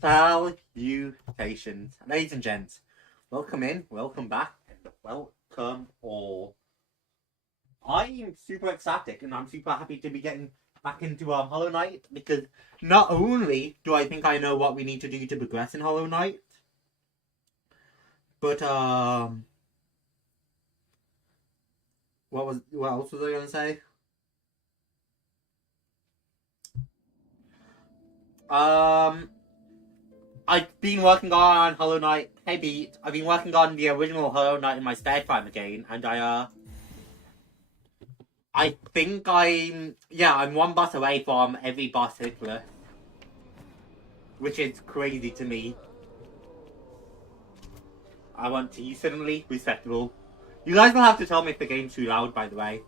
Salutations, ladies and gents. Welcome in, welcome back, and welcome all. I'm super ecstatic and I'm super happy to be getting back into Hollow Knight because not only do I think I know what we need to do to progress in Hollow Knight, but what else was I gonna say? I've been working on Hollow Knight. Hey Beat, I've been working on the original Hollow Knight in my spare time again, and I think I'm one boss away from every boss Hitler, which is crazy to me. I want to suddenly respectable. You guys will have to tell me if the game's too loud, by the way.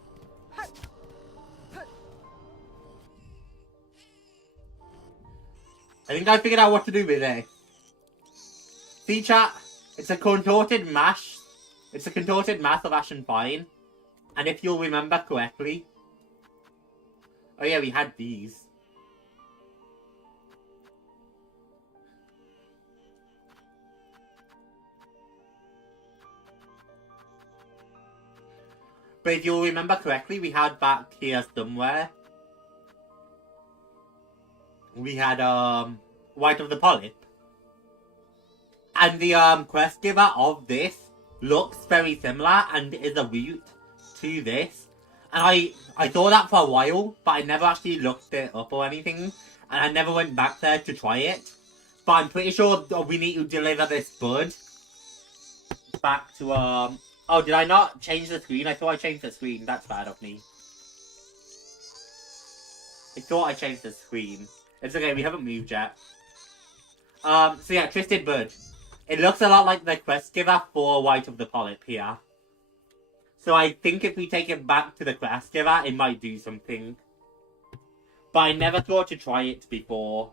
I think I figured out what to do with it. See, chat? It's a contorted mass. It's a contorted mass of Ashen Fine. And if you'll remember correctly... Oh yeah, we had these. But if you'll remember correctly, we had back here somewhere. We had, White of the Polyp. And the, quest giver of this looks very similar and is a route to this. And I thought that for a while, but I never actually looked it up or anything. And I never went back there to try it. But I'm pretty sure we need to deliver this bud back to, Oh, did I not change the screen? I thought I changed the screen. That's bad of me. I thought I changed the screen. It's okay, we haven't moved yet. So yeah, Twisted Bud. It looks a lot like the quest giver for White of the Polyp here. So I think if we take it back to the quest giver, it might do something. But I never thought to try it before.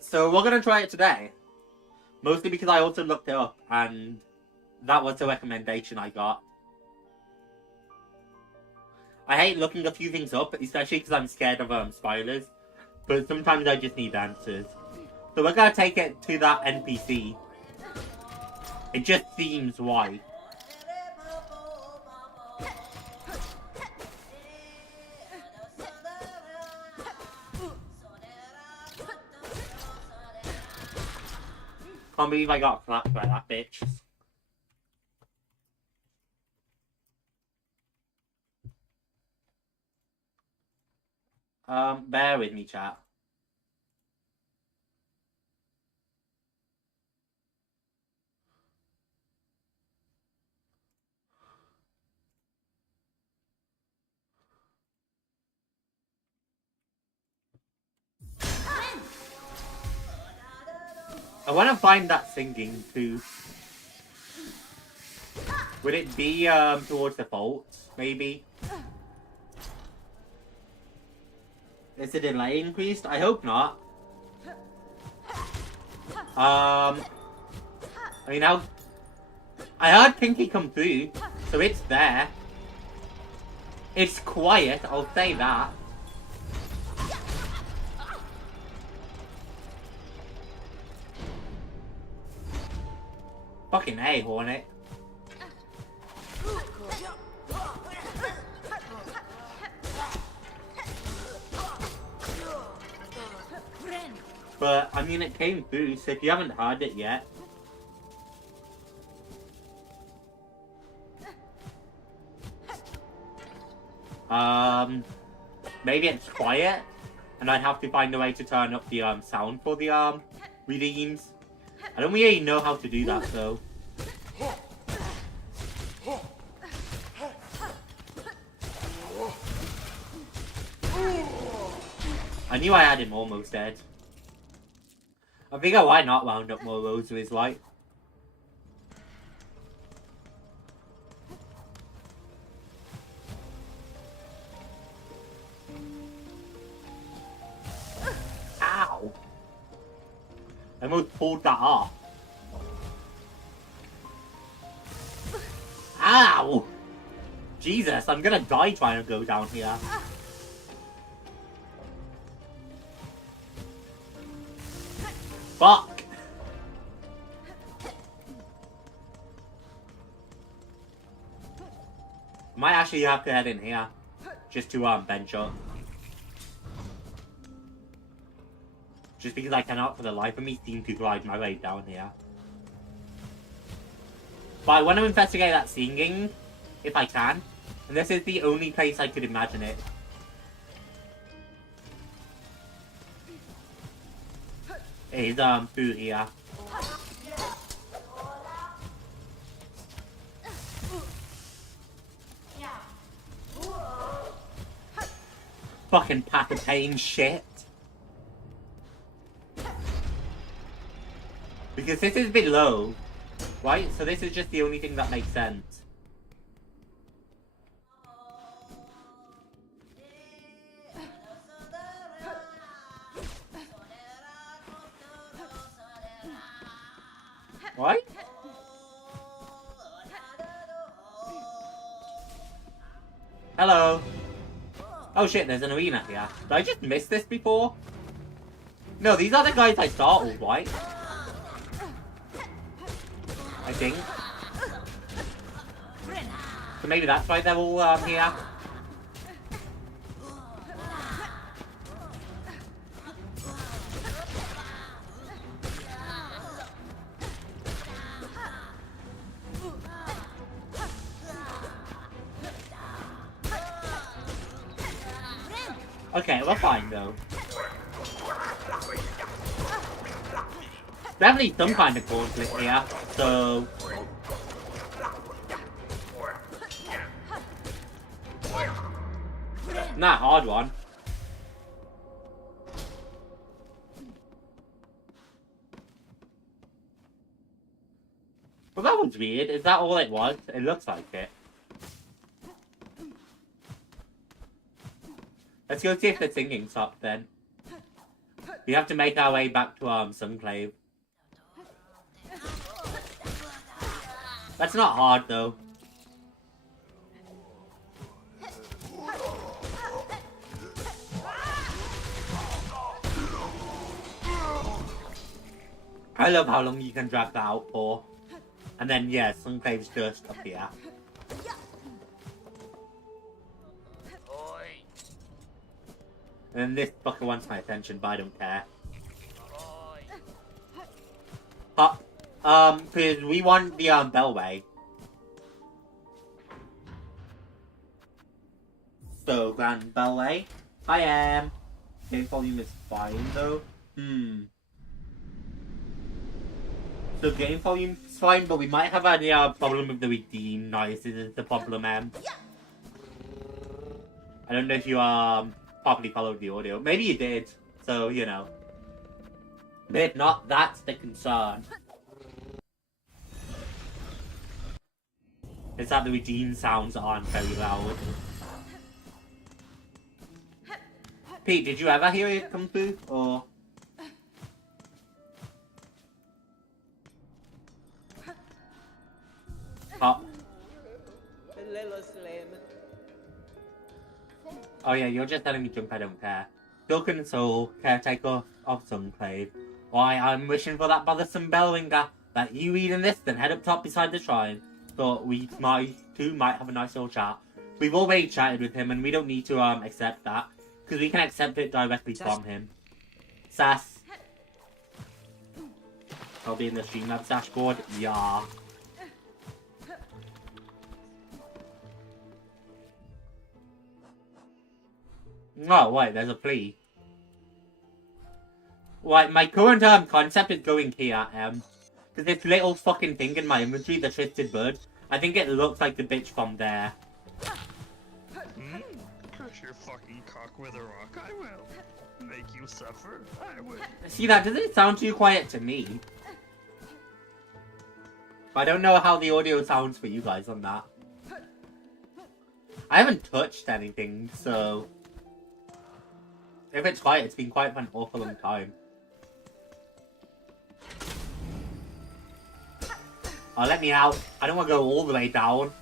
So we're gonna try it today. Mostly because I also looked it up, and that was the recommendation I got. I hate looking a few things up, especially because I'm scared of spoilers. But sometimes I just need answers. So we're gonna take it to that NPC. It just seems why. Can't believe I got clapped by that bitch. Bear with me, chat. I want to find that singing too. Would it be towards the vault, maybe? Is the delay increased? I hope not. I mean, I heard Pinky come through, so it's there. It's quiet, I'll say that. Fucking A, Hornet. But, I mean, it came through, so if you haven't heard it yet... maybe it's quiet, and I'd have to find a way to turn up the, sound for the, redeems. I don't really know how to do that, though. I knew I had him almost dead. I figure why not round up more roads with his light? Ow! I almost pulled that off. Ow! Jesus, I'm gonna die trying to go down here. Fuck! Might actually have to head in here. Just to bench up. Just because I cannot for the life of me seem to glide my way down here. But I want to investigate that singing, if I can. And this is the only place I could imagine it. It is food here. Fucking pack of pain shit. Because this is below, right? So this is just the only thing that makes sense. What? Hello. Oh shit, there's an arena here. Did I just miss this before? No, these are the guys I startled, right? I think. So maybe that's why they're all here. Okay, we're fine though. Definitely some kind of conflict here, so... Not a hard one. Well, that was weird. Is that all it was? It looks like it. Let's go see if the singing stopped then. We have to make our way back to Sunclave. That's not hard though. I love how long you can drag that out for. And then yeah, Sunclave's just up here. And then this fucker wants my attention, but I don't care. Because we want the Bellway. So, Grand Bellway. I am. Game volume is fine though. So game volume's fine, but we might have a problem with the redeem noise. This is the problem, I don't know if you properly followed the audio. Maybe you did, so you know. But if not, that's the concern. It's that the redeem sounds aren't very loud. Pete, did you ever hear it come through, or...? Oh yeah, you're just telling me junk, I don't care. Silken Soul, caretaker of Sunclave. Why, I'm wishing for that bothersome bellringer that you read in this, then head up top beside the shrine. Thought we might have a nice little chat. We've already chatted with him and we don't need to accept that. Because we can accept it directly from him. Sass. I'll be in the Streamlabs dashboard. Yeah. Oh, wait, there's a plea. Right, my current concept is going here, because this little fucking thing in my inventory, the Twisted Bird, I think it looks like the bitch from there. Crush your fucking cock with a rock, I will. Make you suffer, I will. See that, doesn't it sound too quiet to me? I don't know how the audio sounds for you guys on that. I haven't touched anything, so... If it's quiet, it's been quiet for an awful long time. Oh, let me out. I don't want to go all the way down.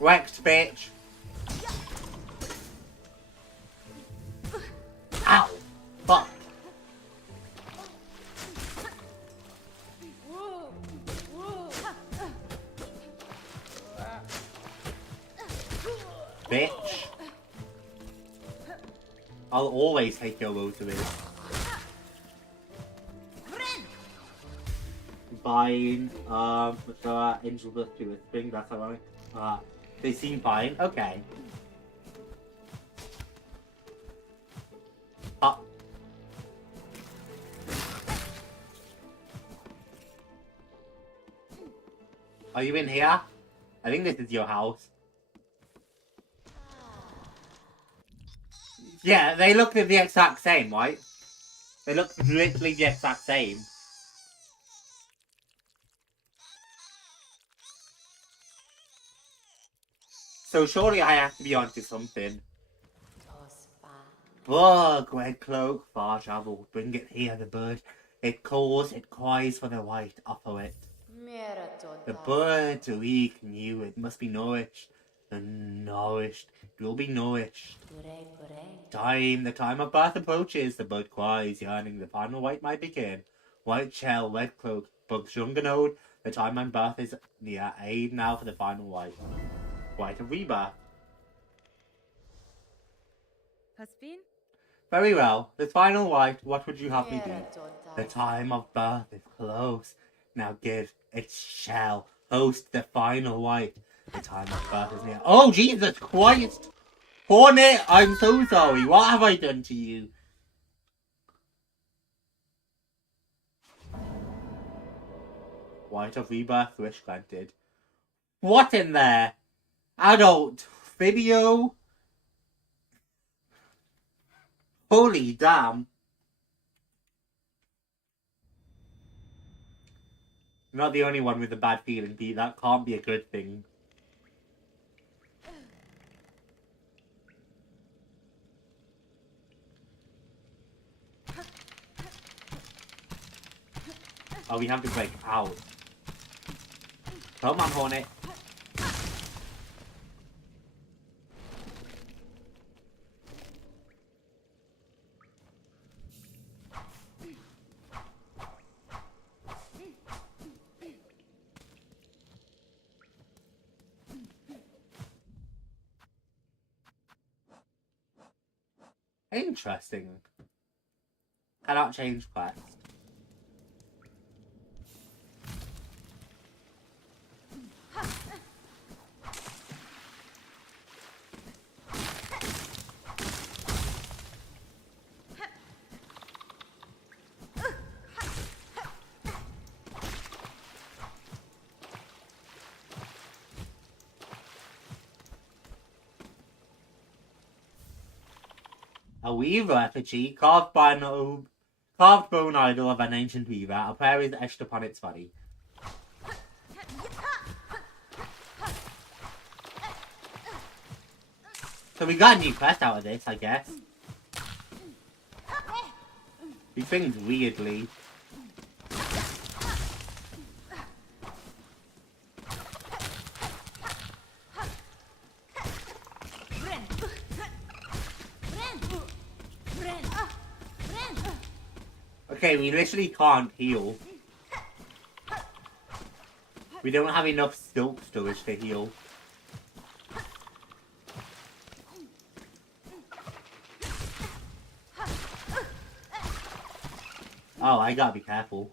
Wrecked, bitch. Ow. Fuck. Bitch. I'll always take your rotary. Fine. So Angel Dust to a spring, that's ironic. They seem fine. Okay. Are you in here? I think this is your house. Yeah, they look the exact same, right? They look literally the exact same. So surely I have to be onto something. Bug, red cloak, far travel, bring it here, the bird. It calls, it cries for the white, offer it. The bird weak knew it must be nourished, and nourished, it will be nourished. The time of birth approaches, the bird cries, yearning the final white might begin. White shell, red cloak, bug's younger node, the time of birth is near, aid now for the final white. White of rebirth. Very well. The final white, what would you have me do? The time of birth is close. Now give its shell. Host the final white. The time of birth is near. Oh, Jesus Christ! Hornet, I'm so sorry. What have I done to you? White of rebirth, wish granted. What in there? Adult video? Holy damn. You're not the only one with a bad feeling, Pete. That can't be a good thing. Oh, we have to break out. Come on, Hornet. Interesting. Cannot change quest. A weaver effigy carved bone idol of an ancient weaver. A prayer is etched upon its body. So we got a new quest out of this, I guess. These things weirdly. Okay, we literally can't heal. We don't have enough silk storage to heal. Oh, I gotta be careful.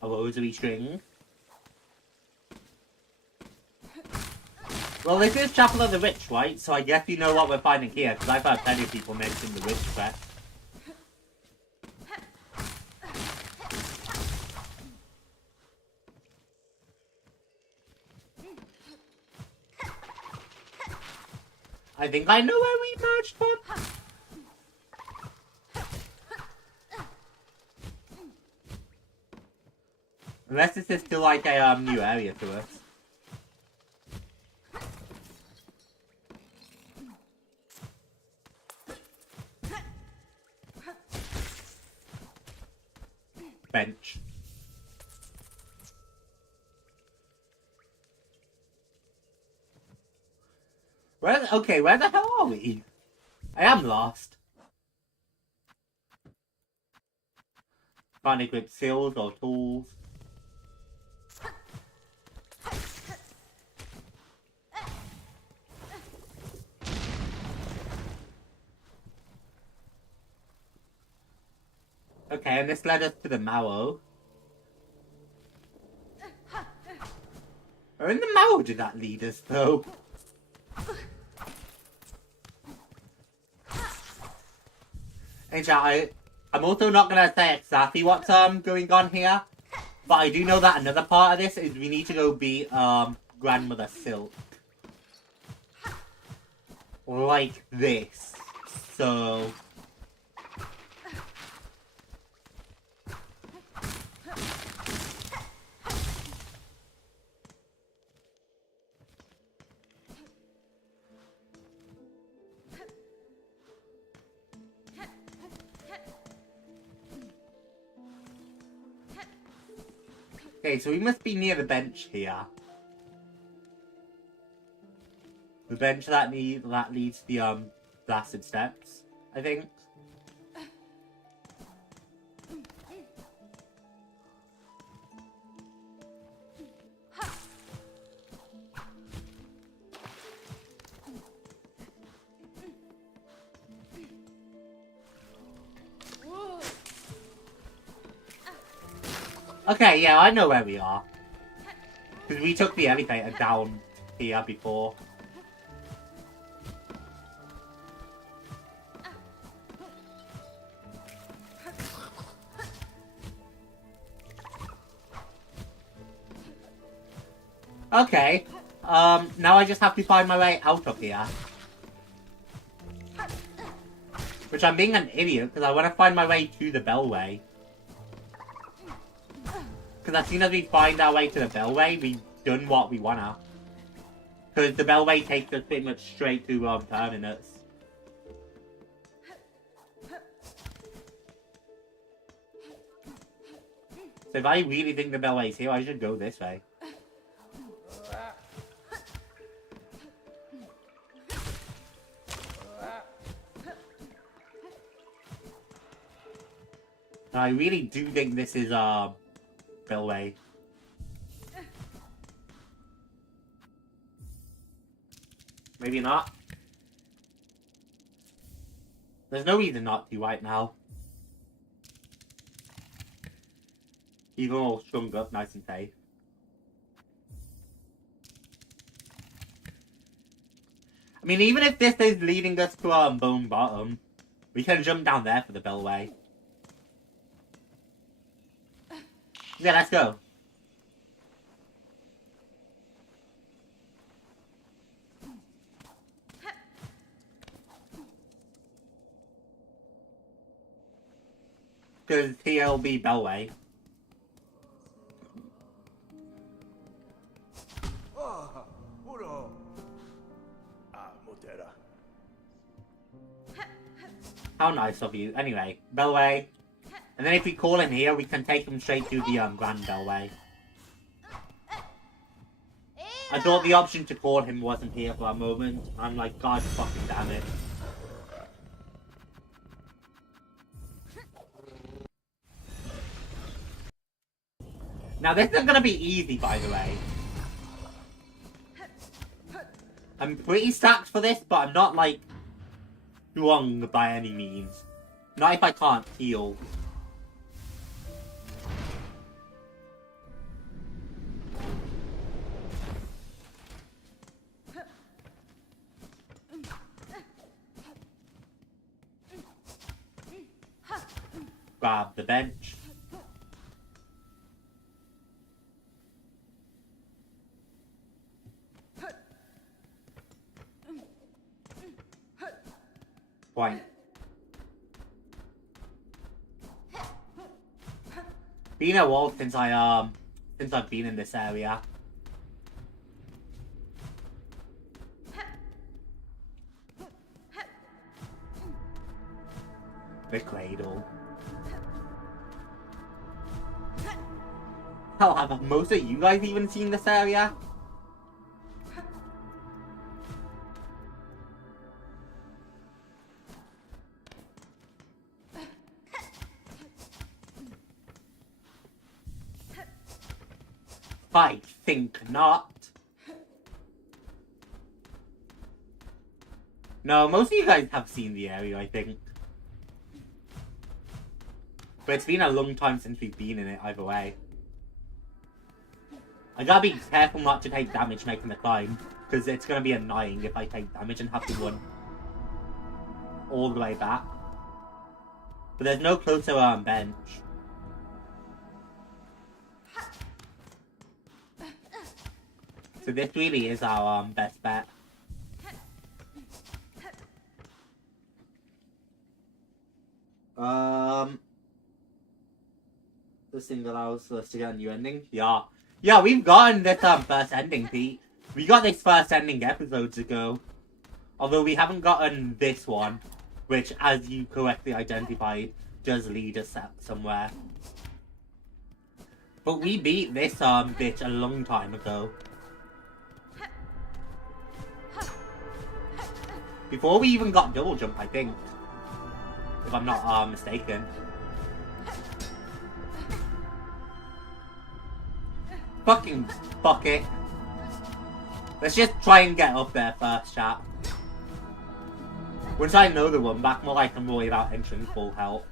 A rosary string. Well, this is Chapel of the Witch, right? So I guess you know what we're finding here, because I've heard plenty of people mention the witch quest. I think I know where we merged from. Unless this is still like a new area to us. Bench. Okay, where the hell are we? I am lost. Can't equip skills or tools. Okay, and this led us to the Mallow. Where in the Mallow did that lead us, though? And I'm also not gonna say exactly what's going on here, but I do know that another part of this is we need to go beat Grandmother Silk. Like this. So okay, so we must be near the bench here. The bench that leads to the blasted steps, I think. Okay, yeah, I know where we are. Because we took the elevator down here before. Okay, now I just have to find my way out of here. Which I'm being an idiot, because I want to find my way to the Bellway. Because as soon as we find our way to the Bellway, we've done what we wanna. Because the Bellway takes us pretty much straight to Terminus. So if I really think the Bellway's here, I should go this way. I really do think this is Bellway. Maybe not. There's no reason not to right now. Even all strung up, nice and safe. I mean, even if this is leading us to Bone Bottom, we can jump down there for the Bellway. Yeah, let's go. Because he'll be Bellway. How nice of you. Anyway, Bellway. And then if we call him here, we can take him straight to the Grand Bellway. I thought the option to call him wasn't here for a moment. I'm like, God fucking damn it. Now this is gonna be easy, by the way. I'm pretty stacked for this, but I'm not like strong by any means. Not if I can't heal. Grab the bench. Point. Been a while since I since I've been in this area. The cradle. Hell, have most of you guys even seen this area? I think not. No, most of you guys have seen the area, I think. But it's been a long time since we've been in it, either way. I gotta be careful not to take damage making the climb, because it's gonna be annoying if I take damage and have to run all the way back. But there's no closer bench. So this really is our best bet. This thing allows us to get a new ending? Yeah. Yeah, we've gotten this first ending, Pete. We got this first ending episodes ago. Although we haven't gotten this one, which, as you correctly identified, does lead us somewhere. But we beat this bitch a long time ago. Before we even got double jump, I think. If I'm not mistaken. Fucking fuck it. Let's just try and get up there first, chat. Once I know the run back more, I can worry about entering full health.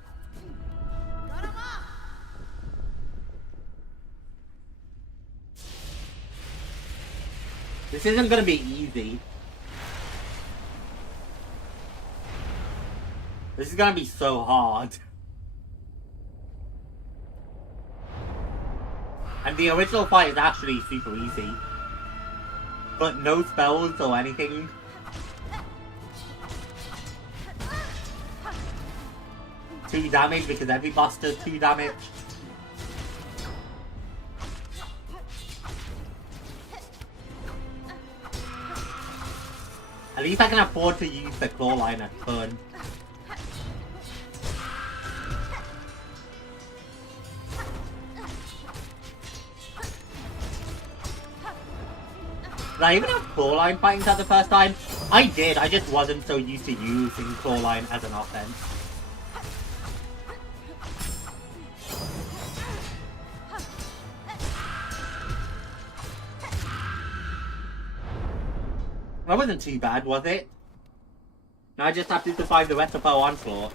This isn't gonna be easy. This is gonna be so hard. And the original fight is actually super easy. But no spells or anything. Two damage because every boss does 2 damage. At least I can afford to use the claw line a ton. Did I even have claw line fighting that the first time? I did, I just wasn't so used to using claw line as an offense. That wasn't too bad, was it? Now I just have to survive the rest of our onslaught.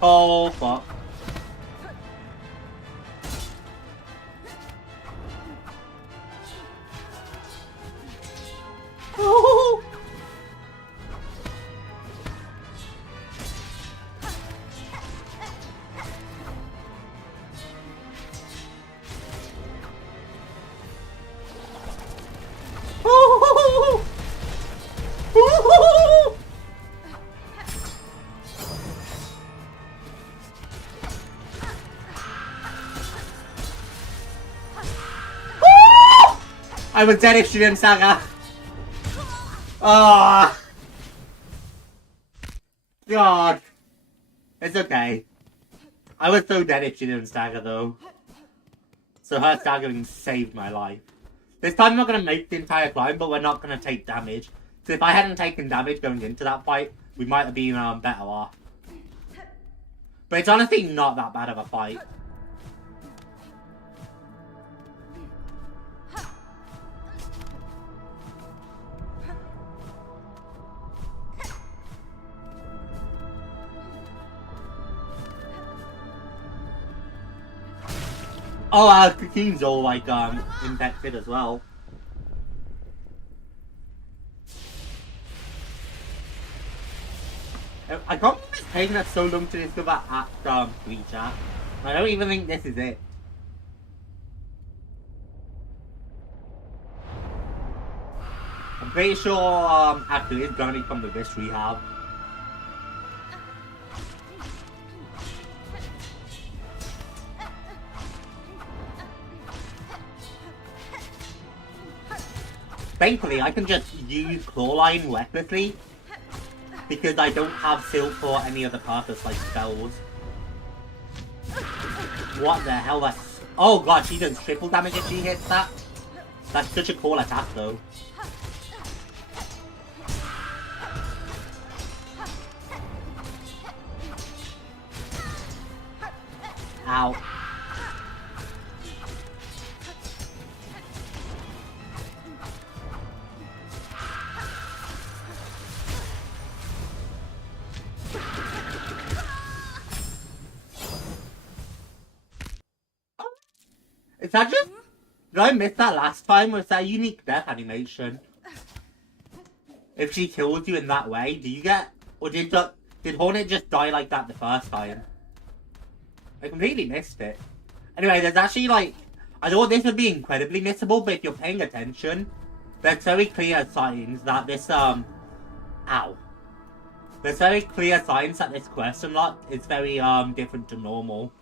Oh, fuck. Oh. Oh. Oh. I was dead if she didn't stagger. Ah, God. It's okay. I was so dead if she didn't stagger though. So her staggering saved my life. This time I'm not going to make the entire climb, but we're not going to take damage. So if I hadn't taken damage going into that fight, we might have been better off. But it's honestly not that bad of a fight. Oh, our team's all like infected as well. I can't believe it's taking us so long to discover at creature. I don't even think this is it. I'm pretty sure actually it's gonna be from the wrist rehab. Thankfully, I can just use clawline recklessly because I don't have silk for any other purpose like spells. What the hell? That's... Oh god, she does triple damage if she hits that. That's such a cool attack though. Ow. Is that just... Did I miss that last time? Or is that a unique death animation? If she kills you in that way, do you get... Or did Hornet just die like that the first time? I completely missed it. Anyway, there's actually like... I thought this would be incredibly missable, but if you're paying attention, there's very clear signs that this, Ow. There's very clear signs that this quest unlock is very, different to normal.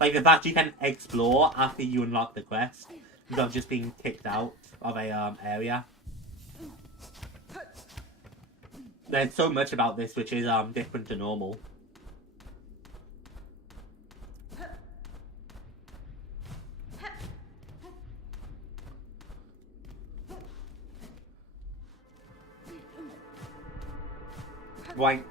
Like the fact you can explore after you unlock the quest, without just being kicked out of a, area. There's so much about this which is, different to normal. Right.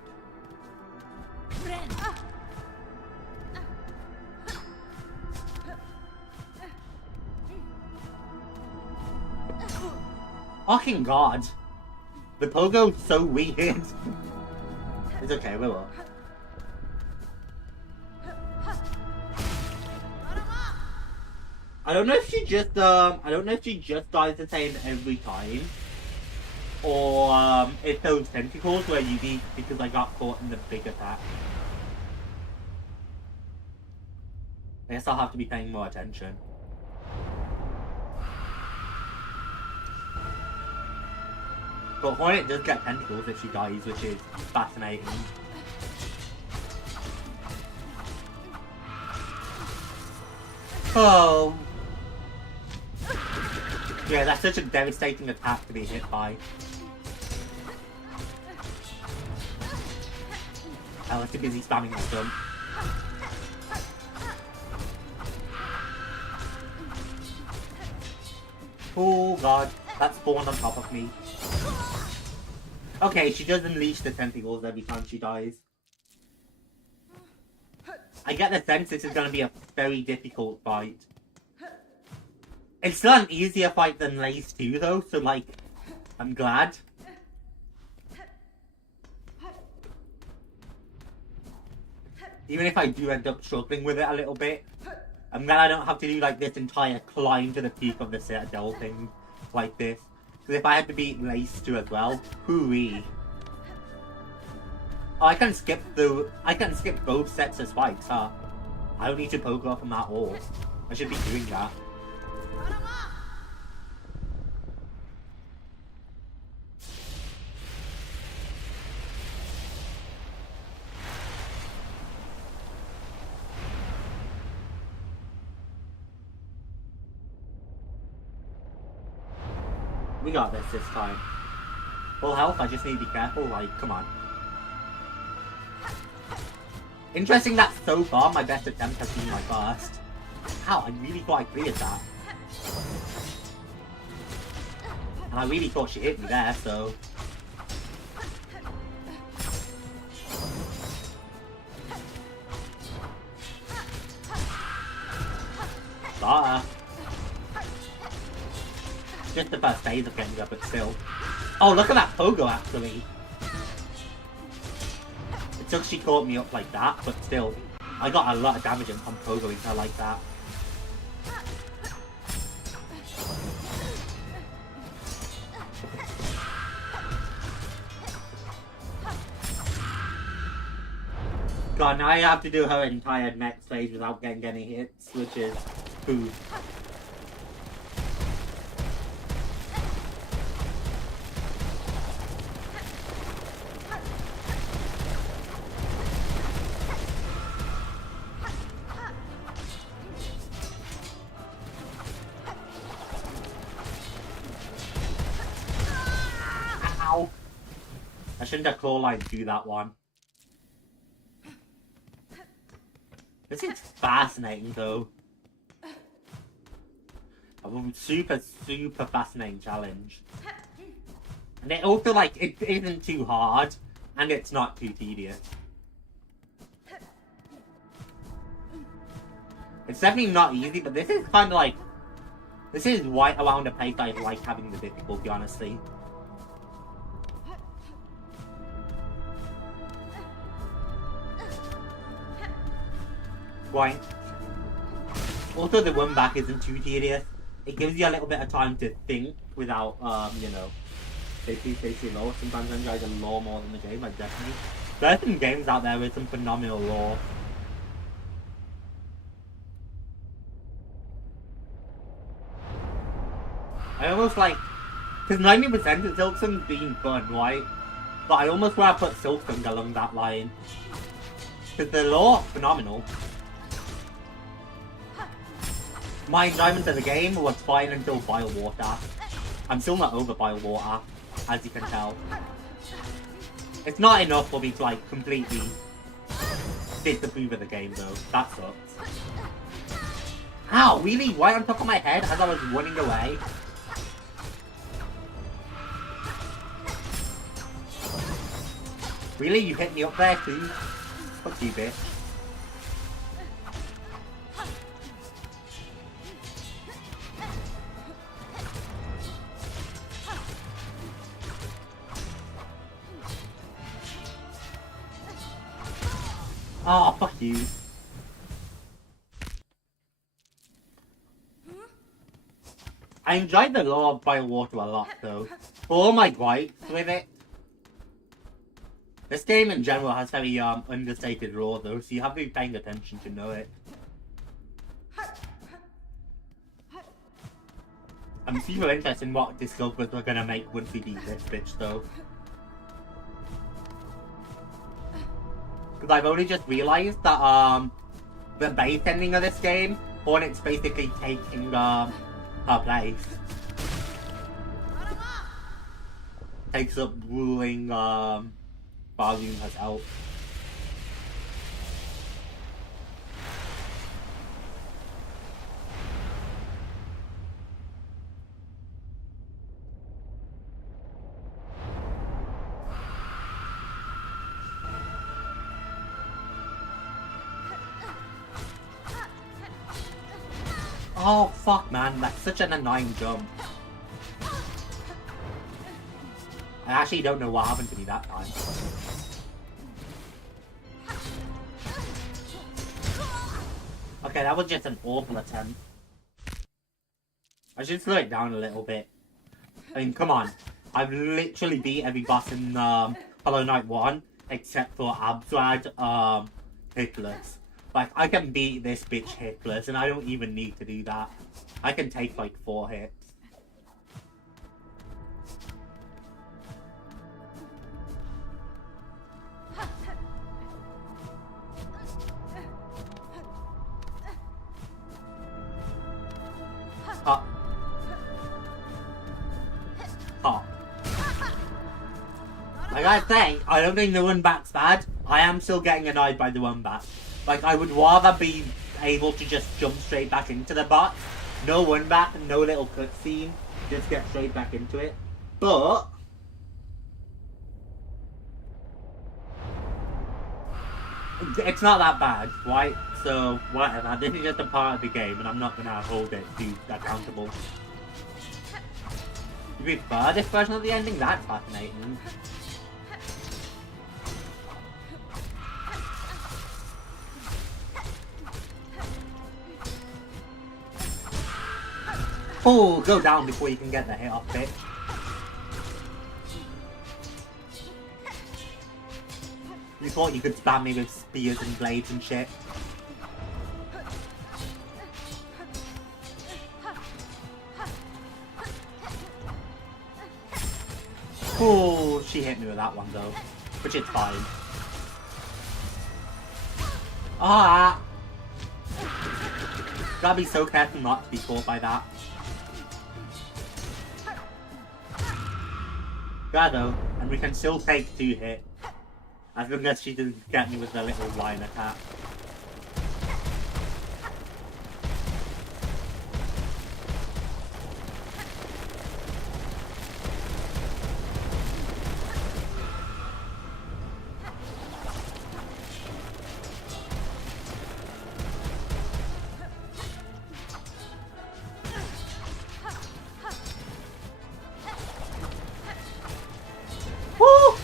Fucking god. The pogo's so weird. It's okay, we will. I don't know if she just dies the same every time. Or if those tentacles were unique because I got caught in the big attack. I guess I'll have to be paying more attention. But Hornet does get tentacles if she dies, which is fascinating. Oh. Yeah, that's such a devastating attack to be hit by. I was too busy spamming my jump. Oh god, that spawned on top of me. Okay, she does unleash the tentacles every time she dies. I get the sense this is going to be a very difficult fight. It's still an easier fight than Lace 2 though, so like, I'm glad. Even if I do end up struggling with it a little bit, I'm glad I don't have to do like this entire climb to the peak of the Citadel thing like this. Because if I had to beat Lace 2 as well, hooey. Oh, I can skip both sets of spikes, huh? I don't need to poke off them at all. I should be doing that. We got this time. Full health, I just need to be careful, like, come on. Interesting that so far my best attempt has been my first. Ow, I really thought I cleared that. And I really thought she hit me there, so... Got her. Just the first phase of getting up, but still. Oh, look at that pogo, actually. It took she caught me up like that, but still. I got a lot of damage on pogoing her like that. God, now I have to do her entire next stage without getting any hits, which is food. Ow! I shouldn't have claw line do that one. This is fascinating though. A super, super fascinating challenge. And it also, like, it isn't too hard, and it's not too tedious. It's definitely not easy, but this is kind of like... This is right around the place I like having the difficulty, honestly. Right. Also, the run back isn't too tedious. It gives you a little bit of time to think without, you know, basically lore. Sometimes I enjoy the lore more than the game, like definitely. There's some games out there with some phenomenal lore. I almost like, because 90% of Silksong's been fun, right? But I almost want to put Silksong along that line. Because the lore, phenomenal. My enjoyment of the game was fine until Biowater. I'm still not over Biowater, as you can tell. It's not enough for me to, like, completely disapprove of the game, though. That sucks. Ow, really? Right on top of my head as I was running away? Really? You hit me up there, too? Fuck you, bitch. Oh, fuck you. I enjoyed the lore of Biowater a lot, though. For all my gripes with it. This game in general has very understated lore, though, so you have to be paying attention to know it. I'm super interested in what discoveries we're gonna make once we beat this bitch, though. Because I've only just realised that, the base ending of this game, Hornet's basically taking, her place. Takes up ruling, pharloom herself. Oh, fuck, man. That's such an annoying jump. I actually don't know what happened to me that time. Okay, that was just an awful attempt. I should slow it down a little bit. I mean, come on. I've literally beat every boss in Hollow Knight 1, except for Abswad, hitless. Like, I can beat this bitch hitless, and I don't even need to do that. I can take, like, 4 hits. Hop. Hop. Like I say, I don't think the run back's bad. I am still getting annoyed by the run back. Like, I would rather be able to just jump straight back into the box. No run back, no little cutscene. Just get straight back into it. But it's not that bad, right? So, whatever. This is just a part of the game, and I'm not gonna hold it to accountable. You prefer this version of the ending? That's fascinating. Oh, go down before you can get the hit off, bitch. You thought you could spam me with spears and blades and shit. Oh, she hit me with that one though, which is fine. Ah! Gotta be so careful not to be caught by that. Yeah though, and we can still take 2 hits. As long as she doesn't get me with the little line attack. Woo!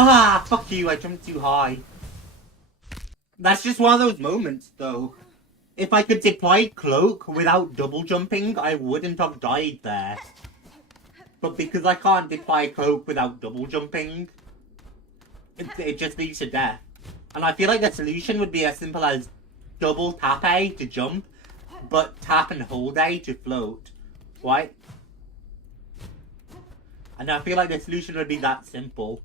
Ah, fuck you, I jumped too high. That's just one of those moments, though. If I could deploy Cloak without double jumping, I wouldn't have died there. But because I can't deploy Cloak without double jumping, it just leads to death. And I feel like the solution would be as simple as double tap A to jump, but tap and hold A to float. Right? And I feel like the solution would be that simple.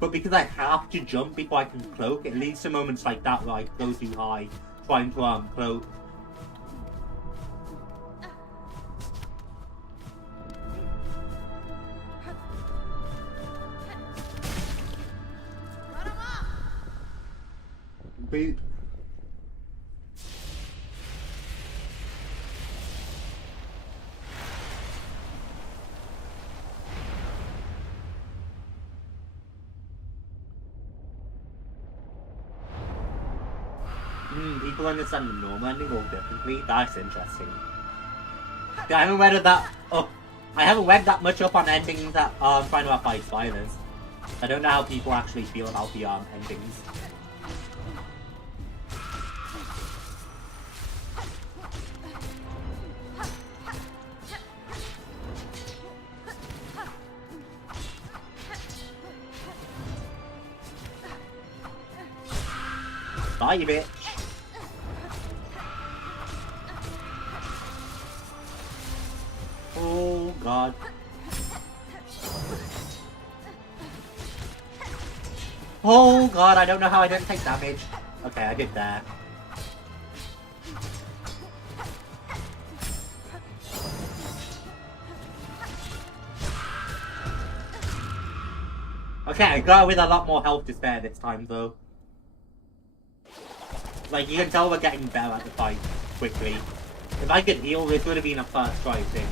But because I have to jump before I can cloak, it leads to moments like that where I go too high, trying to cloak. Boop. People understand the normal ending all differently. That's interesting. Yeah, I haven't read that. Oh, I haven't read that much up on endings that Final Fantasy spoilers. I don't know how people actually feel about the endings. Bye, you bitch. Oh god. Oh god, I don't know how I didn't take damage. Okay, I did that. Okay, I got with a lot more health to spare this time though. Like, you can tell we're getting better at the fight quickly. If I could heal, this would have been a first try thing.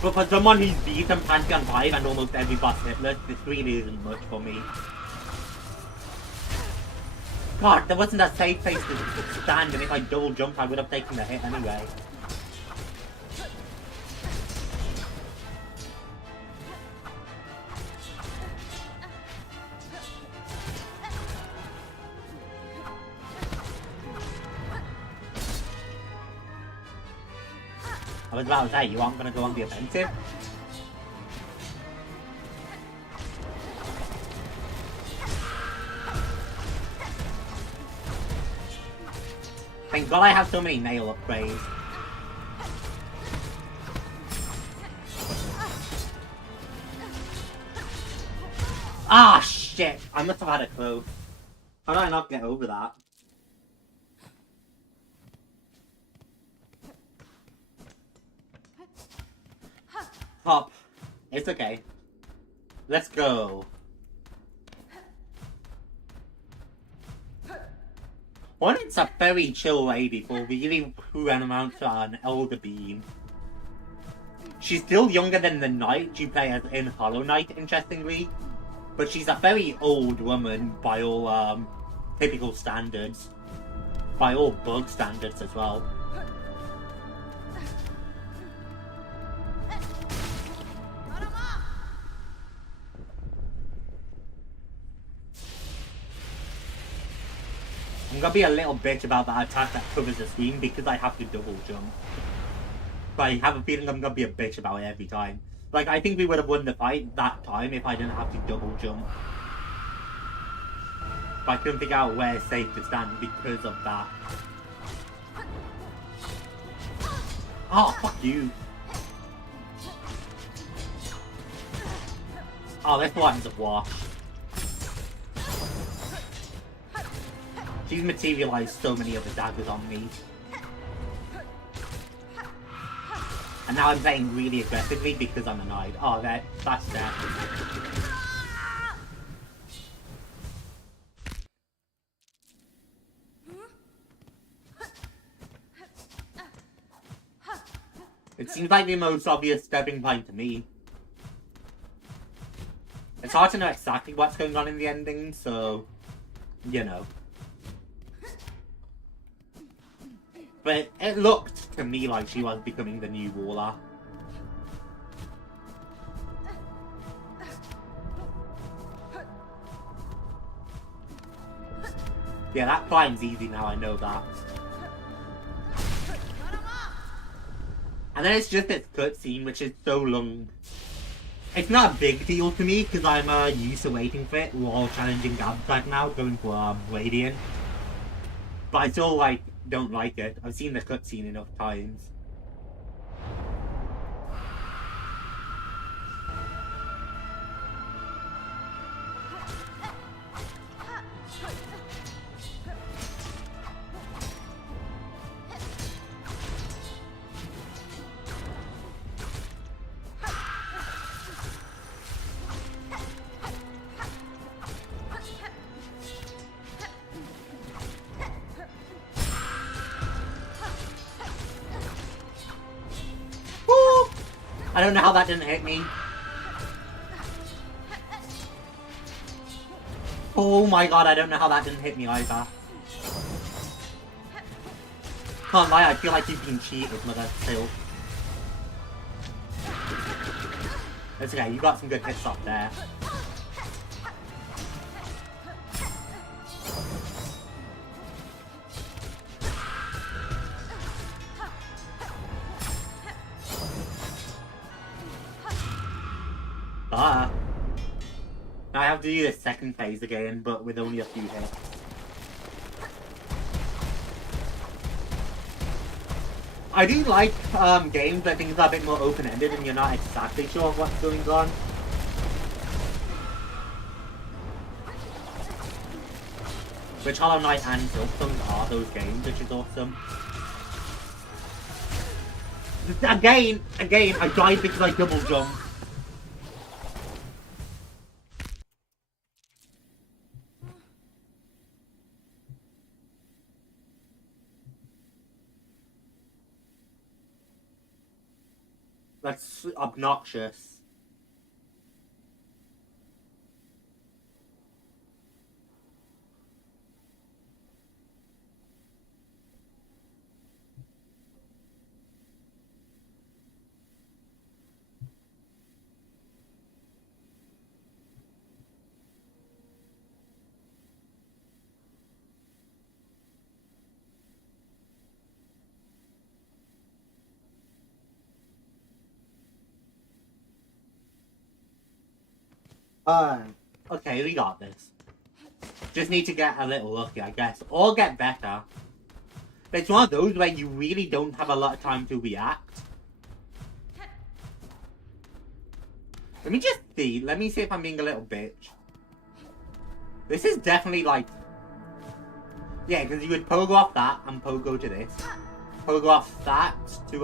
But for someone who's beaten Pantheon 5 and almost every boss hitless, this really isn't much for me. God, there wasn't a safe place to stand, and if I double jumped, I would have taken the hit anyway. I was about to say, you aren't going to go on the offensive? Thank God I have so many nail upgrades. Ah, shit! I must have had a clue. How did I not get over that? Hop. It's okay. Let's go. Hornet's a very chill lady for really who amounts to an elder being. She's still younger than the knight you play as in Hollow Knight, interestingly. But she's a very old woman by all typical standards. By all bug standards as well. I'm gonna be a little bitch about that attack that covers the screen because I have to double jump. But I have a feeling I'm gonna be a bitch about it every time. Like, I think we would have won the fight that time if I didn't have to double jump. But I couldn't figure out where it's safe to stand because of that. Oh, fuck you. Oh, this one's a wash. She's materialized so many other daggers on me. And now I'm playing really aggressively because I'm annoyed. Oh, that's that. It seems like the most obvious stepping point to me. It's hard to know exactly what's going on in the ending, so, you know. But it looked to me like she was becoming the new ruler. Yeah, that climb's easy now, I know that. And then it's just this cutscene, which is so long. It's not a big deal to me, because I'm used to waiting for it while challenging Gab's right now, going for Radiant. But I still, like, don't like it. I've seen the cutscene enough times. I don't know how that didn't hit me. Oh my god, I don't know how that didn't hit me either. Can't lie, I feel like you've been cheated, mother, still. It's okay, you got some good hits off there. Now I have to do the second phase again, but with only a few hits. I do like games where things are a bit more open-ended and you're not exactly sure what's going on. Which Hollow Knight and Silksong are those games, which is awesome. Again, I died because I double jumped. That's obnoxious. Okay, we got this. Just need to get a little lucky, I guess. Or get better. It's one of those where you really don't have a lot of time to react. Let me just see. Let me see if I'm being a little bitch. This is definitely like... Yeah, because you would pogo off that and pogo to this. Pogo off that to,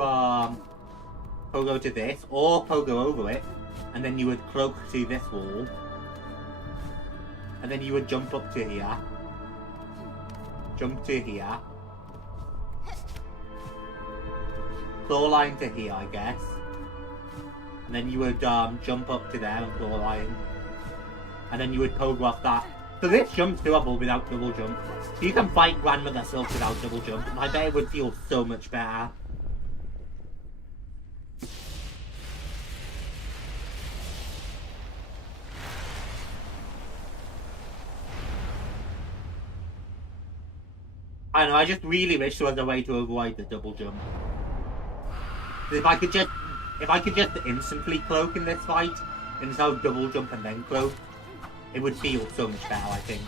pogo to this. Or pogo over it. And then you would cloak to this wall. And then you would jump up to here. Jump to here. Floor line to here, I guess. And then you would jump up to there and floor line. And then you would pogo off that. So this jump's doable without double jump. So you can fight Grandmother Silk without double jump. And I bet it would feel so much better. I don't know, I just really wish there was a way to avoid the double jump. If I could just instantly cloak in this fight, instead of double jump and then cloak, it would feel so much better, I think.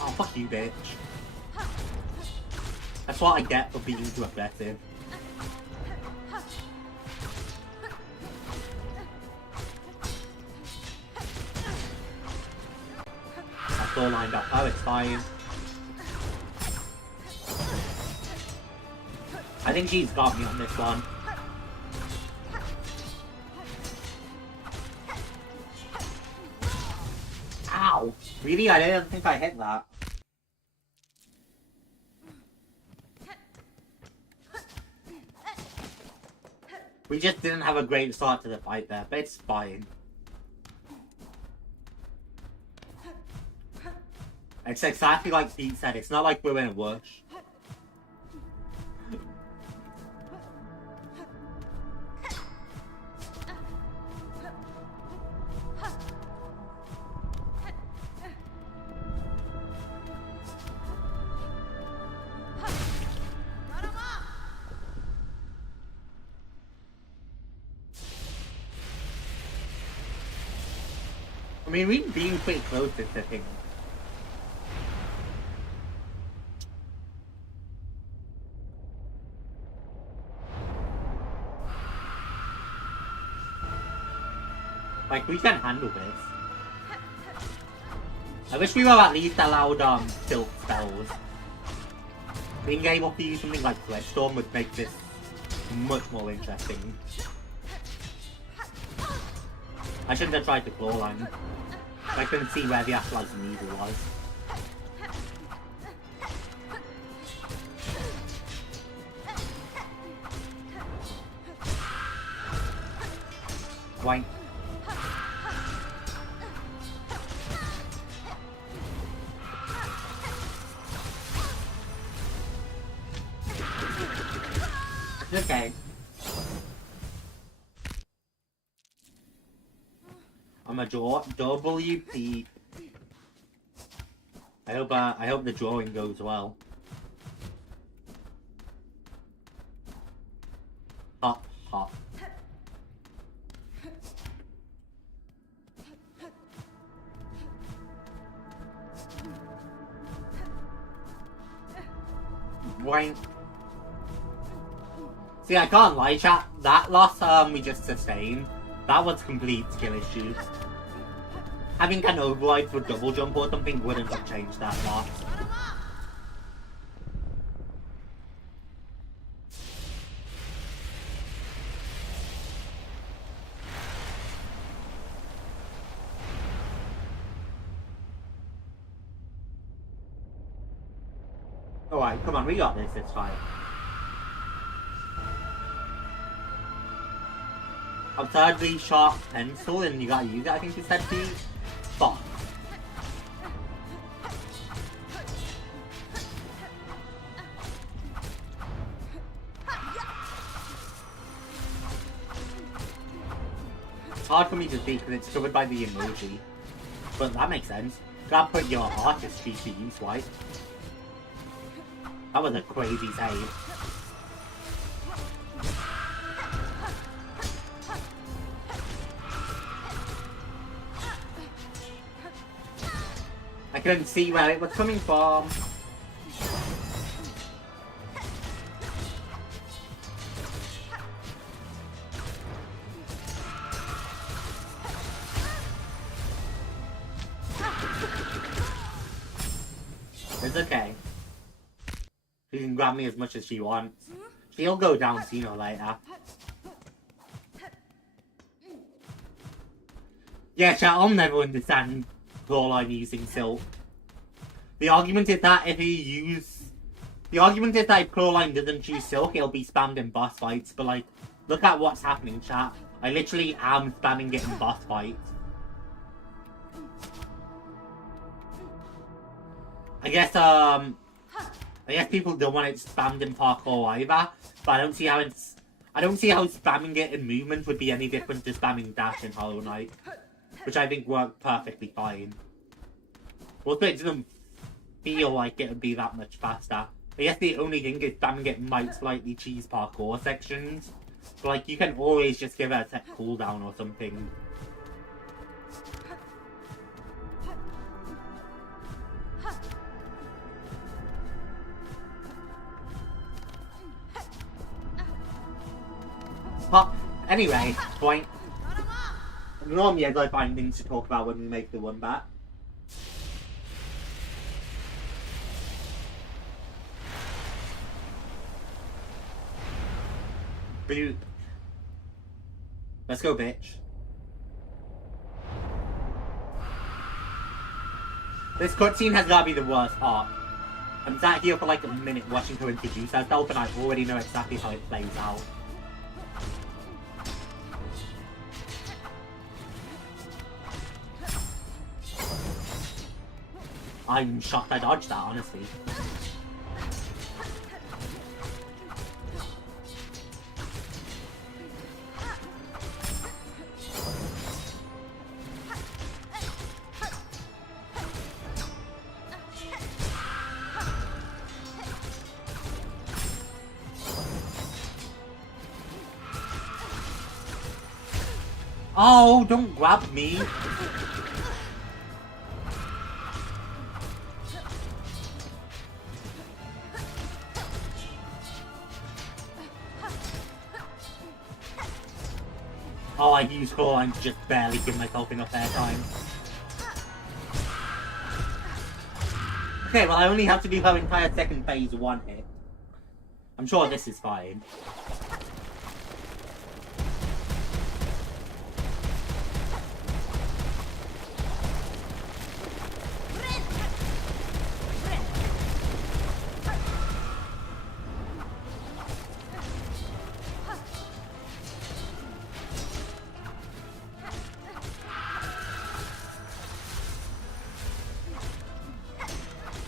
Oh, fuck you, bitch. That's what I get for being too aggressive. That's all lined up. Oh, it's fine. I think she's got me on this one. Ow! Really? I didn't think I hit that. We just didn't have a great start to the fight there, but it's fine. It's exactly like Pete said, it's not like we're in a rush. I mean, we've been pretty close to the thing. Like, we can handle this. I wish we were at least allowed, silk spells. Being able to use something like Storm would make this much more interesting. I shouldn't have tried the claw line. I couldn't see where the actual needle was. Why? Okay. I'm a WP. I hope the drawing goes well. Hop, hop. Boing. See, I can't lie, chat. That loss we just sustained, that was complete skill issues. Having an override for double jump or something wouldn't have changed that lot. Alright, come on, we got this, it's fine. Absurdly sharp pencil and you gotta use it, I think you said to fuck. It's hard for me to see because it's covered by the emoji. But that makes sense. You gotta put your artistry to use, right? That was a crazy save. I couldn't see where it was coming from. It's okay. She can grab me as much as she wants. She'll go down sooner or later. Yeah, chat, I'll never understand Clawline using Silk. The argument is that if Clawline doesn't choose Silk, it'll be spammed in boss fights. But like, look at what's happening, chat. I literally am spamming it in boss fights. I guess people don't want it spammed in parkour either, but I don't see how spamming it in movement would be any different to spamming dash in Hollow Knight, which I think worked perfectly fine. Also, it doesn't feel like it would be that much faster. I guess the only thing is damn it might slightly cheese parkour sections. But like, you can always just give it a set cooldown or something. But anyway, point. Normally I find things to talk about when we make the one back. Boop. Let's go, bitch. This cutscene has gotta be the worst part. I'm sat here for like a minute watching her introduce herself and I already know exactly how it plays out. I'm shocked I dodged that, honestly. Oh, don't grab me. Oh, I used core and just barely give myself enough airtime. Okay, well I only have to do her entire second phase one hit. I'm sure this is fine.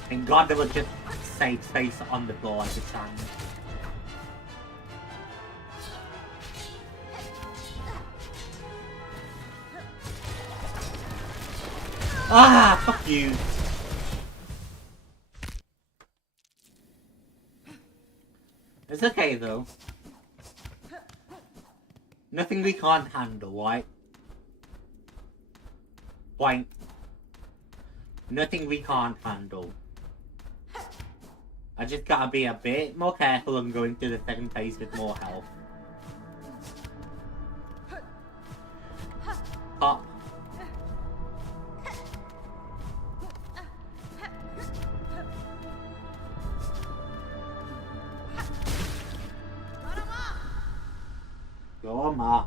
Thank God there was just safe space on the floor at the time. Ah, fuck you. It's okay though. Nothing we can't handle, right? Point. Nothing we can't handle. I just gotta be a bit more careful and going through the second phase with more health. Pop. Go on, Ma.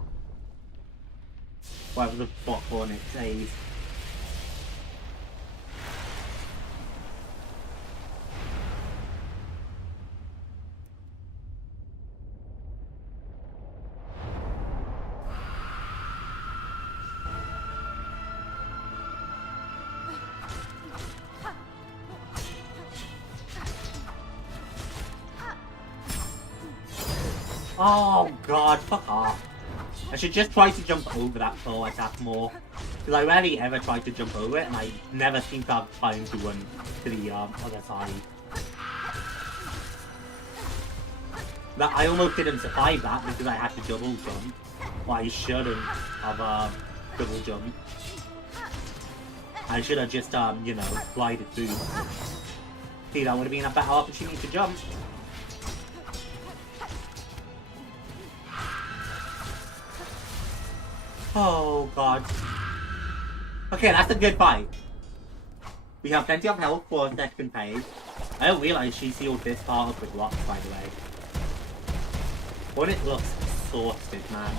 Whatever the fuck Hornet says. Oh god, fuck off. I should just try to jump over that floor attack more. Because I rarely ever try to jump over it and I never seem to have time to run to the other side. But I almost didn't survive that because I had to double jump. Well, I shouldn't have double jump. I should have just, you know, glided through. See, that would have been a better opportunity to jump. Oh god. Okay, that's a good fight. We have plenty of health for a second phase. I don't realize she sealed this part up with rocks, by the way. But it looks exhausted, man.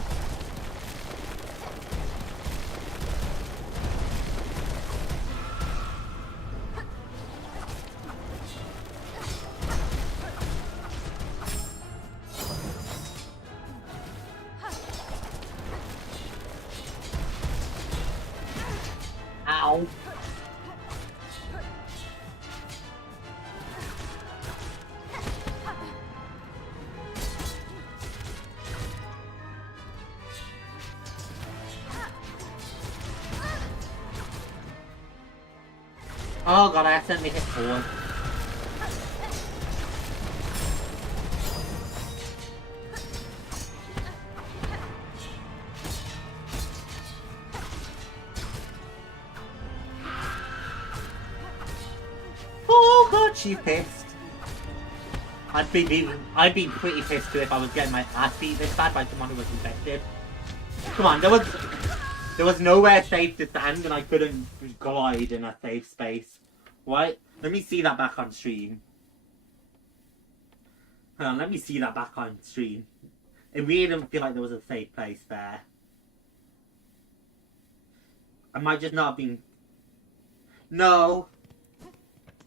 Ow. Oh god, I accidentally hit forward. Oh god, she's pissed. I'd be pretty pissed too if I was getting my ass beat this bad by someone who was infected. Come on, there was nowhere safe to stand and I couldn't glide in a safe space. Right? Let me see that back on stream. Hold on, let me see that back on stream. It really didn't feel like there was a safe place there. I might just not have been... No.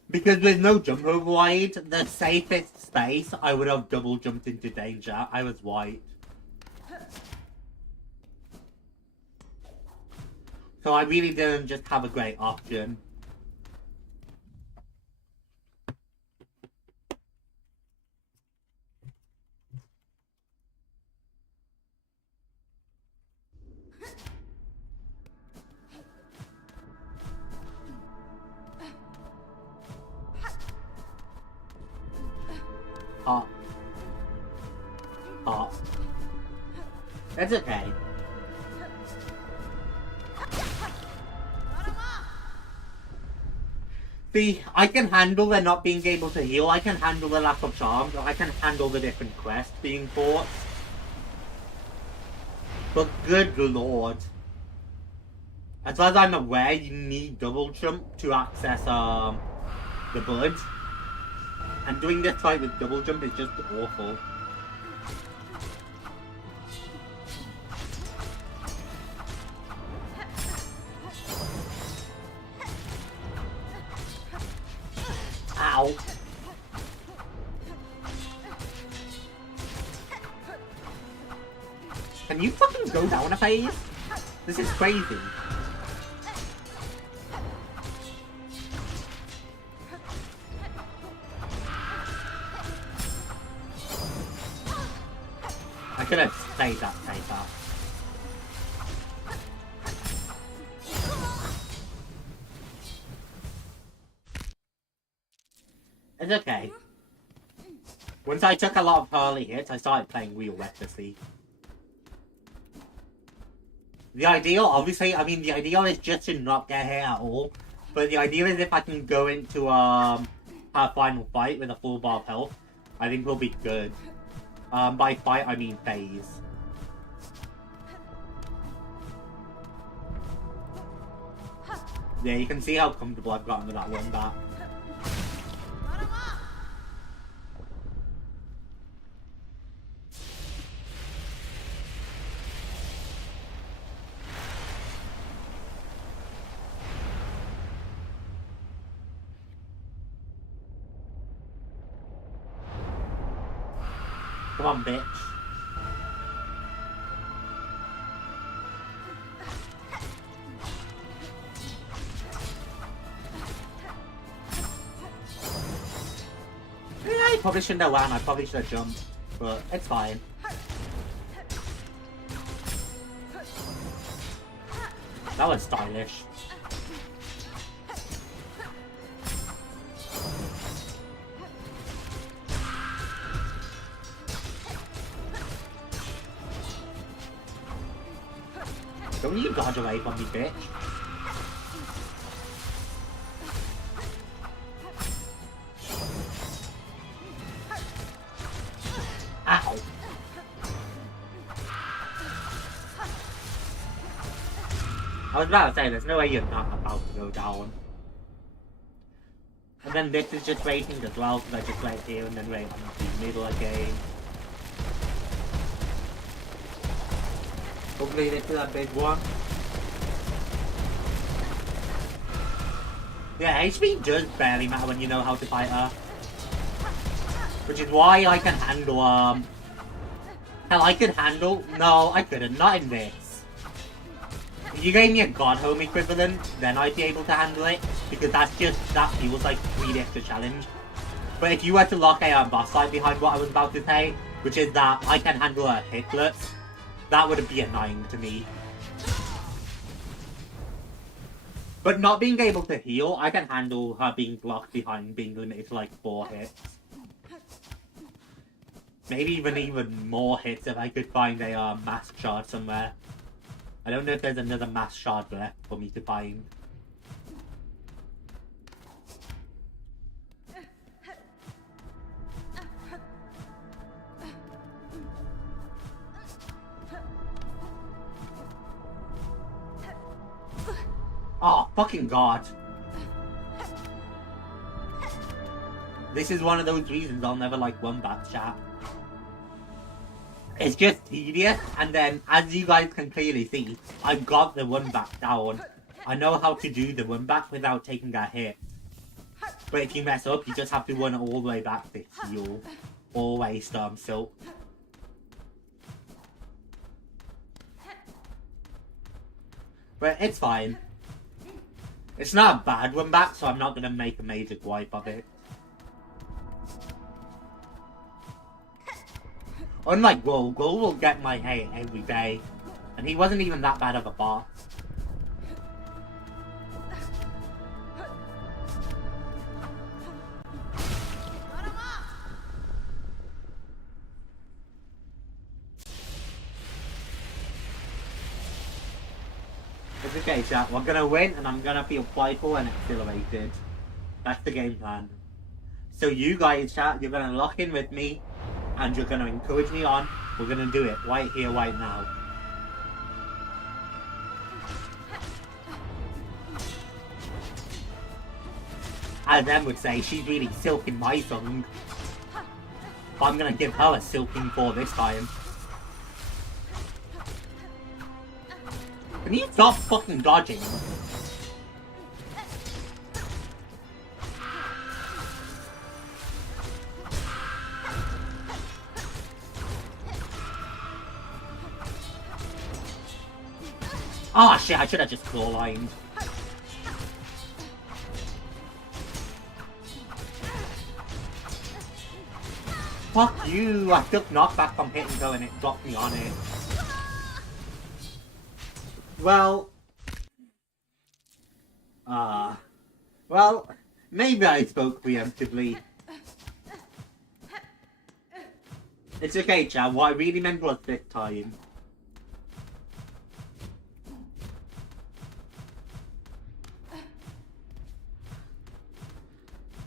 Because with no jump override, the safest space, I would have double jumped into danger. I was white. So I really didn't just have a great option. Hot. Hot. That's okay. See, I can handle the not being able to heal, I can handle the lack of charms, I can handle the different quests being fought. But good lord. As far as I'm aware, you need double jump to access the bird. And doing this fight with double jump is just awful. Ow. Can you fucking go down a phase? This is crazy. I could have played that safer. It's okay. Once I took a lot of early hits, I started playing real recklessly. The ideal, obviously, I mean, the ideal is just to not get hit at all. But the ideal is if I can go into a final fight with a full bar of health, I think we'll be good. By fight, I mean phase. Yeah, you can see how comfortable I've gotten with that one back. Come on, bitch. Yeah, I probably shouldn't have ran, I probably should have jumped. But it's fine. That was stylish. Don't you dodge away from me, bitch. Ow. I was about to say, there's no way you're not about to go down. And then this is just waiting as well, because I just wait here and then wait on the middle again. Hopefully this is a big one. Yeah, HP does barely matter when you know how to fight her. Which is why I can handle, hell, I could handle... No, I couldn't. Not in this. If you gave me a God Home equivalent, then I'd be able to handle it. Because that feels like 3 extra challenge. But if you were to lock a boss fight behind what I was about to say, which is that I can handle her hitlets, that would be annoying to me. But not being able to heal, I can handle her being blocked behind, being limited to like 4 hits. Maybe even more hits if I could find a mask shard somewhere. I don't know if there's another mask shard left for me to find. Oh, fucking god. This is one of those reasons I'll never like Wombat chat. It's just tedious, and then, as you guys can clearly see, I've got the Wombat down. I know how to do the Wombat without taking a hit. But if you mess up, you just have to run all the way back to heal. Or waste Silk. But it's fine. It's not a bad Wombat, so I'm not going to make a major gripe of it. Unlike Gul will get my hate every day. And he wasn't even that bad of a boss. It's okay, chat. We're gonna win, and I'm gonna feel playful and exhilarated. That's the game plan. So you guys, chat, you're gonna lock in with me, and you're gonna encourage me on. We're gonna do it right here, right now. As Em would say, she's really silking my song. But I'm gonna give her a silking for this time. Can you stop fucking dodging? Oh shit, I should have just claw lined. Fuck you! I took knockback from hitting go and it dropped me on it. Well, maybe I spoke preemptively. It's okay, Chad. What I really meant was this time.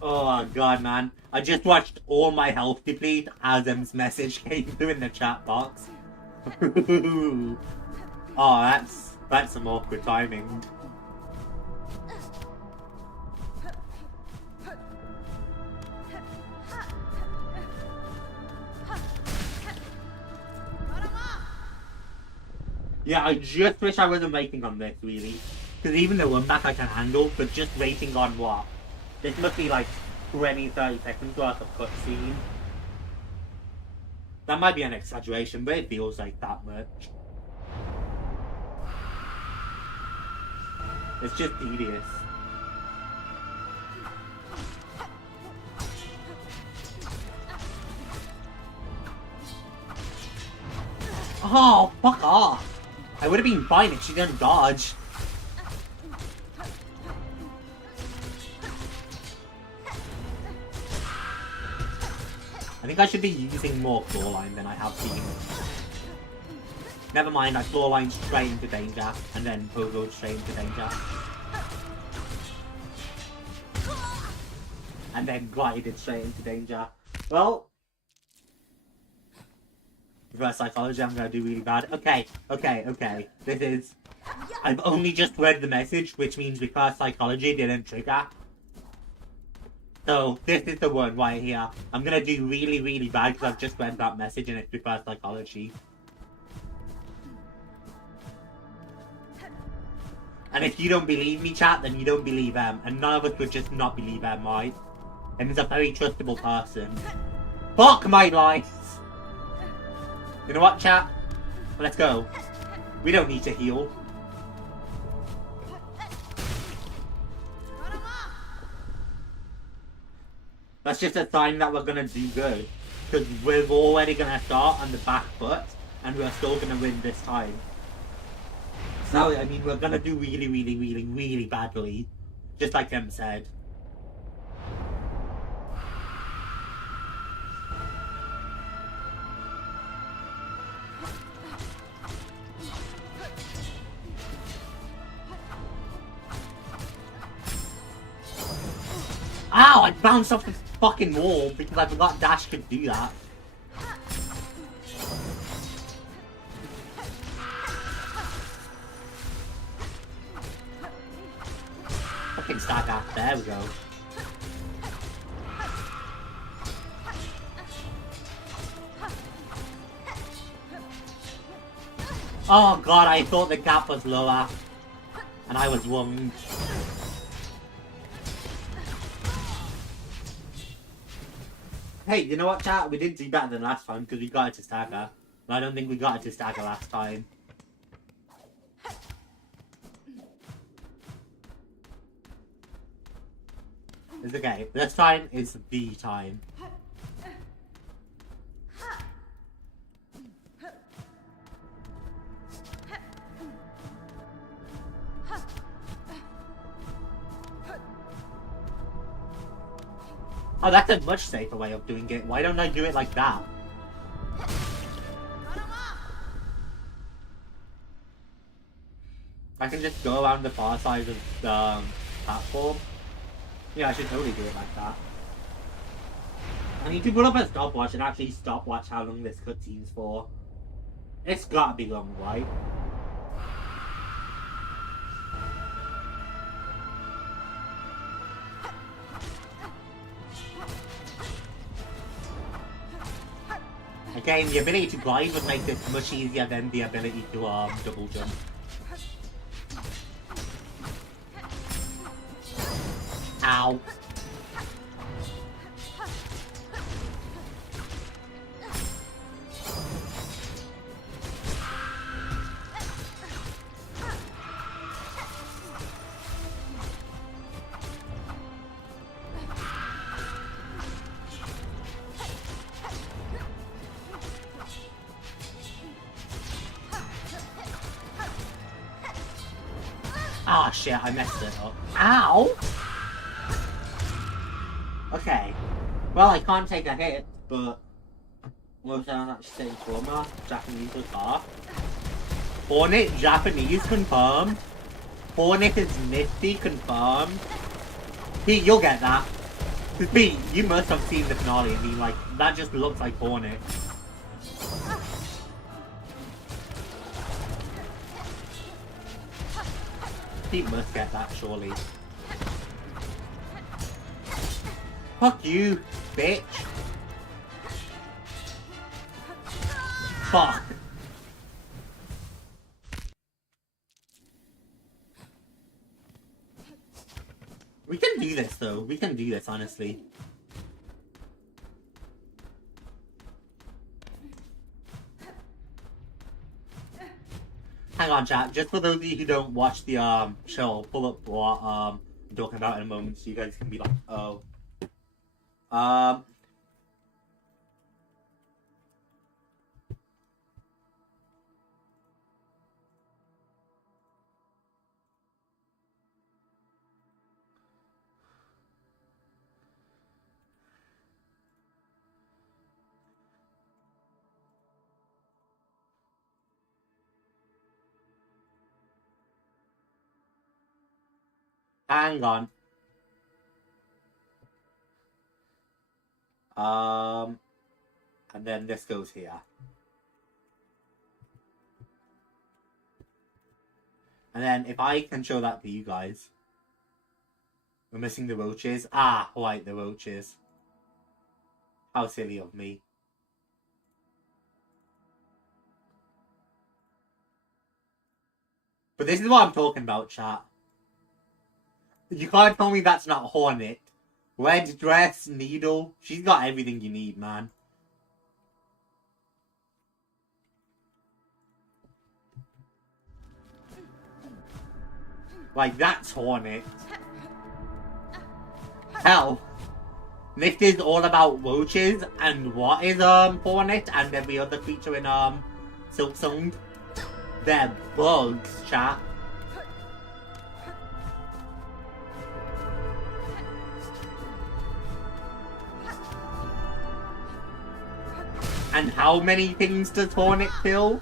Oh god, man. I just watched all my health deplete as Em's message came through in the chat box. Oh, that's some awkward timing. Yeah, I just wish I wasn't waiting on this, really. Because even the one back I can handle, but just waiting on what? This must be like 20-30 seconds worth of cutscene. That might be an exaggeration, but it feels like that much. It's just tedious. Oh, fuck off! I would have been fine if she didn't dodge. I think I should be using more claw line than I have been. Never mind, I claw lined straight into danger, and then pogoed straight into danger. And then glided straight into danger. Well, reverse psychology, I'm gonna do really bad. Okay. This is... I've only just read the message, which means reverse psychology didn't trigger. So, this is the one right here. I'm gonna do really, really bad because I've just read that message and it's reverse psychology. And if you don't believe me, chat, then you don't believe Em. And none of us would just not believe Em, right? And he's a very trustable person. Fuck my life! You know what, chat? Let's go. We don't need to heal. That's just a sign that we're gonna do good. Because we're already gonna start on the back foot, and we're still gonna win this time. So, I mean, we're gonna do really, really, really, really badly. Just like Em said. Ow! I bounced off the fucking wall because I forgot Dash could do that. Fucking stack out. There we go. Oh god, I thought the gap was lower. And I was wrong. Hey, you know what, chat? We did do better than last time because we got it to stagger. But I don't think we got it to stagger last time. It's okay. This time is the time. Oh, that's a much safer way of doing it. Why don't I do it like that? I can just go around the far side of the platform. Yeah, I should totally do it like that. I need to put up a stopwatch and actually stopwatch how long this cutscene's for. It's gotta be long, right? Again, the ability to glide would make this much easier than the ability to double jump. Ow. Ah, shit, I messed it up. Ow! Okay. Well, I can't take a hit, but... what was I actually saying for me? Japanese was off. Hornet, Japanese, confirmed. Hornet is nifty, confirmed. Pete, you'll get that. Because Pete, you must have seen the finale. I mean, like, that just looks like Hornet. Pete must get that, surely. Fuck you, bitch. Fuck. We can do this, though. We can do this, honestly. Hang on, chat. Just for those of you who don't watch the show, I'll pull up what I'm talking about in a moment, so you guys can be like, oh. Hang on. And then this goes here. And then if I can show that to you guys. We're missing the roaches. Ah, right, the roaches. How silly of me. But this is what I'm talking about, chat. You can't tell me that's not Hornet. Red dress, needle. She's got everything you need, man. Like, that's Hornet. Hell. This is all about roaches and what is Hornet and every other creature in Silksong. They're bugs, chat. And how many things does Hornet kill?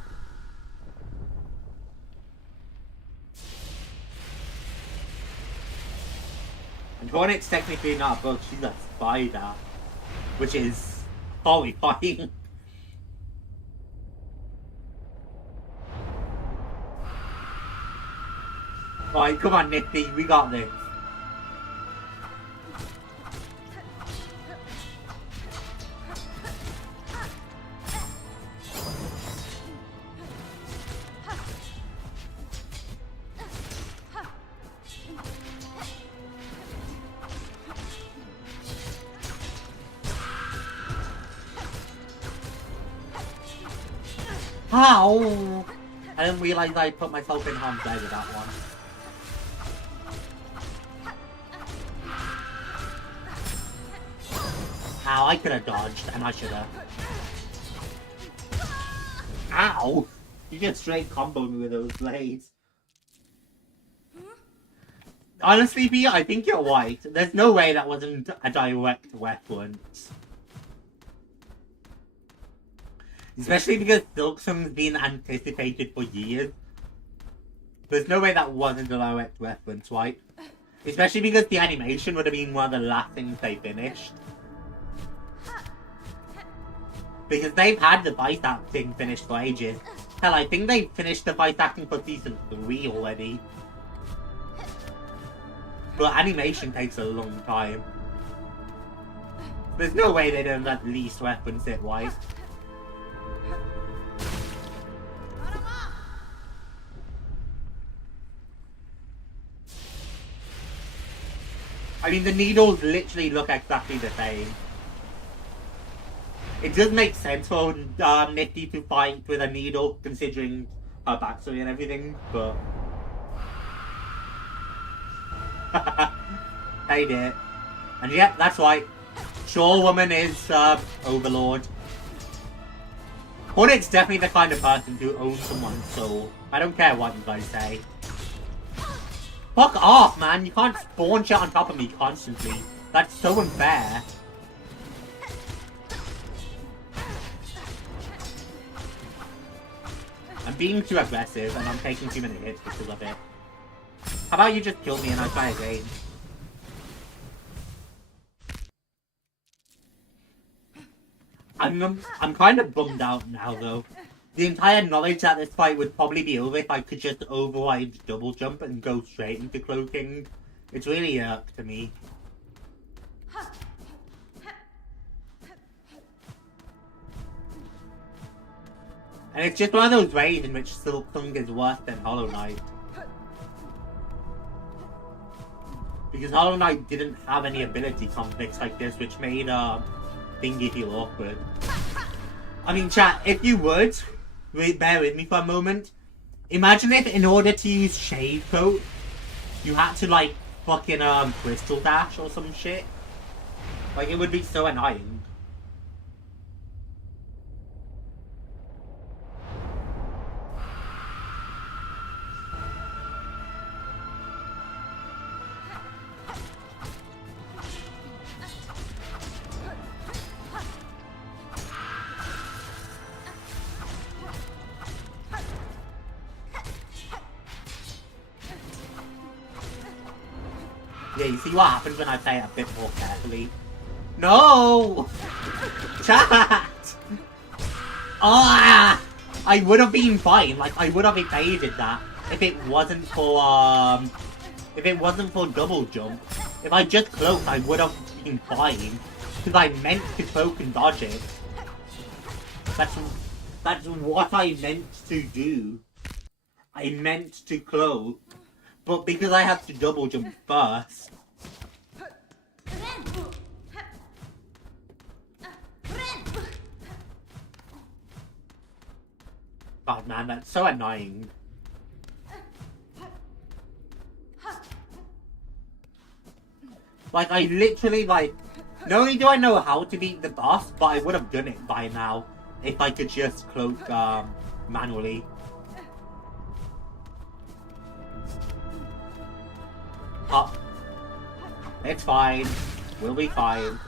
And Hornet's technically not a bug, she's a spider. Which is horrifying. Alright, come on Nifty, we got this. How? I didn't realise I put myself in harm's way with that one. Ow, I could have dodged, and I should have. Ow! You just straight comboed me with those blades. Honestly, Pia, I think you're right. There's no way that wasn't a direct weapon. Especially because Silksong's been anticipated for years. There's no way that wasn't a direct reference, right? Especially because the animation would have been one of the last things they finished. Because they've had the voice acting finished for ages. Hell, I think they finished the voice acting for season 3 already. But animation takes a long time. There's no way they didn't at least reference it, right? I mean, the needles literally look exactly the same. It does make sense for Nifty to fight with a needle, considering her backstory and everything, but... Hey dear. And yep, that's right. Sure Woman is, Overlord. Hornet's definitely the kind of person to own someone's soul. I don't care what you guys say. Fuck off, man! You can't spawn shit on top of me constantly. That's so unfair. I'm being too aggressive and I'm taking too many hits because of it. How about you just kill me and I'll try again? I'm kind of bummed out now though. The entire knowledge that this fight would probably be over if I could just override double jump and go straight into cloaking. It's really irked to me. And it's just one of those ways in which Silksong is worse than Hollow Knight. Because Hollow Knight didn't have any ability conflicts like this, which made Thingy feel awkward. I mean, chat, if you would, bear with me for a moment. Imagine if in order to use Shade Coat, you had to like fucking Crystal Dash or some shit. Like, it would be so annoying. Yeah, you see what happens when I play it a bit more carefully. No! Chat! Ah! I would have been fine. Like, I would have evaded that if it wasn't for double jump. If I just cloaked, I would have been fine. Because I meant to cloak and dodge it. That's what I meant to do. I meant to cloak. But because I had to double jump first... God man, that's so annoying. Like, I literally, like... Not only do I know how to beat the boss, but I would have done it by now. If I could just cloak, manually. Pop. It's fine. We'll be fine.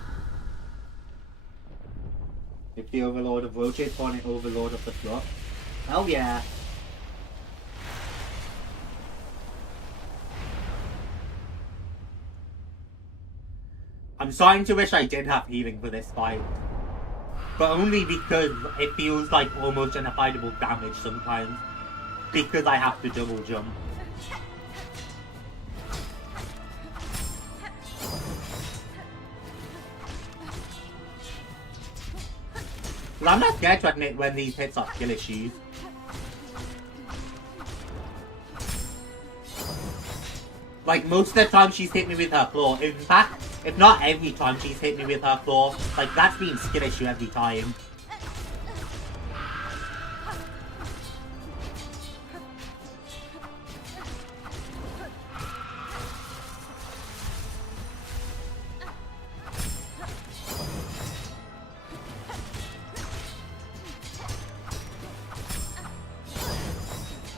If the Overlord of Roaches, Hornet, Overlord of the Fluff. Oh yeah. I'm starting to wish I did have healing for this fight. But only because it feels like almost unavoidable damage sometimes. Because I have to double jump. I'm not scared to admit when these hits are skill issues. Like, most of the time she's hit me with her claw. In fact, if not every time she's hit me with her claw, like, that's been skill issue every time.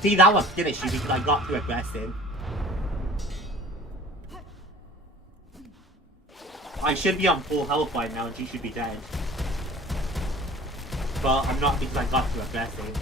See, that was skill issue because I got too aggressive. I should be on full health right now and she should be dead. But I'm not because I got too aggressive.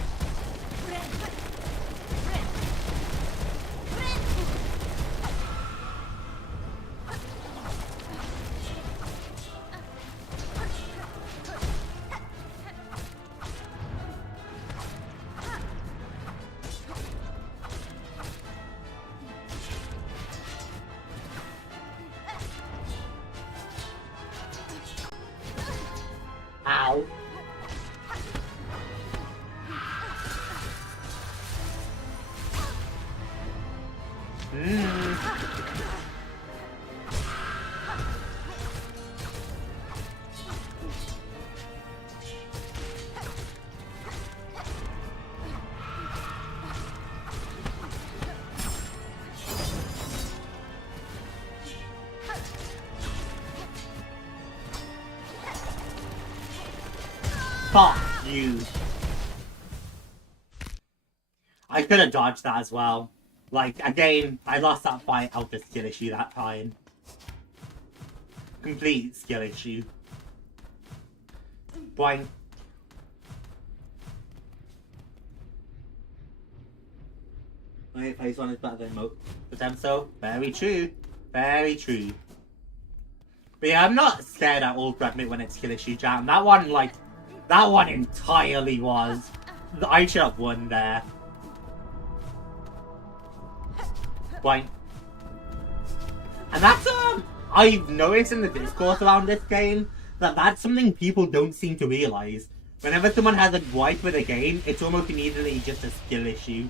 Ow. Fuck you. I could have dodged that as well. Like, again, I lost that fight out of skill issue that time. Complete skill issue. Boing. My phase one is better than most of them, so very true. Very true. But yeah, I'm not scared at all to admit when it's skill issue jam. That one, like, that one entirely was. I should have won there. Boing. And that's, I've noticed in the discourse around this game, that that's something people don't seem to realise. Whenever someone has a gripe with a game, it's almost immediately just a skill issue.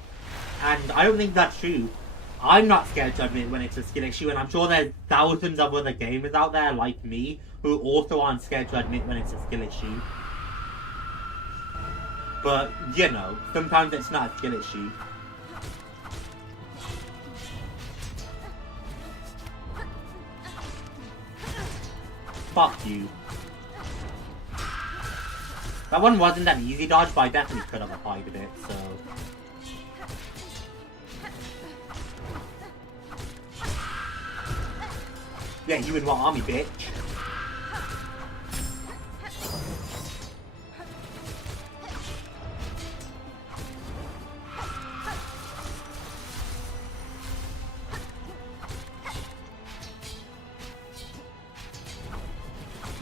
And I don't think that's true. I'm not scared to admit when it's a skill issue, and I'm sure there's thousands of other gamers out there like me who also aren't scared to admit when it's a skill issue. But, you know, sometimes it's not a skill issue. Fuck you. That one wasn't an easy dodge, but I definitely could have avoided it, so... Yeah, you in what army, bitch?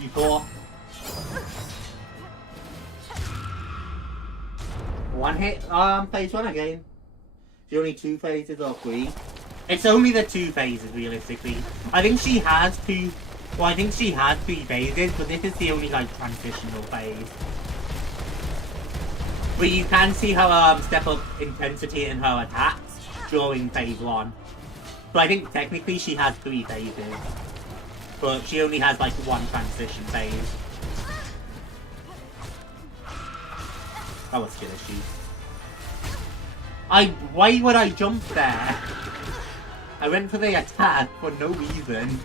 You thought... One hit, phase one again. It's only 2 phases or 3. It's only the 2 phases, realistically. I think she has 2... Well, I think she has 3 phases, but this is the only, like, transitional phase. But you can see her, step up intensity in her attacks during phase 1. But I think technically she has 3 phases. But she only has, like, 1 transition phase. That was skill issue. Why would I jump there? I went for the attack for no reason.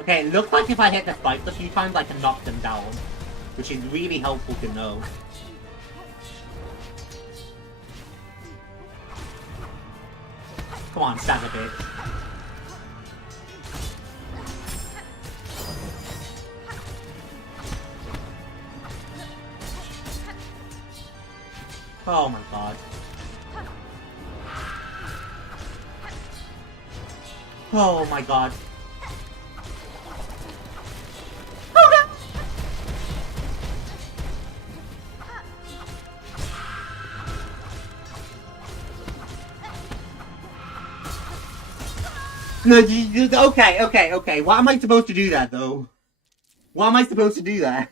Okay, it looks like if I hit the spikes a few times, I can knock them down. which is really helpful to know. Come on, stand a bit. Oh my god. Oh my god. Oh god! No, okay. What am I supposed to do there, though? What am I supposed to do there?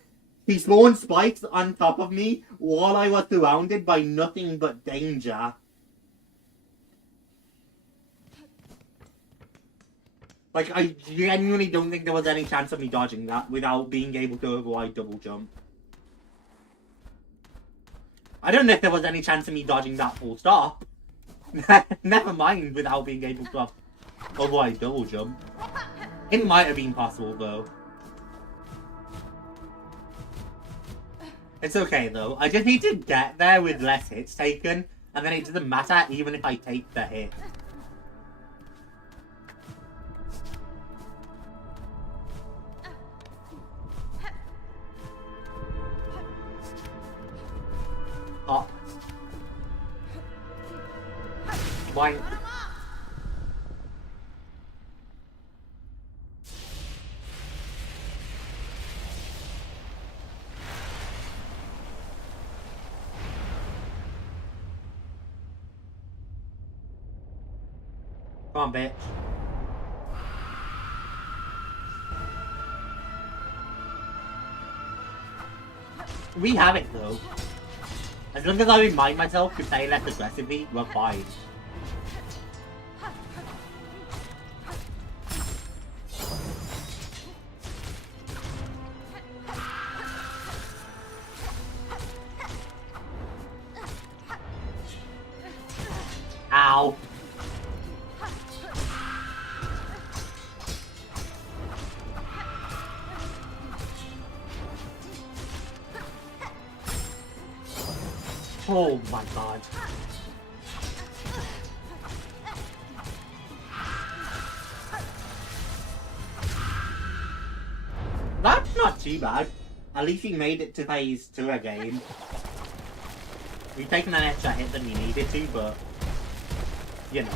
He spawned spikes on top of me while I was surrounded by nothing but danger. Like, I genuinely don't think there was any chance of me dodging that without being able to override double jump. I don't know if there was any chance of me dodging that full stop. Never mind without being able to override double jump. It might have been possible, though. It's okay, though. I just need to get there with less hits taken, and then it doesn't matter even if I take the hit. Oh. Why? Come on, bitch. We have it, though. As long as I remind myself to play less aggressively, we're fine. Ow. Oh my god. That's not too bad. At least we made it to phase 2 again. We've taken an extra hit than we needed to, but you know.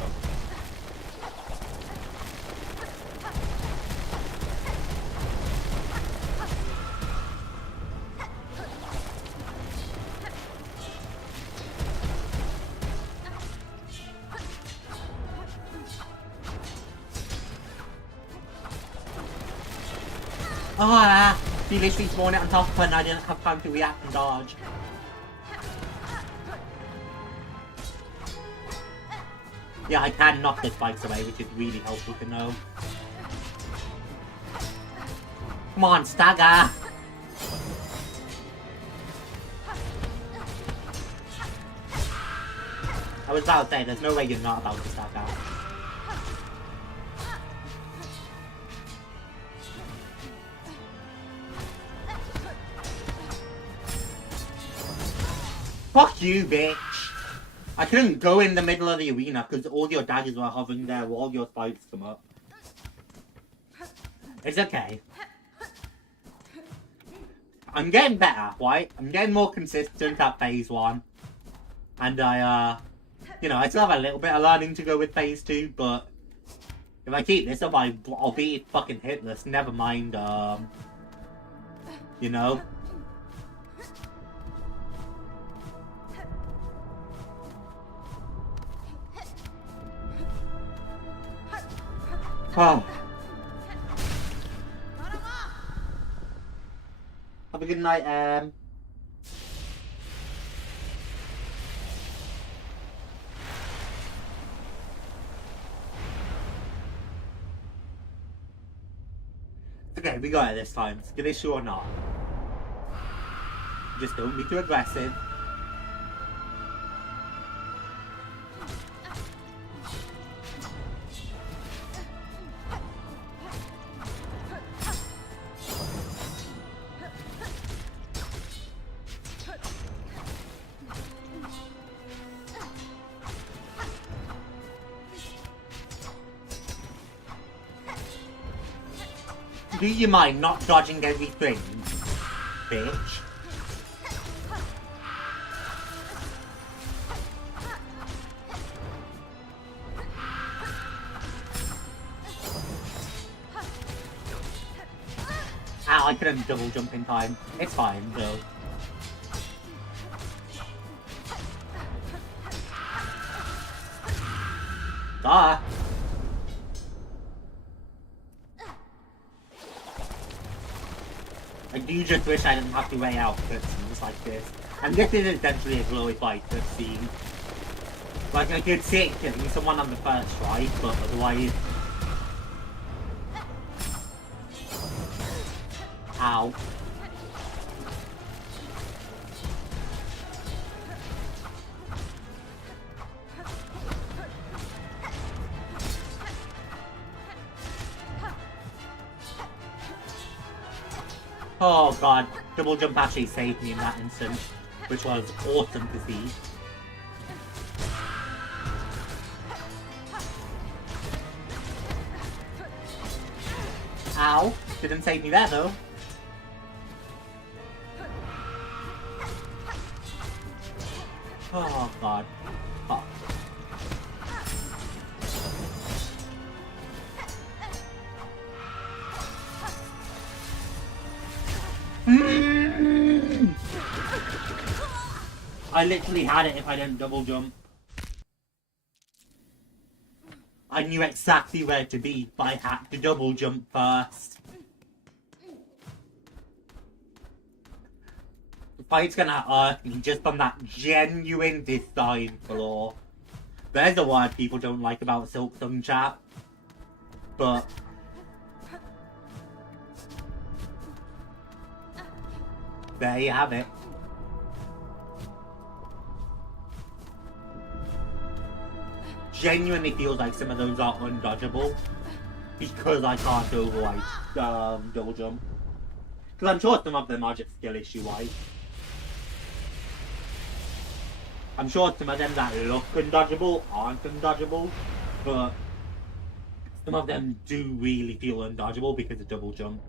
Ah, he literally spawned it on top of her and I didn't have time to react and dodge. Yeah, I can knock the spikes away, which is really helpful to know. Come on, stagger! I was about to say, there's no way you're not about to stagger. Fuck you, bitch! I couldn't go in the middle of the arena because all your daggers were hovering there while your spikes come up. It's okay. I'm getting better, right? I'm getting more consistent at phase 1. And you know, I still have a little bit of learning to go with phase 2, but if I keep this up, I'll be fucking hitless. Never mind, you know? Oh. Have a good night, Okay, we got it this time. Skittish or not. Just don't be too aggressive. Do you mind not dodging everything, bitch? Ow, I couldn't double jump in time. It's fine, though. Ah. I do just wish I didn't have to weigh out cutscenes like this. And this is essentially a glorified cutscene. Like, I could see it killing someone on the first try, but otherwise... Ow. Oh god, double jump actually saved me in that instant, which was awesome to see. Ow, didn't save me there though. Oh god. Oh. I literally had it if I didn't double jump. I knew exactly where to be, but I had to double jump first. The fight's gonna hurt me just from that genuine design flaw. There's a word people don't like about Silksong chat. But... there you have it. Genuinely feels like some of those are undodgeable because I can't overwrite double jump. Because I'm sure some of them are just skill issue wise. I'm sure some of them that look undodgeable aren't undodgeable, but some of them do really feel undodgeable because of double jump.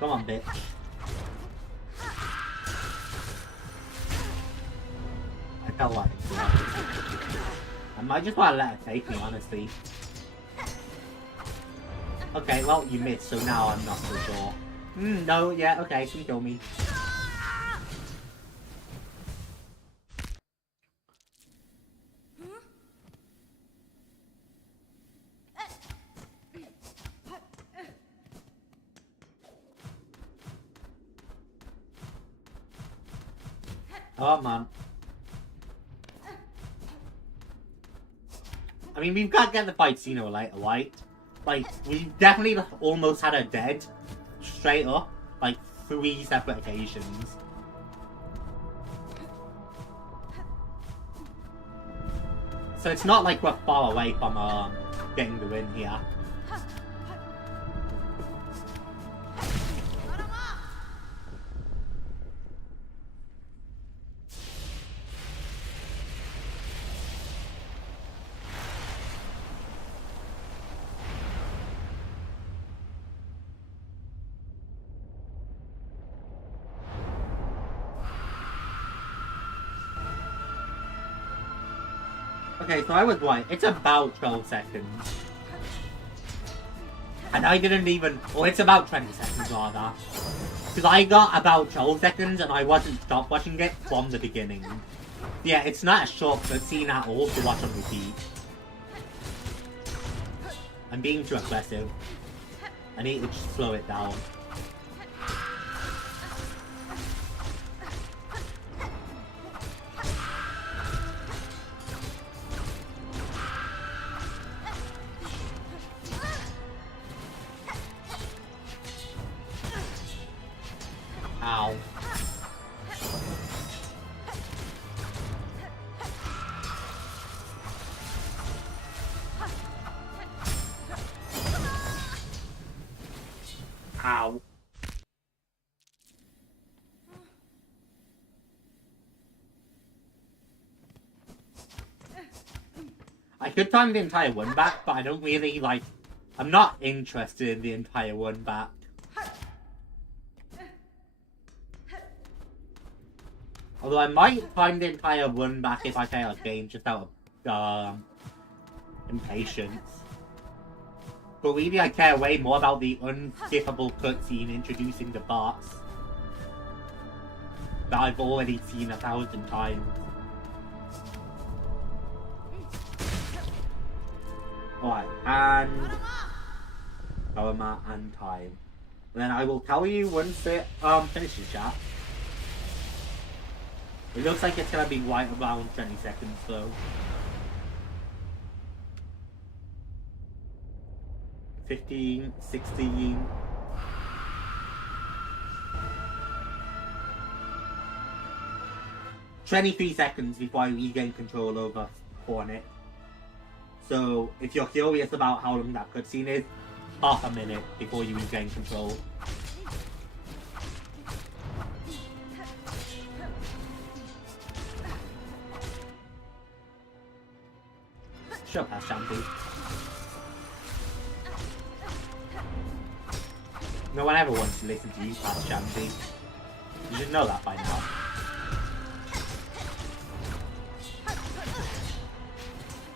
Come on, bitch. I felt like I might just want to let it take me, honestly. Okay, well, you missed, so now I'm not so sure. No, yeah, okay, can you kill me? Oh man. I mean, we've got to get the fight sooner or later, right? Like, we definitely almost had her dead, straight up, like 3 separate occasions. So it's not like we're far away from getting the win here. Okay, so I was right. It's about 12 seconds. And I didn't even... Or it's about 20 seconds, rather. Because I got about 12 seconds and I wasn't stop watching it from the beginning. Yeah, it's not a short cutscene at all to watch on repeat. I'm being too aggressive. I need to just slow it down. Ow. I could time the entire one back, but I don't really, like... I'm not interested in the entire one back. Although I might time the entire one back if I play a game just out of, impatience. But really I care way more about the unskippable cutscene introducing the boss. That I've already seen 1,000 times. Alright, and... power mat and time. And then I will tell you once it finishes, chat. It looks like it's gonna be right around 20 seconds though. 15, 16... 23 seconds before I regain control over Hornet. So, if you're curious about how long that cutscene is, half a minute before you regain control. Shut up, Shanty. No one ever wants to listen to you, past Shanty. You should know that by now.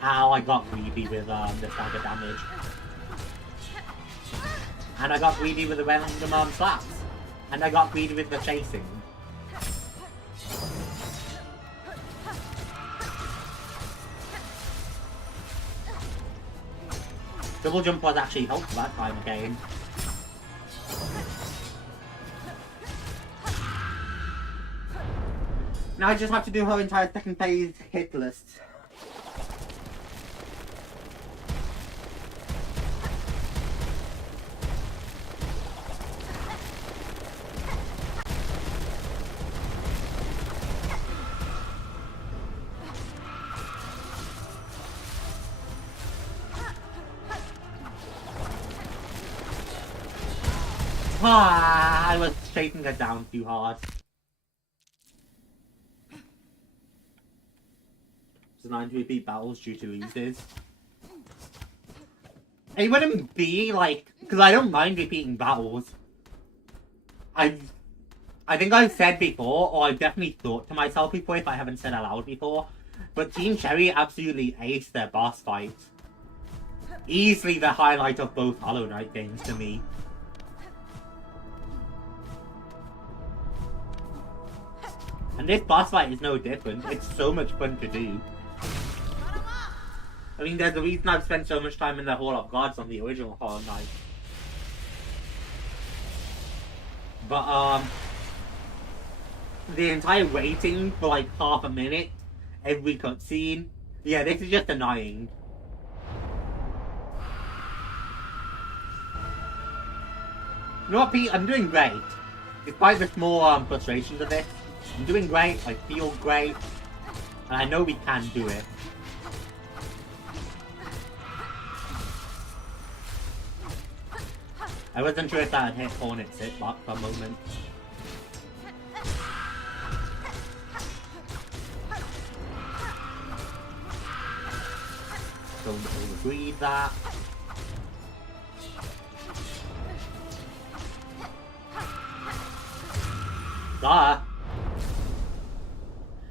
Ow, I got greedy with the stagger damage. And I got greedy with the random slaps. And I got greedy with the chasing. Double jump was actually helpful that time again. Now I just have to do her entire second phase hit list. I was chasing her down too hard. Designed to repeat battles due to losers. It wouldn't be like, because I don't mind repeating battles. I think I've said before, or I've definitely thought to myself before if I haven't said aloud before, but Team Cherry absolutely aced their boss fight. Easily the highlight of both Hollow Knight games to me. And this boss fight is no different. It's so much fun to do. I mean, there's a reason I've spent so much time in the Hall of Gods on the original Hollow Knight. But, the entire waiting for like half a minute, every cutscene, yeah, this is just annoying. You know what, Pete? I'm doing great. Despite the small frustrations of this, I'm doing great, I feel great, and I know we can do it. I wasn't sure if that had hit Hornet's hitbox for a moment. Don't overbreathe that. Duh.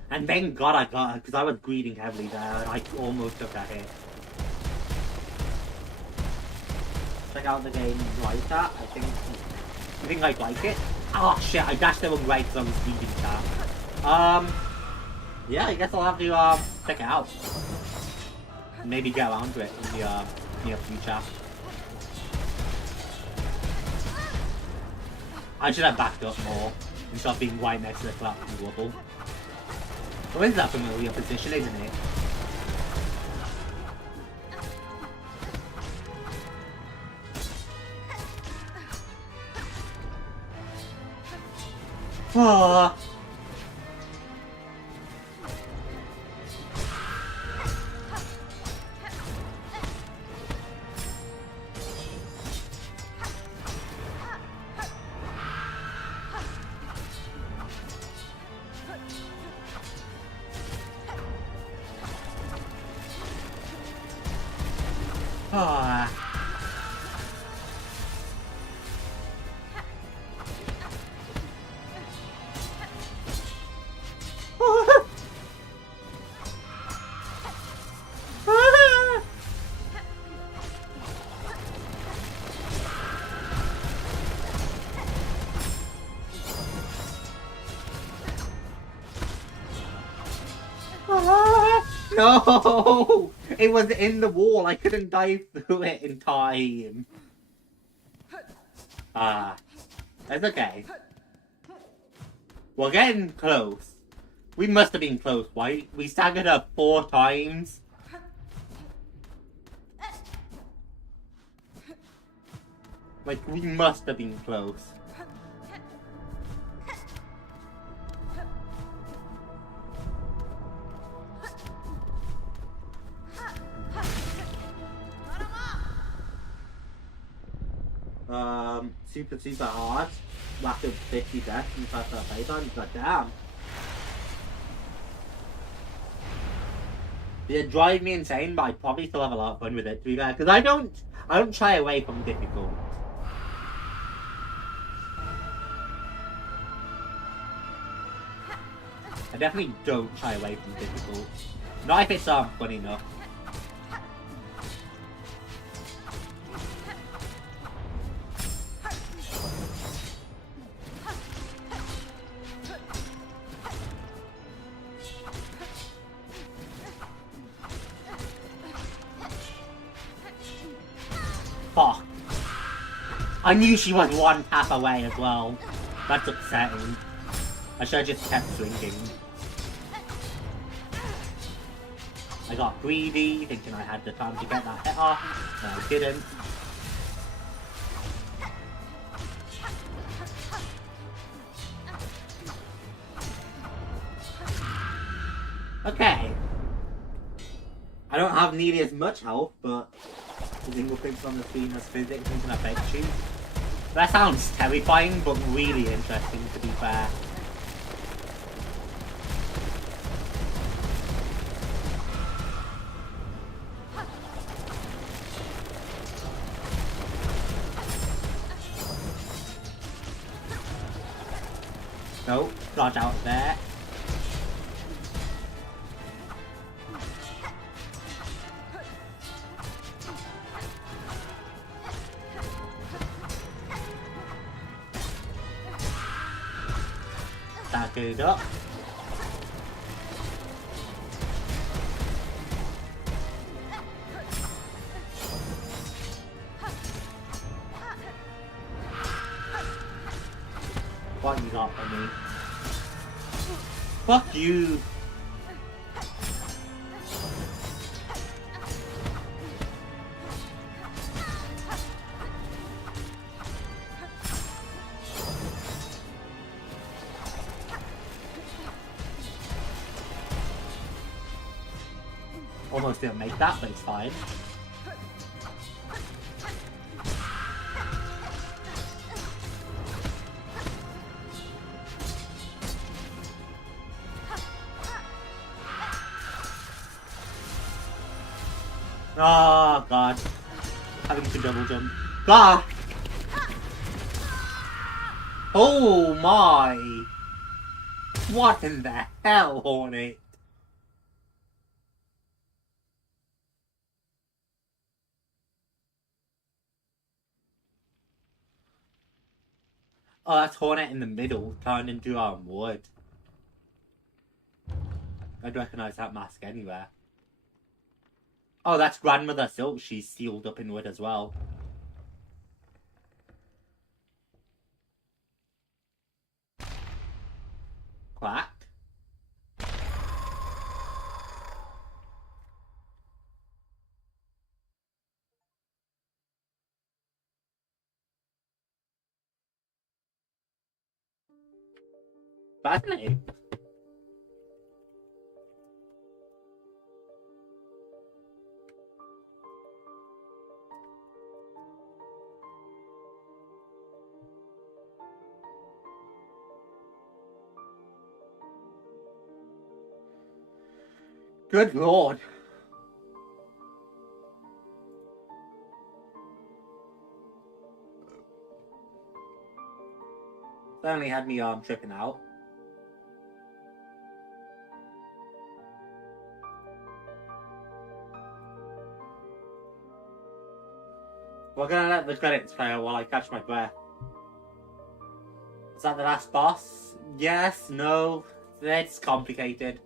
And thank God I got her, because I was greeting heavily there, and I almost took that hit. Check out the game like that, I think I'd like it. Oh shit, I dashed the wrong way because I was greeting that. Yeah, I guess I'll have to, check it out. Maybe get around to it in the, near future. I should have backed up more, instead of being right next to the clap and wobble. Oh, is that familiar position, isn't it? Oh. Ah. No! It was in the wall. I couldn't dive through it in time. That's okay. We're getting close. We must have been close, right? We staggered up 4 times. Like, we must have been close. Super hard. Whacked up 50 deaths in the first playtime. God damn. It'd drive me insane, but I'd probably still have a lot of fun with it, to be fair. Because I don't shy away from difficult. I definitely don't shy away from difficult. Not if it's fun enough. Fuck. I knew she was 1 tap away as well. That's upsetting. I should have just kept swinging. I got greedy, thinking I had the time to get that hit off, and I didn't. Okay. I don't have nearly as much health, but the single things on the screen as physics can affect you. That sounds terrifying, but really interesting, to be fair. Nope, dodge out of there. Stack it up. What you got for me? Fuck you! Almost didn't make that, but it's fine. Oh god. Having to double jump. God! Oh my! What in the hell, Hornet? Oh, that's Hornet in the middle, turned into wood. I'd recognise that mask anywhere. Oh, that's Grandmother Silk. She's sealed up in wood as well. Quack. Fascinating. Good lord. Finally had me tripping out. We're gonna let the credits play while I catch my breath. Is that the last boss? Yes, no, it's complicated.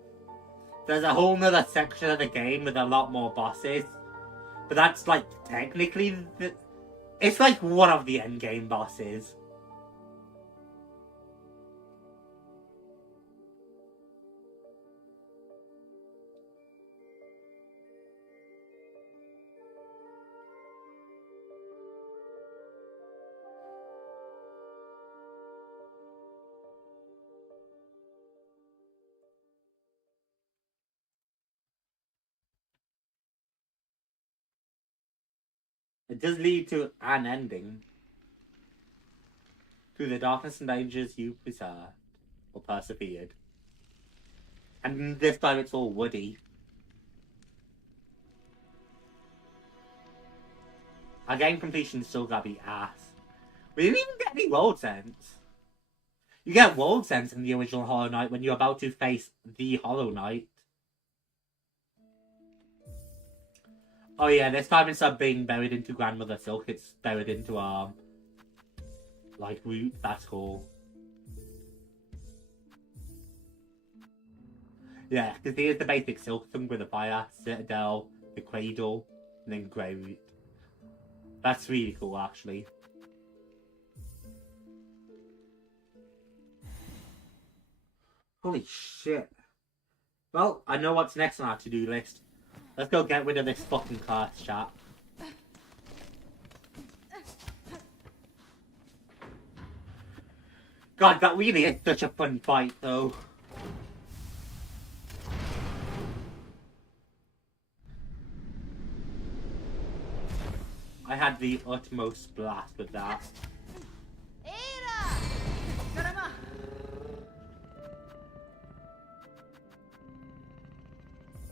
There's a whole nother section of the game with a lot more bosses. But that's like technically, it's like one of the endgame bosses. It does lead to an ending. Through the darkness and dangers you preserved, or persevered. And this time it's all woody. Our game completion still gotta be ass. We didn't even get any world sense. You get world sense in the original Hollow Knight when you're about to face the Hollow Knight. Oh yeah, this time instead of being buried into Grandmother Silk, it's buried into, like, roots. That's cool. Yeah, because here's the basic Silksong with the fire, citadel, the cradle, and then grey root. That's really cool, actually. Holy shit. Well, I know what's next on our to-do list. Let's go get rid of this fucking curse, chat. God, that really is such a fun fight, though. I had the utmost blast with that.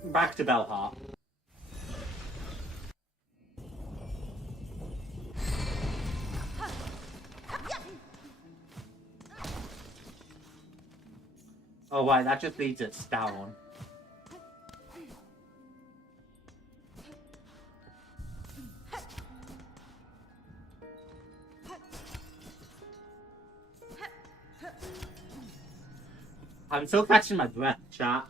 Back to Bellheart. Oh right, that just leads us down. I'm still catching my breath, chat.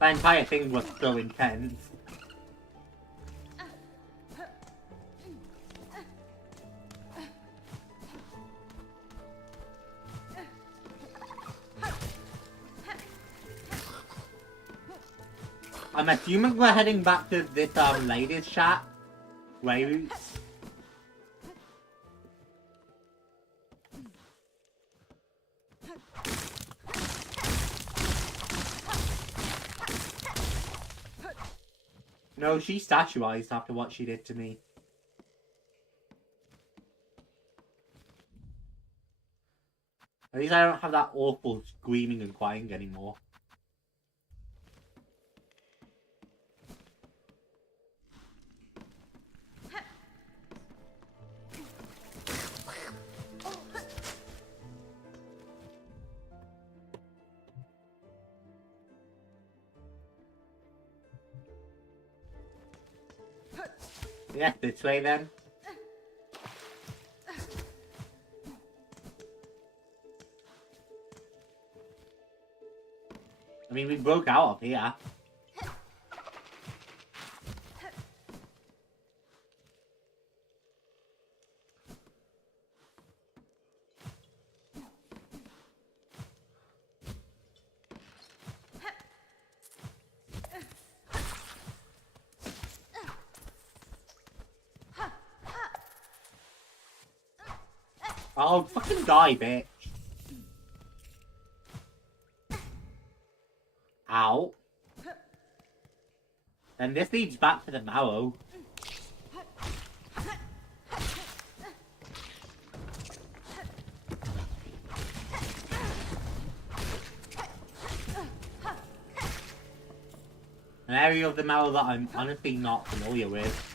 That entire thing was so intense. I'm assuming we're heading back to this lady's chat. Wayroots. No, she statuized after what she did to me. At least I don't have that awful screaming and crying anymore. Yeah, this way then. I mean, we broke out of here. Oh, fucking die, bitch. Ow. And this leads back to the marrow. area of the map that I'm honestly not familiar with.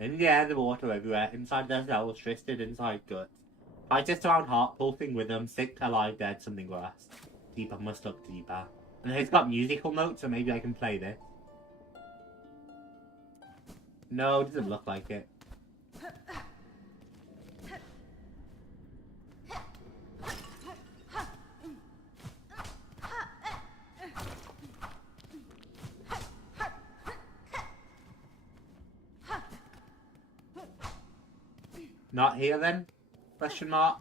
In the air, the water everywhere. Inside their cells, twisted inside guts. Tightest around heart, pulsing rhythm, sick, alive, dead, something grass. Deeper, must look deeper. And it's got musical notes, so maybe I can play this. No, it doesn't look like it. Not here then? Question mark.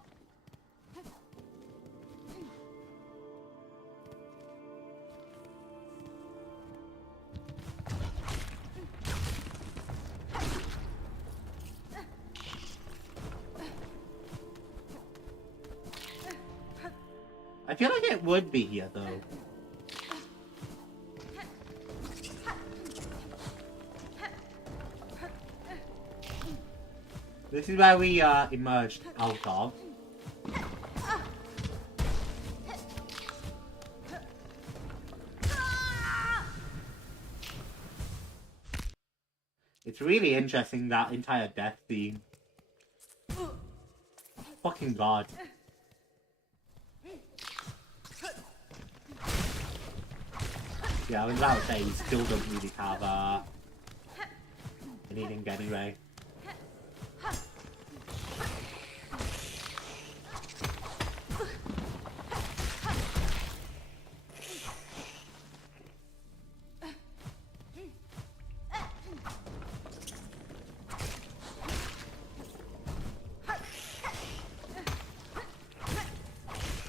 I feel like it would be here though. This is where we emerged out of. It's really interesting, that entire death theme. Fucking god. Yeah, I was about to say, we still don't really have anything anyway.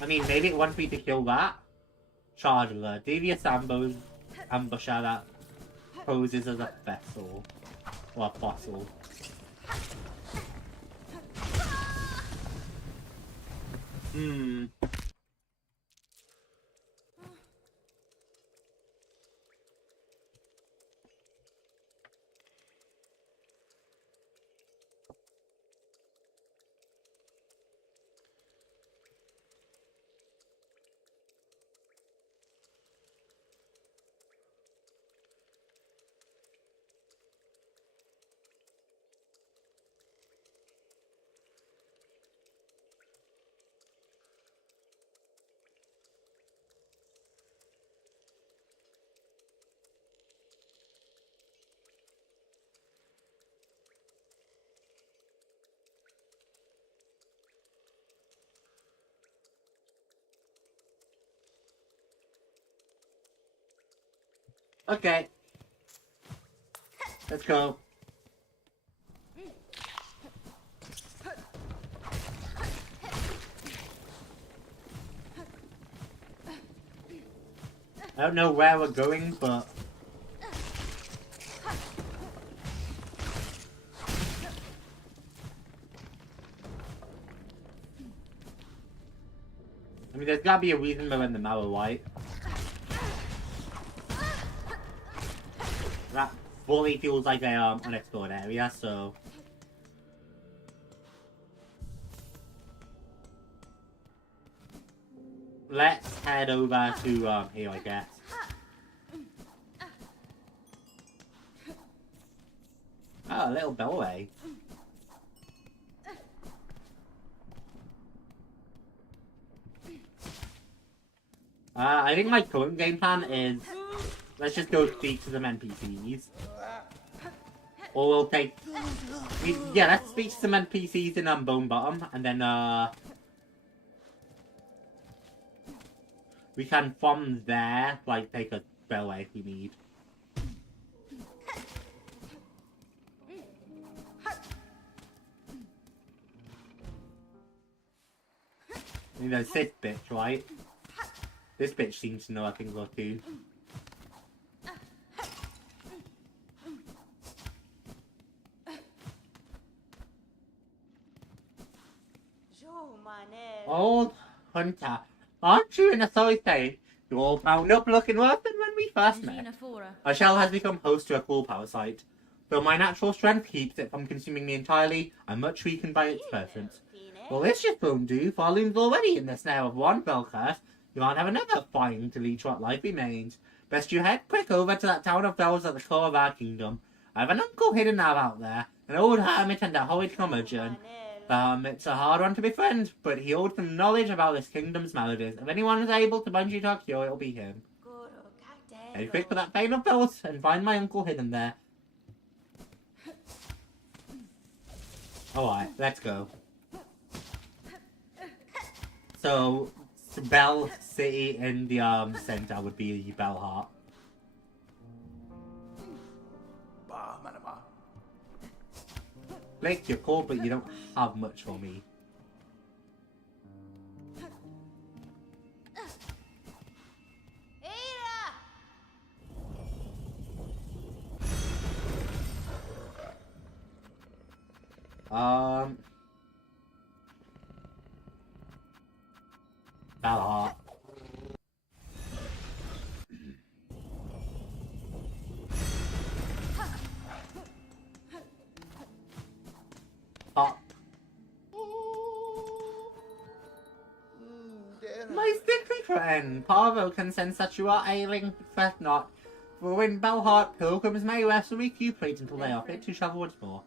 I mean, maybe it wants me to kill that. Charge alert. Devious ambusher that poses as a vessel. Or a fossil. Okay. Let's go. I don't know where we're going, but... I mean, there's gotta be a reason we're in the Mallow White. That fully feels like a unexplored area, so... Let's head over to here, I guess. Oh, a little bellway. I think my current game plan is... Let's just go speak to some NPCs. Or we'll take... Yeah, let's speak to some NPCs in Bone Bottom, and then we can from there, like, take a bellway if we need. I mean, there's this bitch, right? This bitch seems to know a thing or two. old hunter. Aren't you in a sorry state? You all bound up looking worse than when we first met. Our shell has become host to a cool power site. Though my natural strength keeps it from consuming me entirely, I'm much weakened by its presence. Well, this just won't do. Pharloom's already in the snare of one bell curse. You can't have another fighting to leech what life remains. Best you head quick over to that town of bells at the core of our kingdom. I have an uncle hidden out there, an old hermit and a horrid curmudgeon. It's a hard one to befriend, but he holds some knowledge about this kingdom's maladies. If anyone is able to bind you to a cure, it'll be him. Head quick for that vein of bells and find my uncle hidden there. Alright, let's go. So, Bell City in the center would be Bell Heart. Blake, you're cool, but you don't have much for me. Bell Heart. My sickly friend, Parvo can sense that you are ailing, fret not. For in Bellheart, pilgrims may rest or recuperate until they are fit to travel once more.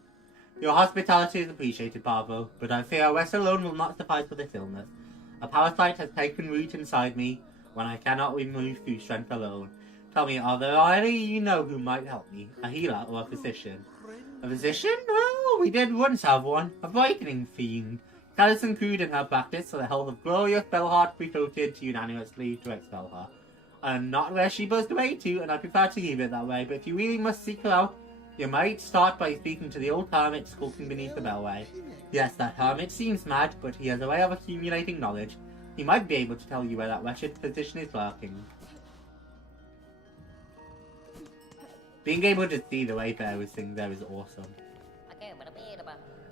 Your hospitality is appreciated, Parvo, but I fear a rest alone will not suffice for this illness. A parasite has taken root inside me when I cannot remove through strength alone. Tell me, are there any you know who might help me? A healer or a physician? A physician? Well, we did once have one. A frightening fiend. That is included in her practice, so the health of glorious Bellheart we voted unanimously to expel her. I'm not where she buzzed away to, and I prefer to leave it that way, but if you really must seek her out, you might start by speaking to the old hermit skulking beneath the bellway. Yes, that hermit seems mad, but he has a way of accumulating knowledge. He might be able to tell you where that wretched physician is lurking. Being able to see the wayfarers thing there is awesome.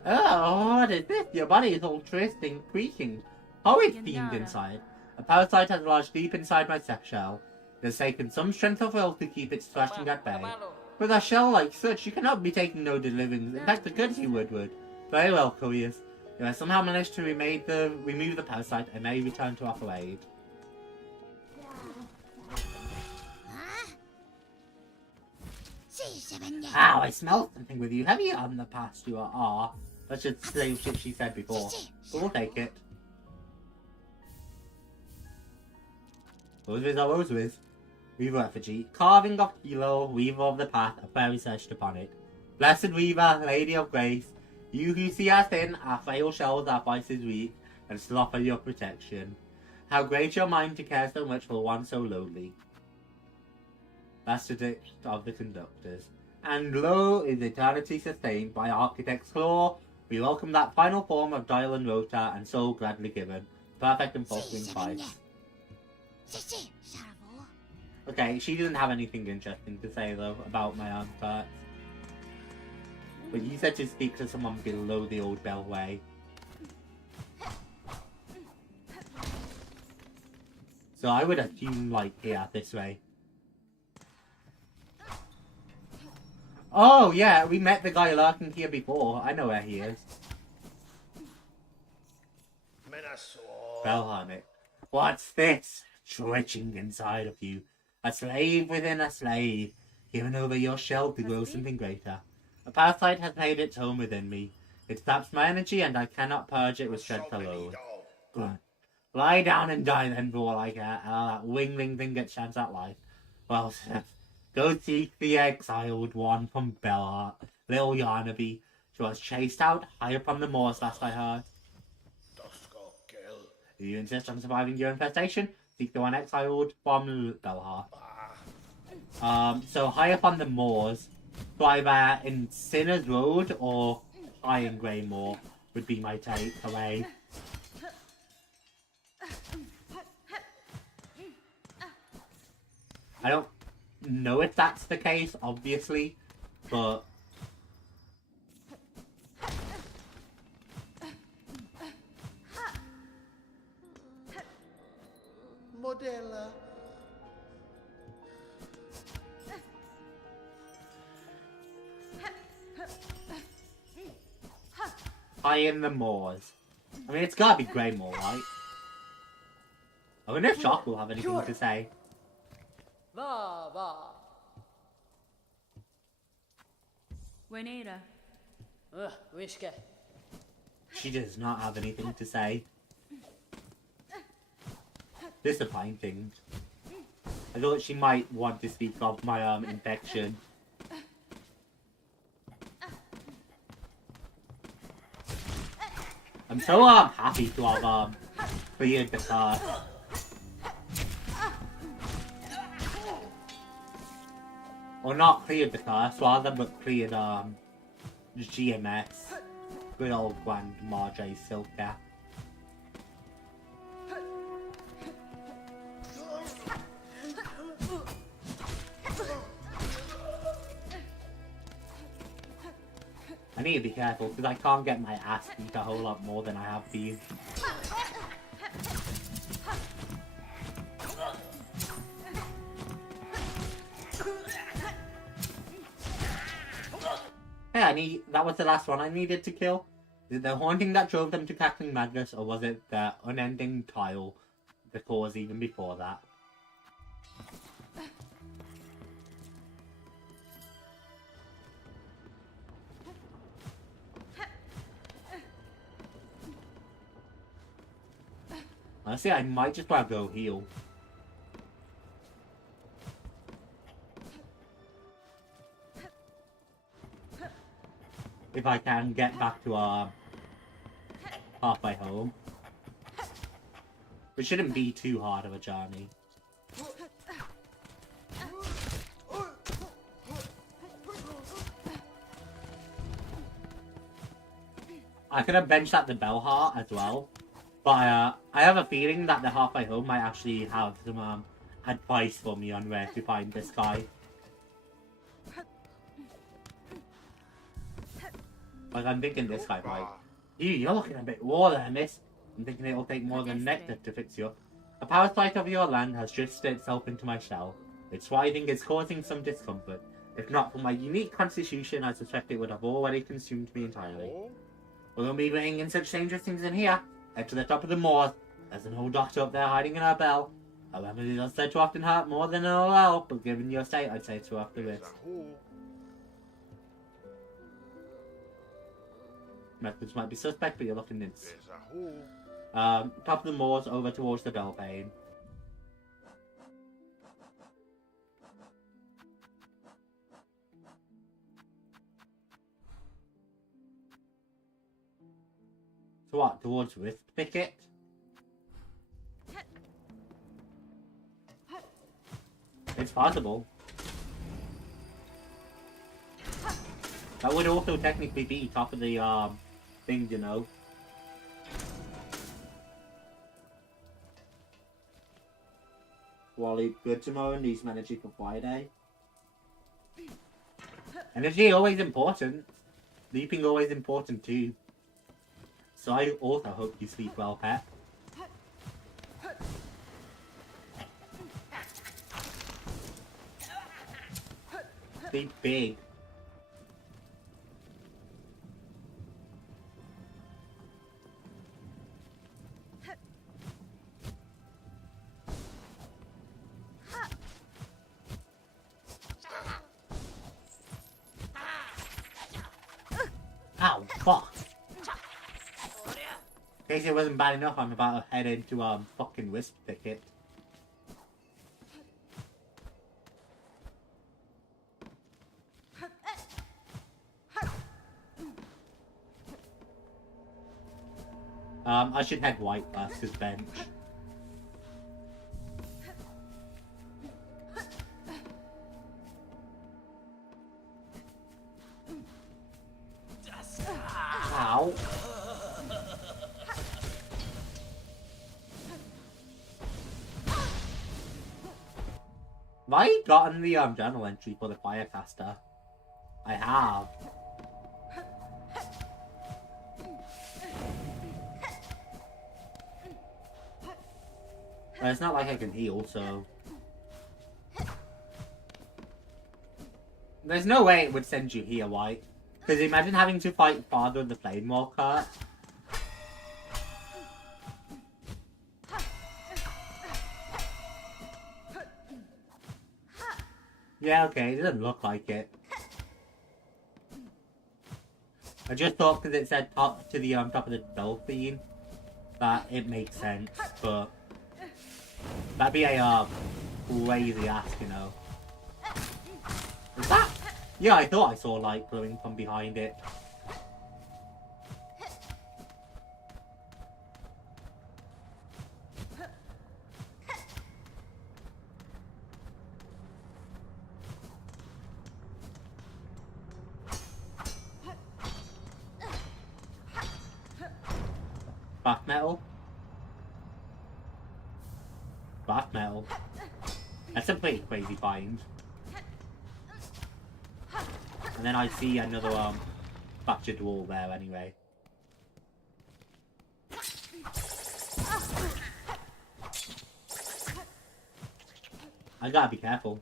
Oh, what is this? Your body is all twisting, creaking. Horrid fiend inside. A parasite has lodged deep inside my sex shell. It has taken some strength of will to keep its thrashing at bay. With a shell like such, you cannot be taking no deliverings. In fact, the courtesy would. Very well, couriers. If I somehow manage to remove the parasite, I may return to offer aid. Ow, I smell something with you. Heavy on the past you are. That's just the same shit she said before. But we'll take it. Rose are rose. Weaver effigy. Carving of Kilo, Weaver of the Path, a fairy searched upon it. Blessed Weaver, Lady of Grace, you who see us in our frail shells, our vices weak, and still offer your protection. How great your mind to care so much for one so lowly. Bastard of the conductors. And lo, is eternity sustained by architect's claw. We welcome that final form of dial and rotor, and so gladly given. Perfect and faltering price. Okay, she doesn't have anything interesting to say though about my arm parts. But you said to speak to someone below the old bellway. So I would assume like here, this way. Oh yeah, we met the guy lurking here before. I know where he is. Bell Hermit. What's this? Twitching inside of you. A slave within a slave. Given over your shell to grow something greater. A parasite has made its home within me. It saps my energy and I cannot purge it with strength alone. Good. Lie down and die then for all I care. That wingling thing gets chance at life. Well, go seek the exiled one from Bellheart, little Yarnaby. She was chased out high upon the moors last I heard. If you insist on surviving your infestation, seek the one exiled from Bellheart. So high up on the moors, so either in Sinner's Road or high in Grey Moor would be my takeaway. I don't know if that's the case, obviously, but tie in the moors. I mean, it's gotta be grey moor, right? I wonder if Shock will have anything to say. Va, va. Juanita. Wishka. She does not have anything to say. Disappointing. I thought she might want to speak of my infection. I'm so happy to have cleared the curse. Or not cleared the curse, rather, but cleared the GMS. Good old Grandma J Silka. I need to be careful because I can't get my ass beat a whole lot more than I have been. Hey, that was the last one I needed to kill. Is it the haunting that drove them to Cackling Madness, or was it the unending tile, the cause even before that? Honestly, I might just want to go heal. If I can get back to halfway home. It shouldn't be too hard of a journey. I could have benched at the Bell Heart as well. But I have a feeling that the halfway home might actually have some advice for me on where to find this guy. Like, I'm thinking this guy might. You're looking a bit raw there, miss. I'm thinking it'll take more than nectar to fix you. A parasite of your land has drifted itself into my shell. Its writhing is causing some discomfort. If not for my unique constitution, I suspect it would have already consumed me entirely. We won't be bringing in such dangerous things in here. Head to the top of the moors. There's an old doctor up there hiding in her bell. A remedy that's said to often hurt more than it'll help, but given your state, I'd say it's worth the risk. Methods might be suspect, but you're looking in. Top of the moors over towards the bell pane. So what, towards Wisp Picket? It's possible. That would also technically be top of the thing, you know. Wally, good tomorrow and News Energy for Friday. Energy always important. Sleeping always important too. So I also hope you sleep well, pet. Sleep big. Ow, fuck. In case it wasn't bad enough, I'm about to head into fucking Wisp Thicket. I should head white first, his bench. Ow. Have I gotten the journal entry for the Firecaster? I have. But it's not like I can heal, so... There's no way it would send you here, White. Because imagine having to fight Father of the Flamewalker. Yeah, okay, it doesn't look like it. I just thought because it said top to the top of the dolphin that it makes sense, but that'd be a crazy ask, you know. Is that? Yeah, I thought I saw light glowing from behind it. Bath metal? Bath metal. That's a pretty crazy find. And then I see another fractured wall there anyway. I gotta be careful.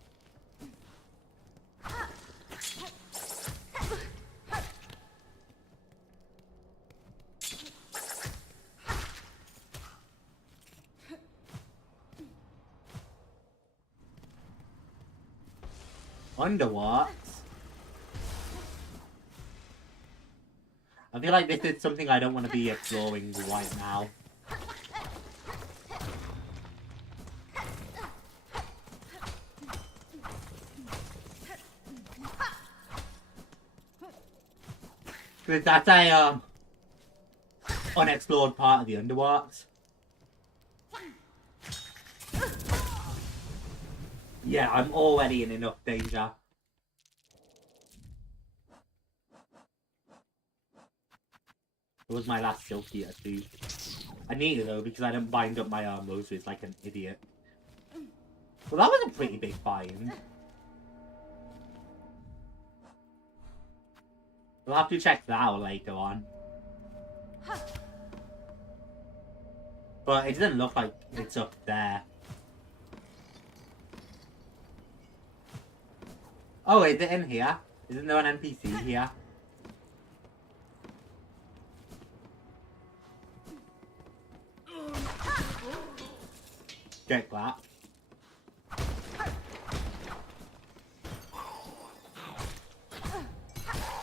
Underwater. I feel like this is something I don't want to be exploring right now. Because that's a unexplored part of the Underworks. Yeah, I'm already in enough danger. It was my last silk eater too. I need it though because I didn't bind up my rosaries like an idiot. Well, that was a pretty big find. We'll have to check that out later on. But it doesn't look like it's up there. Oh, is it in here? Isn't there an NPC here? Get that.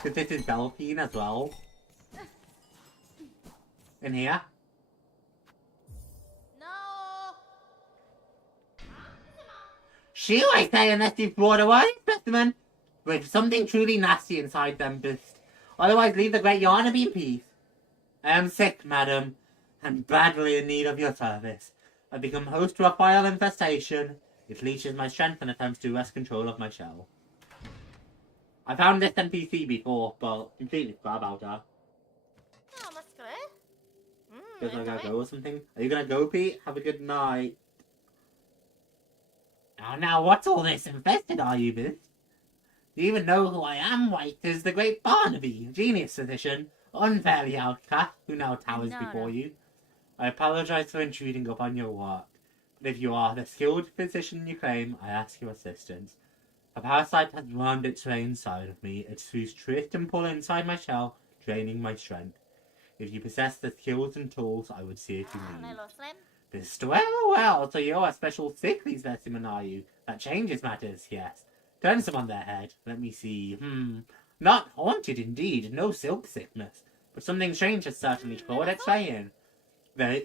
Because this is Delphine as well. In here? No. Shoo, I say, unless you've brought a worthy specimen with something truly nasty inside them, beast. Otherwise, leave the great Yarnaby in peace. I am sick, madam, and badly in need of your service. I've become host to a vile infestation. It leeches my strength and attempts to wrest control of my shell. I found this NPC before, but completely forgot about her. Guess I gotta go or something? Are you gonna go, Pete? Have a good night. Now, what's all this infested, are you, Biff? Do you even know who I am, White? Is the great Barnaby, genius physician, unfairly outcast, who now towers before you. I apologize for intruding upon your work, but if you are the skilled physician you claim, I ask your assistance. A parasite has wound its way inside of me. It sews twist and pull inside my shell, draining my strength. If you possess the skills and tools, I would see it you need. Best well, so you're a special sickly specimen, are you? That changes matters, yes. Turn some on their head. Let me see. Not haunted indeed, no silk sickness. But something strange has certainly clawed its way in.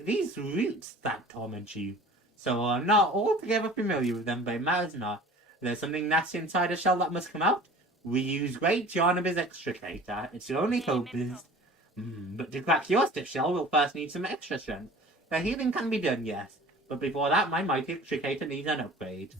These roots that torment you. So I'm not altogether familiar with them, but it matters not. There's something nasty inside a shell that must come out. We use great Yarnaby's extricator. It's your only hope is... but to crack your stiff shell, we'll first need some extra strength. The healing can be done, yes. But before that, my mighty extricator needs an upgrade.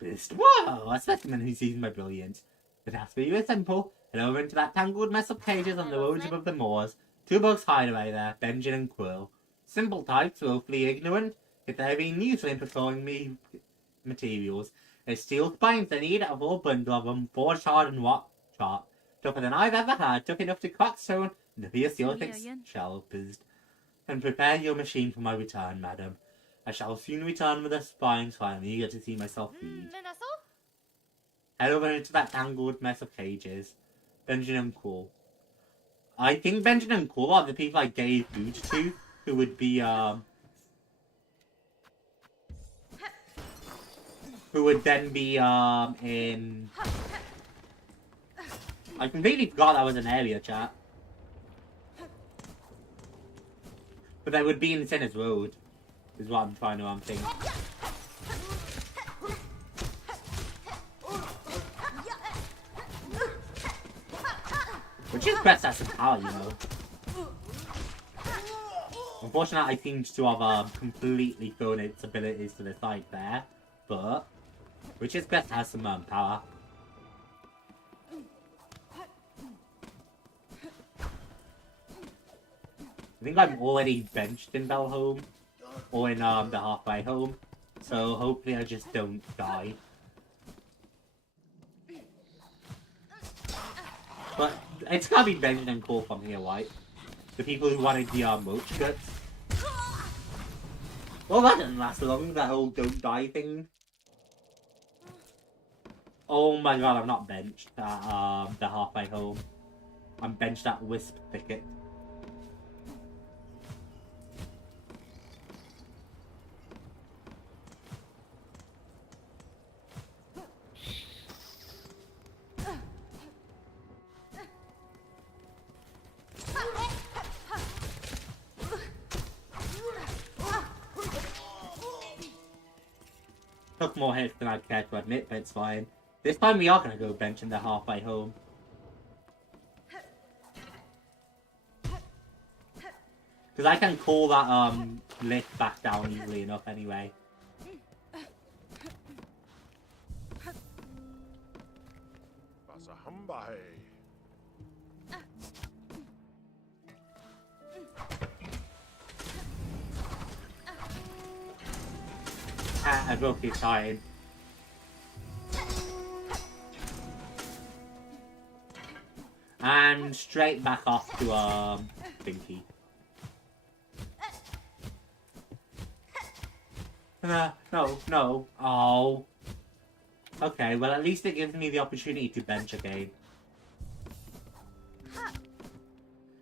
Best whoa! A specimen who sees my brilliance. The task for you is simple. Head over into that tangled mess of cages on the roads above the moors. 2 bugs hide away there, Benjamin and Quill. Simple types, willfully ignorant, yet they have been useful in patrolling me materials. A steel spines they need a full bundle of them, 4 shard and what sharp. Tougher than I've ever had, tough enough to crack stone and to pierce your thick shell, and prepare your machine for my return, madam. I shall soon return with the spines, for I am eager to see myself feed. Menaso? Head over into that tangled mess of cages. Benjamin and Cool. I think Benjamin and Cool are the people I gave food to, who would be, who would then be, in... I completely forgot that was an area, chat. But they would be in Sinner's Road, is what I'm trying to think. Which is best as a power, you know. Unfortunately, I seem to have completely thrown its abilities to the side there, but which is best has some power. I think I'm already benched in Belhome, or in the halfway home, so hopefully I just don't die. But it's gotta be Benjamin and Cole from here, right? The people who wanted the roach guts. Well, that didn't last long, that whole don't die thing. Oh my god, I'm not benched at the halfway home. I'm benched at Wisp Thicket. Took more hits than I'd care to admit, but it's fine. This time we are going to go bench in the halfway home. Because I can call that lift back down easily enough anyway. I will keep trying. And straight back off to Pinky. No. Oh. Okay, well at least it gives me the opportunity to bench again.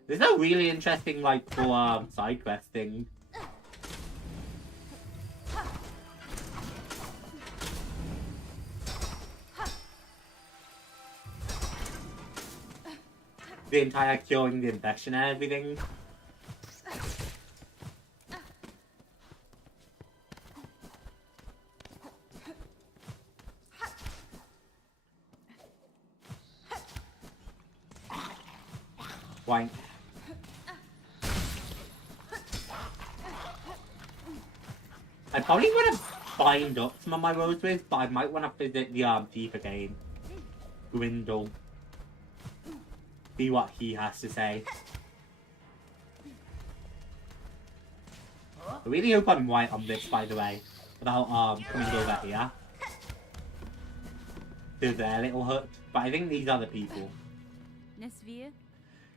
There's no really interesting like full side quest thing. The entire curing the infection and everything. Wank. I probably would have bind up some of my roseways, but I might want to visit the thief again. Grindle. See what he has to say. I really hope I'm right on this, by the way, without coming over here to their little hut. But I think these are the people.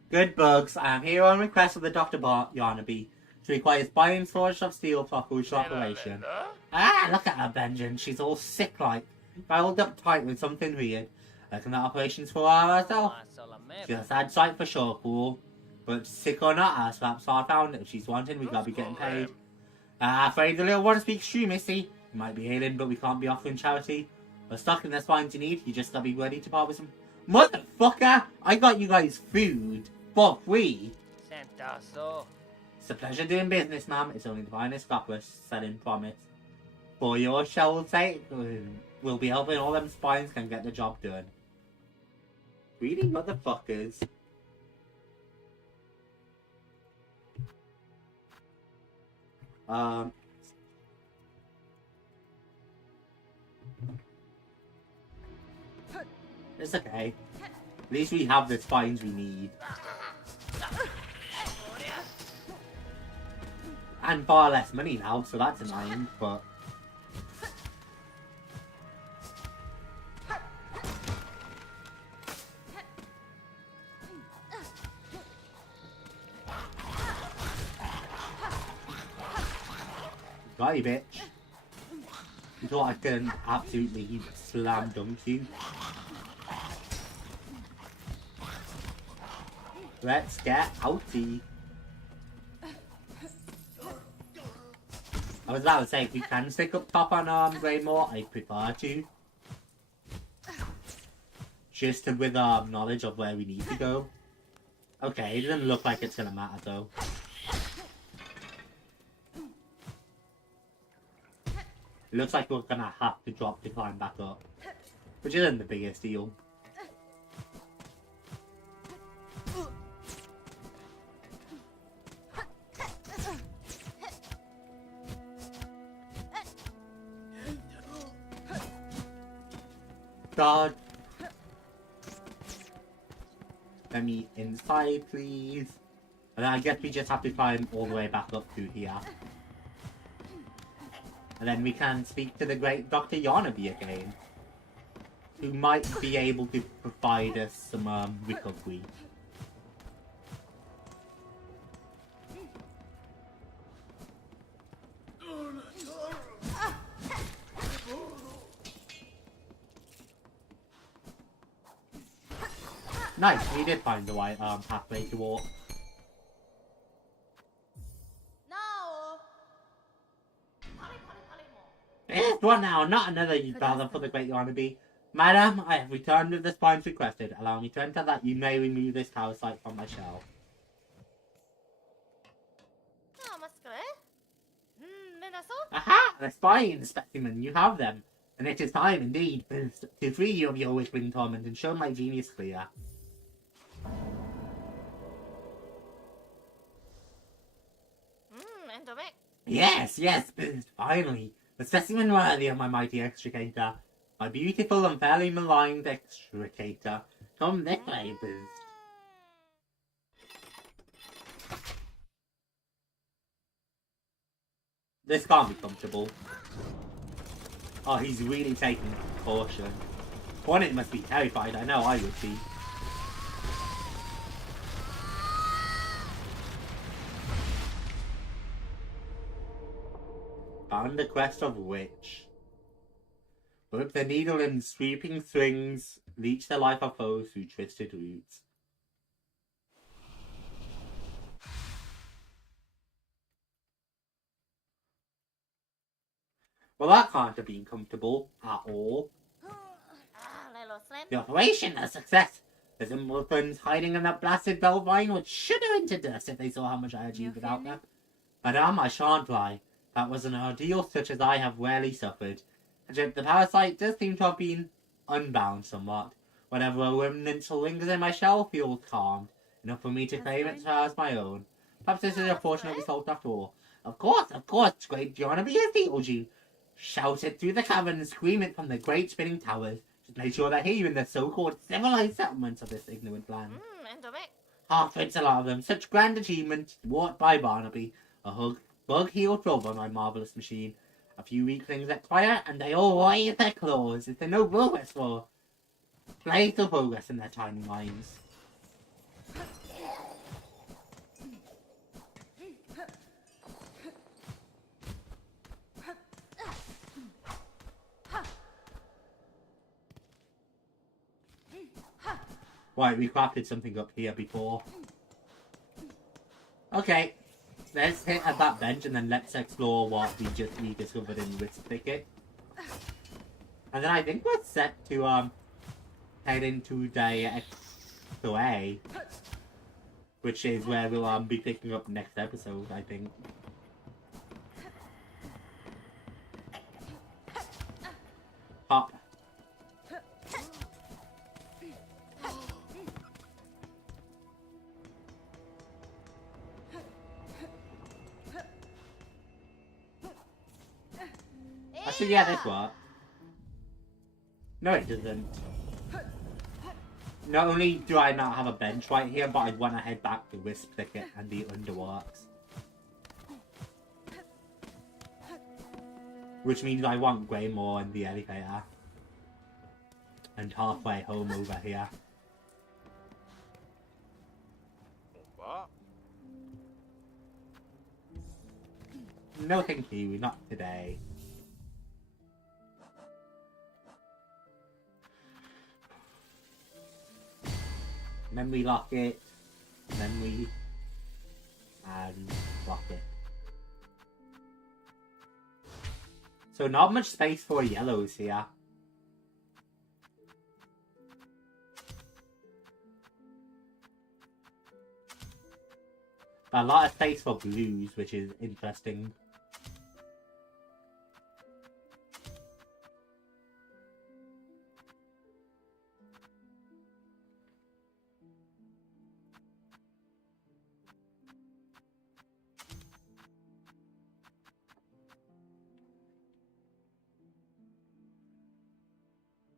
Good bugs. I am here on request of the Dr. Yarnaby to require buying storage of steel for crucial operation. Ah, look at her, Benjamin. She's all sick like. Riled up tight with something weird. Reckon that operation's for her herself. She's a sad sight for sure, cool. But sick or not, ass flaps are found. If she's wanting, we gotta be getting paid. Afraid the little one speaks true, missy. You might be ailing, but we can't be offering charity. We're stuck in the spines you need. You just gotta be ready to part with some. Motherfucker! I got you guys food for free. It's a pleasure doing business, ma'am. It's only the finest copper selling promise. For your shell's sake, we'll be helping all them spines can get the job done. Really, motherfuckers? It's okay. At least we have the spines we need. And far less money now, so that's annoying, but... Got you, bitch. You thought I couldn't absolutely slam dunk you? Let's get outie. I was about to say, if we can stick up top on Greymore, I prefer to. Just with knowledge of where we need to go. Okay, it doesn't look like it's gonna matter though. It looks like we're gonna have to drop to climb back up. Which isn't the biggest deal. God. Let me inside, please. And I guess we just have to climb all the way back up through here. And then we can speak to the great Dr. Yarnaby again. Who might be able to provide us some recovery. Nice, we did find the right pathway to walk. Yes, what now? Not another battle for the great Yarnaby. Madam, I have returned with the spines requested. Allow me to enter that you may remove this parasite from my shell. Aha! The spine specimen, you have them. And it is time indeed to free you of your whispering torment and show my genius clear. Yes, yes, finally. A specimen worthy of my mighty extricator. My beautiful and fairly maligned extricator. Come this way, Boost. This can't be comfortable. Oh, he's really taking caution. Hornet must be terrified, I know I would be. Found the quest of witch. Whip the needle in sweeping swings, leech the life of foes through twisted roots. Well, that can't have been comfortable at all. The operation a success. The simpletons hiding in that blasted Belvine would shudder into dust if they saw how much I achieved without them. Madame, I shan't lie. That was an ordeal such as I have rarely suffered. And yet the parasite does seem to have been unbound somewhat. Whatever remnant lingers in my shell feels calmed, enough for me to claim it as my own. Perhaps this is a portion of the salt after all. Of course, great Yarnaby has healed you. Shout it through the cavern and scream it from the great spinning towers. Just make sure they hear you in the so-called civilized settlements of this ignorant land. Half-wits, a lot of them. Such grand achievements, wrought by Barnaby. A bug-heeled rover on my marvellous machine. A few weaklings expire, and they all raise their claws. It's a no progress for little progress in their tiny minds. Right, we crafted something up here before. Okay, let's hit at that bench and then let's explore what we just rediscovered in Wisp Thicket. And then I think we're set to head into the XOA, which is where we'll be picking up next episode, I think. Hop. Actually, yeah, this works. No, it doesn't. Not only do I not have a bench right here, but I want to head back to Wisp Thicket and the Underworks. Which means I want Greymore and the elevator. And halfway home over here. No thank you, not today. Memory lock it. Memory. And lock it. So not much space for yellows here. But a lot of space for blues, which is interesting.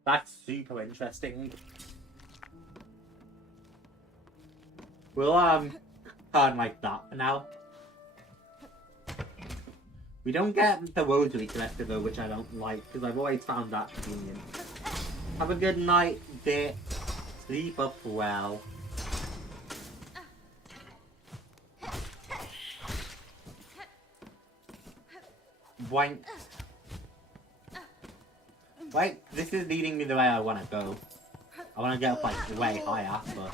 That's super interesting. We'll turn like that for now. We don't get the rosary collector though, which I don't like, because I've always found that convenient. Have a good night, Dick. Sleep up well. Boink. Wait, this is leading me the way I want to go. I want to get up like way higher, but...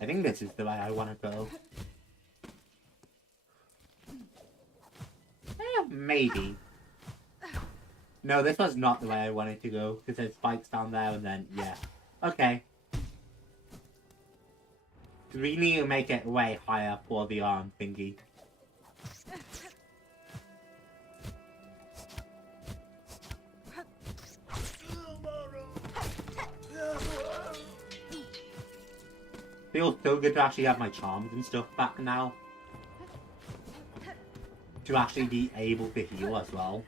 I think this is the way I want to go. Maybe. No, this was not the way I wanted to go, because there's spikes down there and then, yeah. Okay. We need to make it way higher for the arm thingy. Feels so good to actually have my charms and stuff back now. To actually be able to heal as well.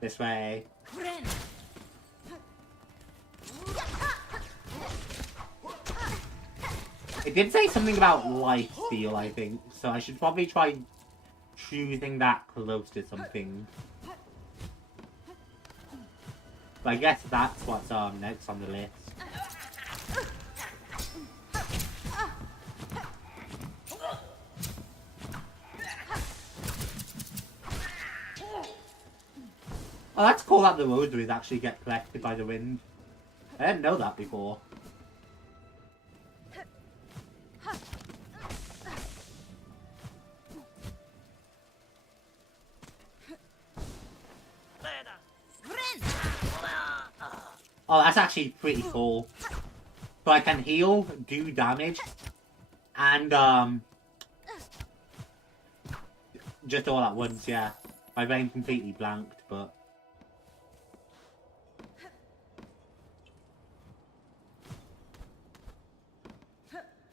This way. It did say something about life steal, I think, so I should probably try choosing that close to something. But I guess that's what's next on the list. Oh, that's cool that the rosaries actually get collected by the wind. I didn't know that before. Oh, that's actually pretty cool. So I can heal, do damage, and just all at once, yeah. My brain completely blanked, but...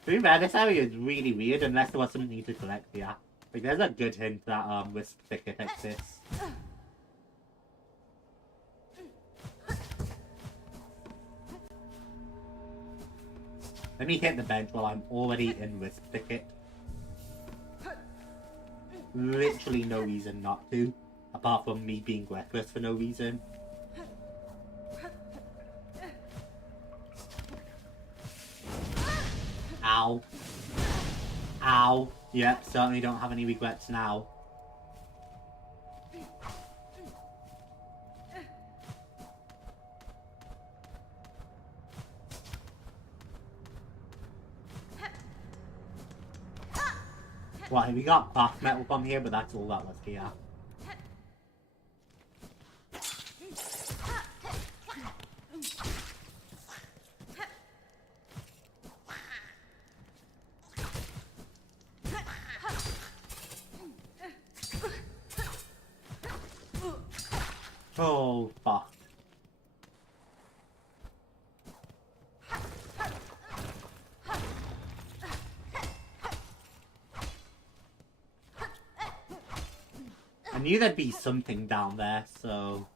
To be fair, this area is really weird unless there was something to collect here. Like, there's a good hint that Wisp Thicket exists. Let me hit the bench while I'm already in Wisp Thicket. Literally no reason not to, apart from me being reckless for no reason. Ow. Ow. Yep, certainly don't have any regrets now. Right, we got craft metal from here, but that's all that was here. Oh, fuck. I knew there'd be something down there, so...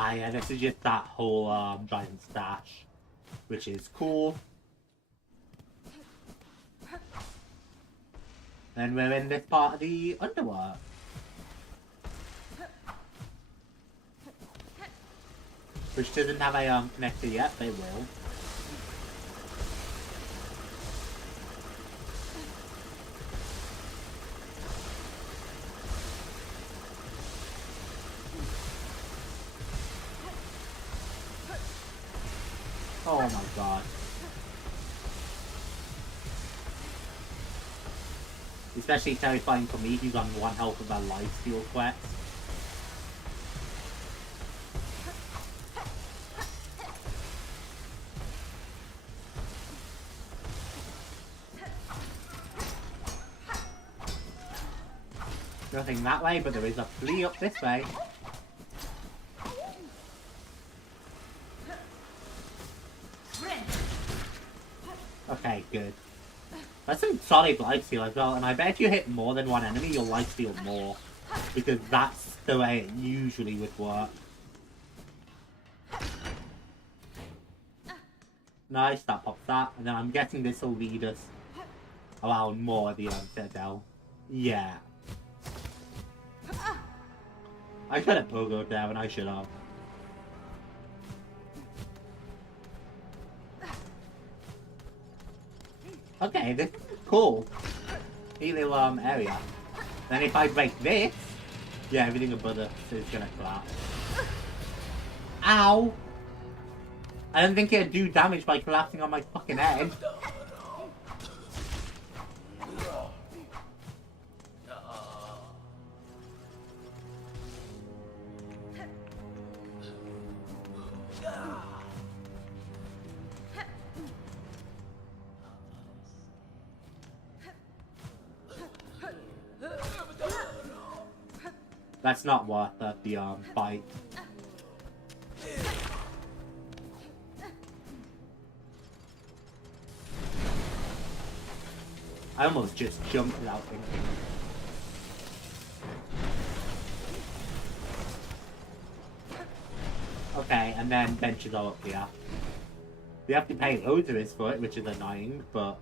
Ah yeah, this is just that whole giant stash, which is cool. Then we're in this part of the underworld. Which doesn't have a connector yet, but it will. Oh my god. Especially terrifying for me, he's on 1 health of a lifesteal quest. Nothing that way, but there is a flea up this way. Okay, good. That's some solid lifesteal as well, and I bet if you hit more than 1 enemy, you'll lifesteal more. Because that's the way it usually would work. Nice, that pops that, and then I'm guessing this will lead us around more of the Citadel. Yeah. I could have pogoed there, and I should have. Okay, this is cool. Neat little area. Then if I break this, yeah, everything above us is gonna collapse. Ow! I didn't think it'd do damage by collapsing on my fucking head. That's not worth the fight. I almost just jumped without thinking. Okay, and then benches are up here. We have to pay loads of this for it, which is annoying, but...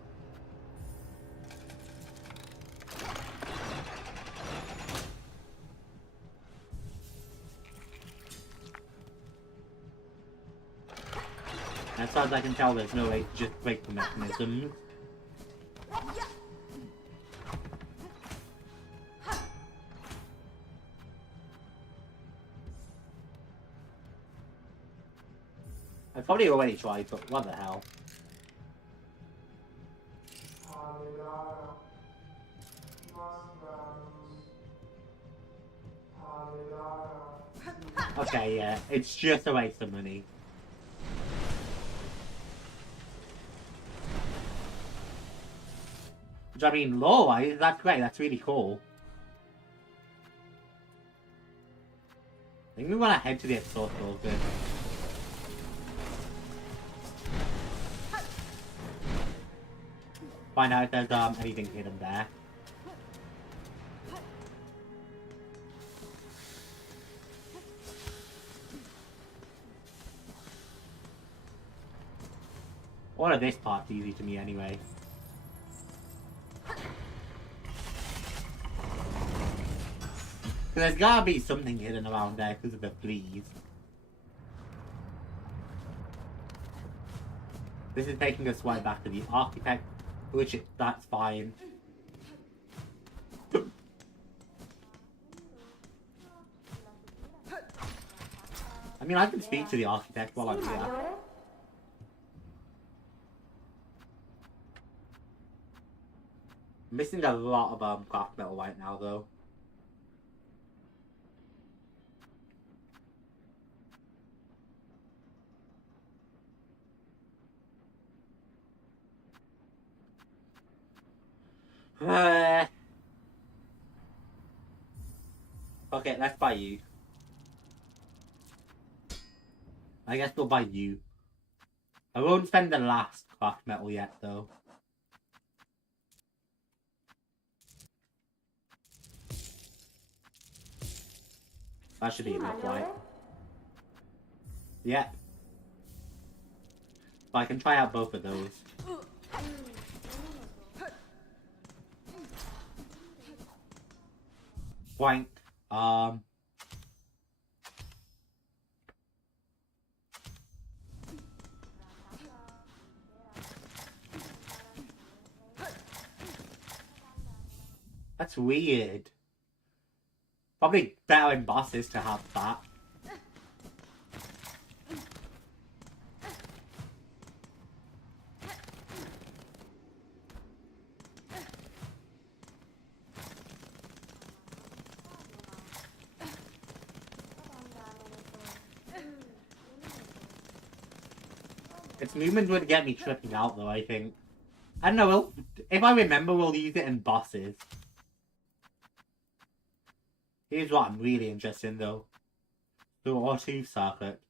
As far as I can tell, there's no way to just break the mechanism. I probably already tried, but what the hell? Okay, yeah, it's just a waste of money. Which I mean, lore-wise, that's great, that's really cool. I think we want to head to the exhaust door, good. Find out if there's anything hidden there. All of this part's easy to me anyway. There's gotta be something hidden around there because of the fleas. This is taking us right back to the architect, which that's fine. I mean, I can speak to the architect while I'm here. I'm missing a lot of craft metal right now, though. Okay, let's buy you. I guess we'll buy you. I won't spend the last craft metal yet, though. That should be enough, right? Yeah. But I can try out both of those. Boink. That's weird. Probably better in bosses to have that. Its movement would get me tripping out though, I think. I don't know, if I remember, we'll use it in bosses. Here's what I'm really interested in though. The R2 circuit.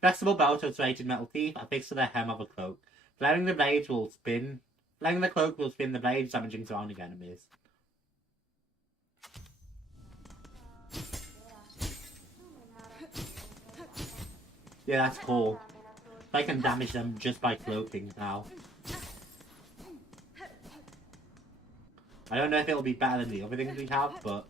Flexible belt of serrated metal teeth affixed to the hem of a cloak. Flaring the blades will spin. Flaring the cloak will spin the blades, damaging surrounding enemies. Yeah, that's cool. I can damage them just by cloaking now. I don't know if it'll be better than the other things we have, but...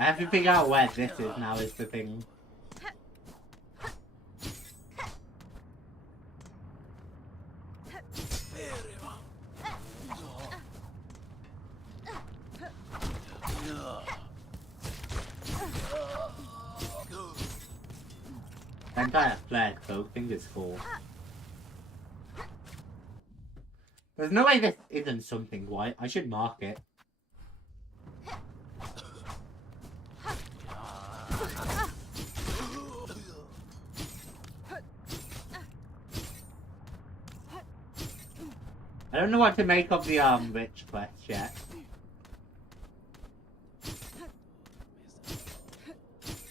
I have to figure out where this is now is the thing. The entire flared cloak thing is cool. There's no way this isn't something white. I should mark it. I don't know what to make of the witch quest yet.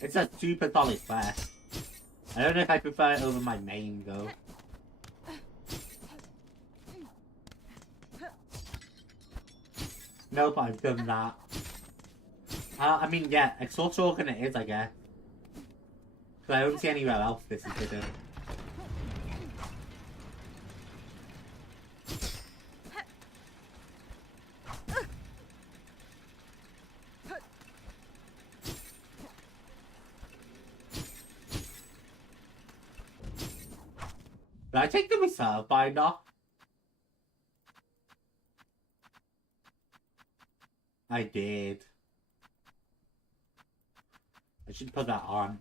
It's a super solid quest. I don't know if I prefer it over my main though. Nope, I've done that. I mean, yeah, Exhaust Organ it is, I guess. Because I don't see anywhere else this is hidden. Did I take the reserve binder? I did. I should put that on.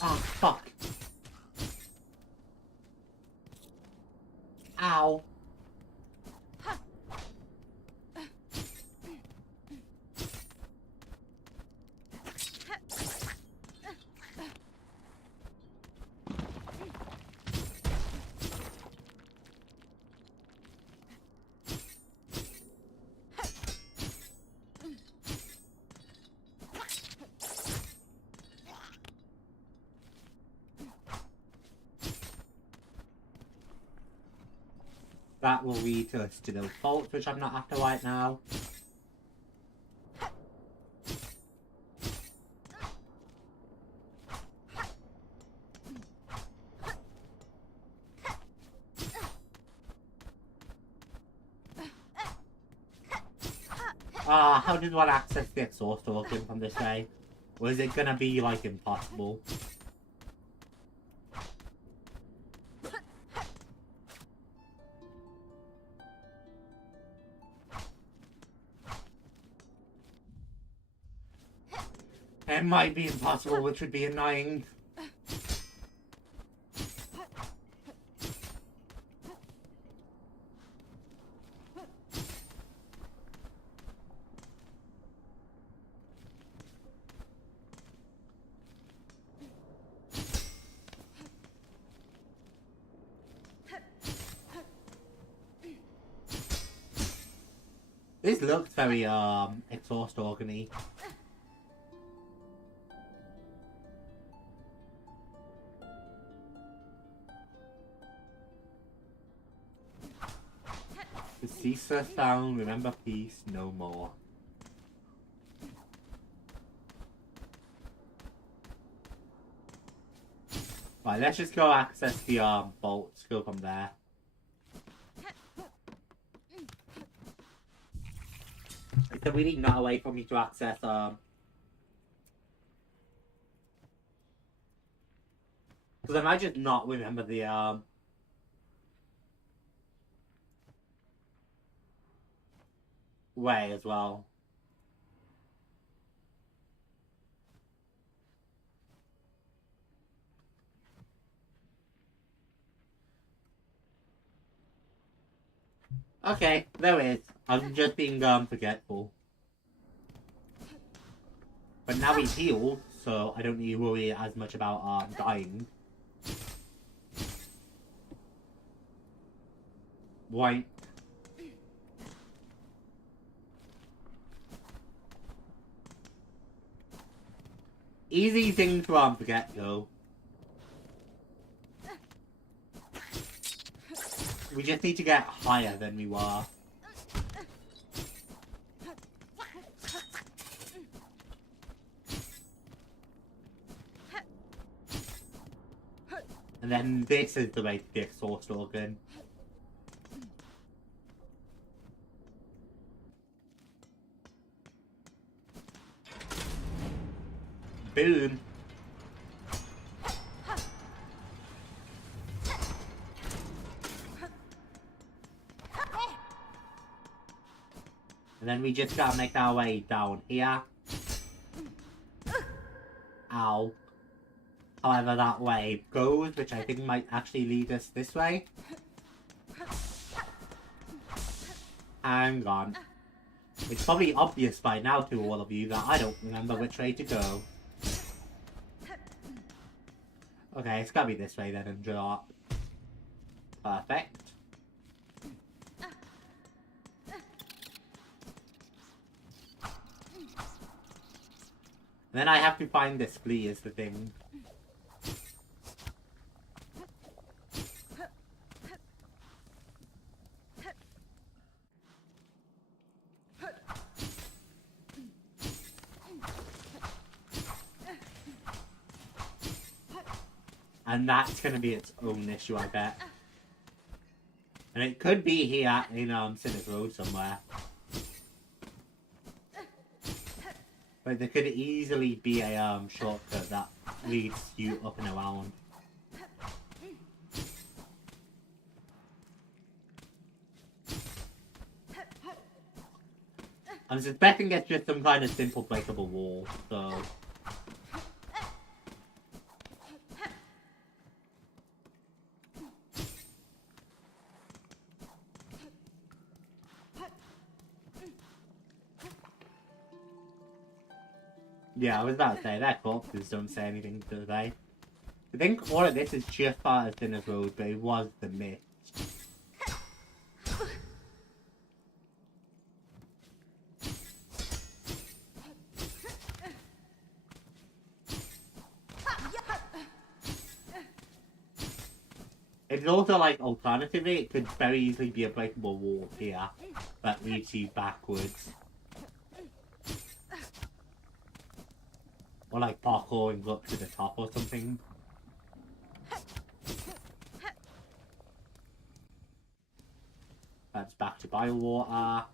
Oh, fuck. Ow. That will lead us to those bolts, which I'm not after right now. How did one access the exhaust organ from this way? Or is it gonna be, like, impossible? It might be impossible, which would be annoying. This looks very, exhaust organ-y. The ceaseless sound, remember peace no more. Right, let's just go access the bolts, go from there. It's a really not a way for me to access because I might just not remember the way as well. Okay, there it is. I'm just being forgetful. But now he's healed, so I don't need to worry as much about dying. Right. Easy thing to forget though. We just need to get higher than we were. And then this is the way to the exhaust organ. Boom. And then we just gotta make our way down here. Ow. However, that way goes, which I think might actually lead us this way. Hang on. It's probably obvious by now to all of you that I don't remember which way to go. Okay, it's gotta be this way then and drop. Perfect. Then I have to find this flea is the thing. And that's gonna be its own issue, I bet. And it could be here in Cynic Road somewhere. But there could easily be a shortcut that leads you up and around. I'm suspecting it's just some kind of simple breakable wall, so... Yeah, I was about to say, their corpses don't say anything, do they? I think all of this is just part of Cynic Road, but it was the myth. It's also like, alternatively, it could very easily be a breakable wall here that leads you backwards. Or like parkouring up to the top or something. That's back to biowater.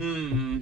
Hmm.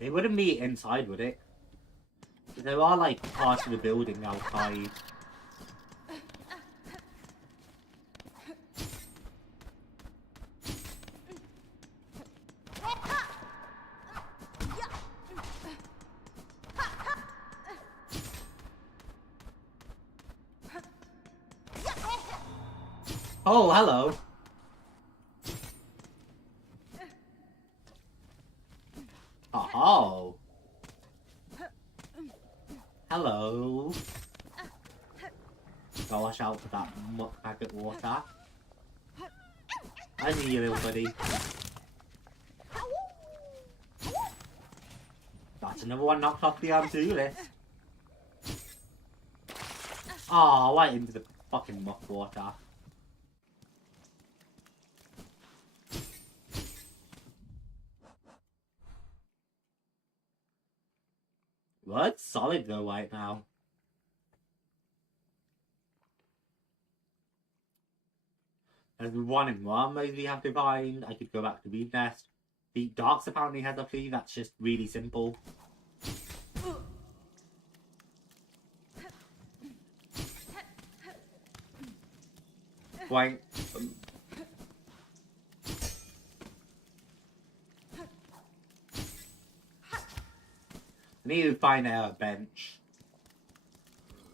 It wouldn't be inside, would it? There are like parts of the building outside. Oh, hello. Oh. Hello. Go watch out for that maggot water. I see you, little buddy. That's another one knocked off the to-do list. Oh, right into the fucking muck water. Well, it's solid though right now. There's one in one maybe you have to find. I could go back to Weed Nest. The Darks apparently has a flea that's just really simple. Wait. I need to find a bench.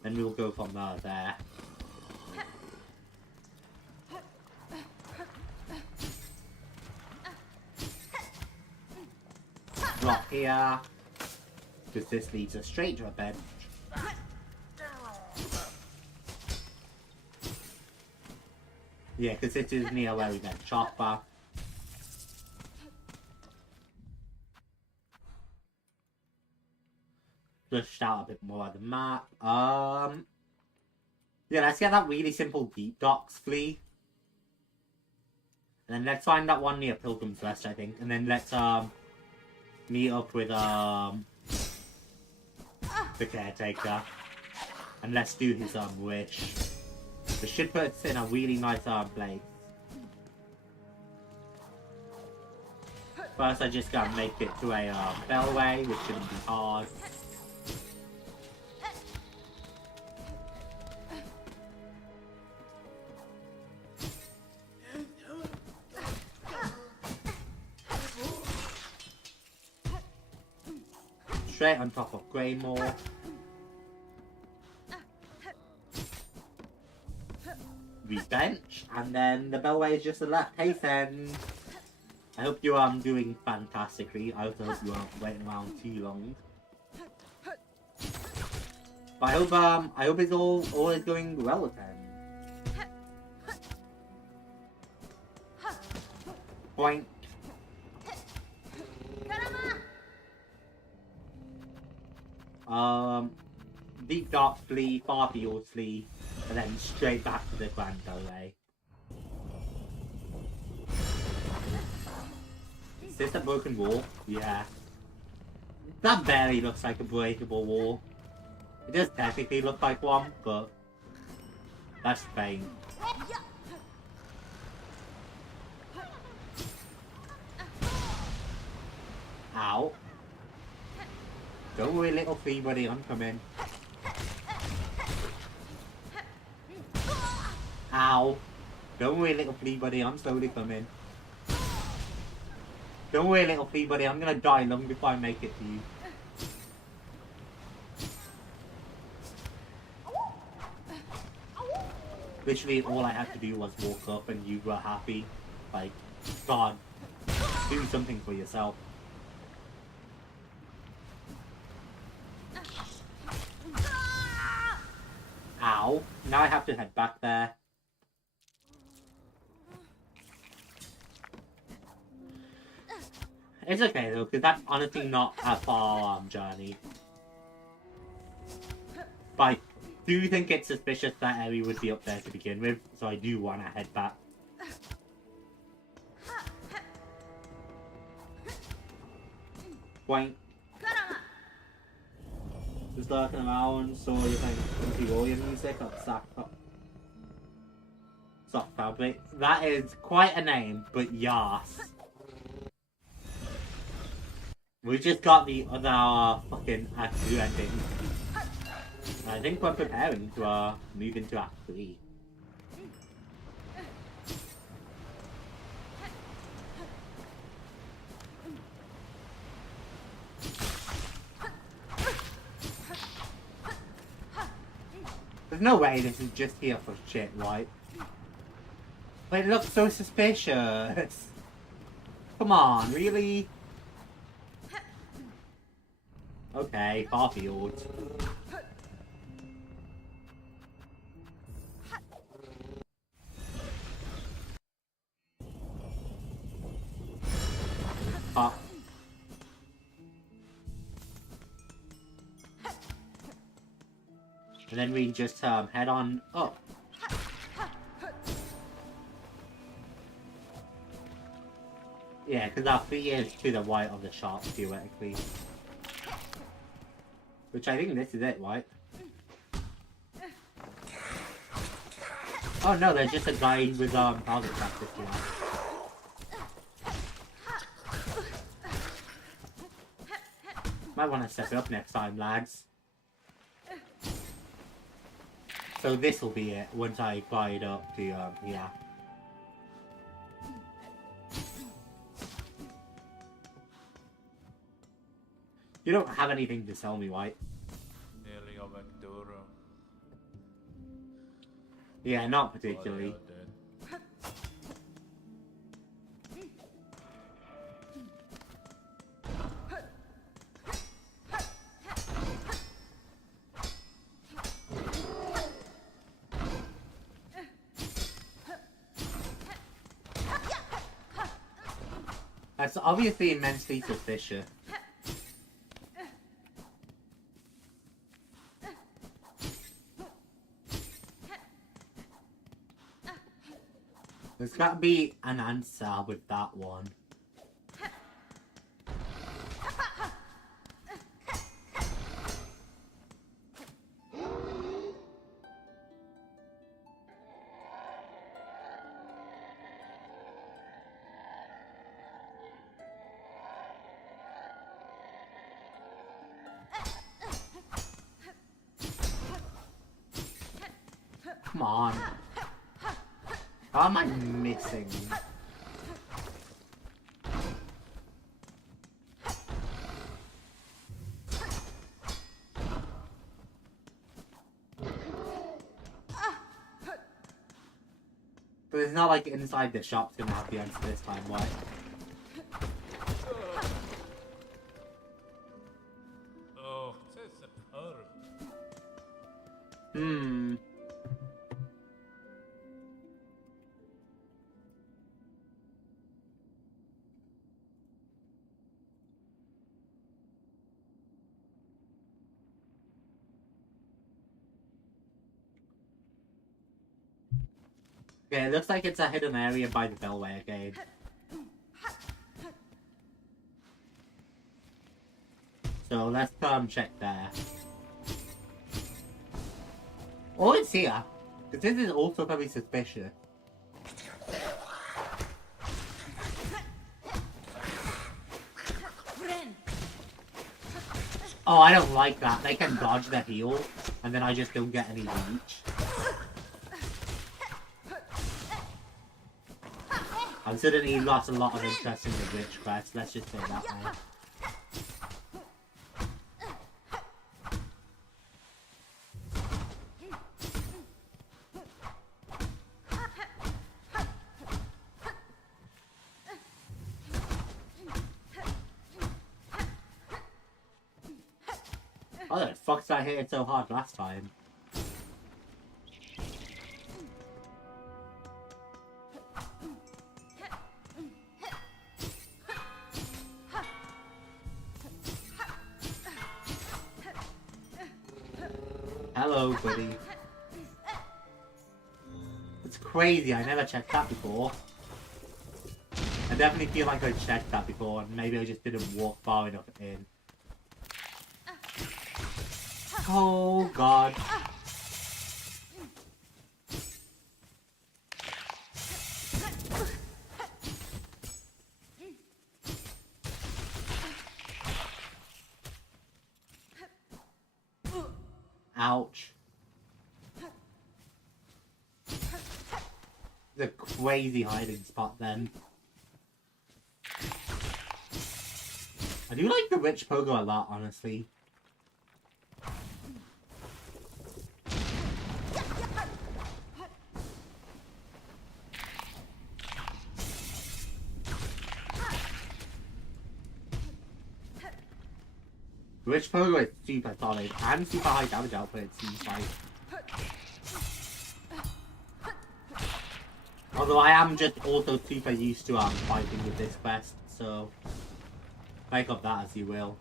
Then we'll go from there. Drop here. Because this leads us straight to a bench. Yeah, because it is near where we met Chopper. Flushed out a bit more of the map. Yeah, let's get that really simple Deep Docks flea. And then let's find that one near Pilgrim's Rest, I think. And then let's meet up with the caretaker. And let's do his wish. This should put us in a really nice place. First I just gotta make it to a bellway, which shouldn't be hard. Straight on top of Greymore. We bench, and then the bellway is just the left. Hey Sen! I hope you are doing fantastically. I also hope you aren't waiting around too long. But I hope it's all is going well with them. Point. Deep Dark Flea, Farfield Flea, and then straight back to the Grand Bellway. Is this a broken wall? Yeah. That barely looks like a breakable wall. It does technically look like one, but that's fine. Ow. Don't worry, little flea buddy, I'm coming. Ow. Don't worry, little flea buddy, I'm slowly coming. Don't worry, little flea buddy, I'm gonna die long before I make it to you. Literally, all I had to do was walk up and you were happy. Like, God, do something for yourself. Ow. Now I have to head back there. It's okay though, because that's honestly not a far journey. But I do think it's suspicious that Ellie would be up there to begin with, so I do want to head back. Point. Just lurking around, so you think all your music or soft fabric. That is quite a name, but yes. We just got the other fucking Act 2 ending. I think we're preparing to move into Act 3. There's no way this is just here for shit, right? But it looks so suspicious. Come on, really? Okay, Farfield. And then we just head on up. Yeah, because our feet is to the right of the shop, theoretically. Which I think this is it, right? Oh no, there's just a guy with target practice here. Might want to step it up next time, lads. So this will be it once I glide up to here. You don't have anything to sell me, right? Yeah, not particularly. That's obviously immensely suspicious. There's gotta be an answer with that one. Come on. How am I missing? But it's not like inside the shop's gonna have the answer this time, right? Oh, it's a pearl. Okay, it looks like it's a hidden area by the bellway again. So let's check there. Oh, it's here. Because this is also very suspicious. Oh, I don't like that. They can dodge the heal, and then I just don't get any reach. I've suddenly lost a lot of interest in the witch quest, let's just say that way. Oh, the fuck did I hit it so hard last time? Hello, buddy. It's crazy, I never checked that before. I definitely feel like I checked that before, and maybe I just didn't walk far enough in. Oh, God. Ouch. The crazy hiding spot then. I do like the rich pogo a lot, honestly. Rich pogo is super solid and super high damage output, it seems like. Although I am just also super used to fighting with this quest, so make of that as you will.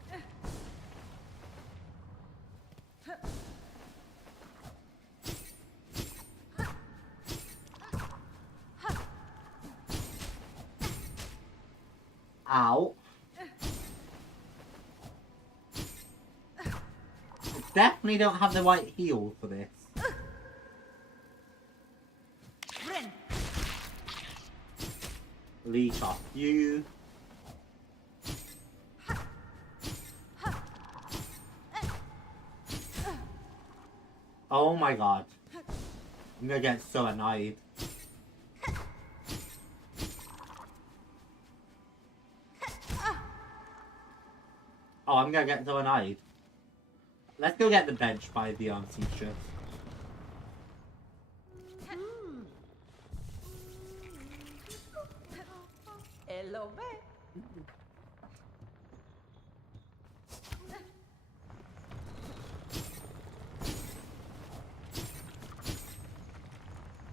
Ow. I definitely don't have the right heal for this. Leech off you. Oh my god. I'm gonna get so annoyed. Oh, I'm gonna get so annoyed. Let's go get the bench by the seamstress. Hello, babe.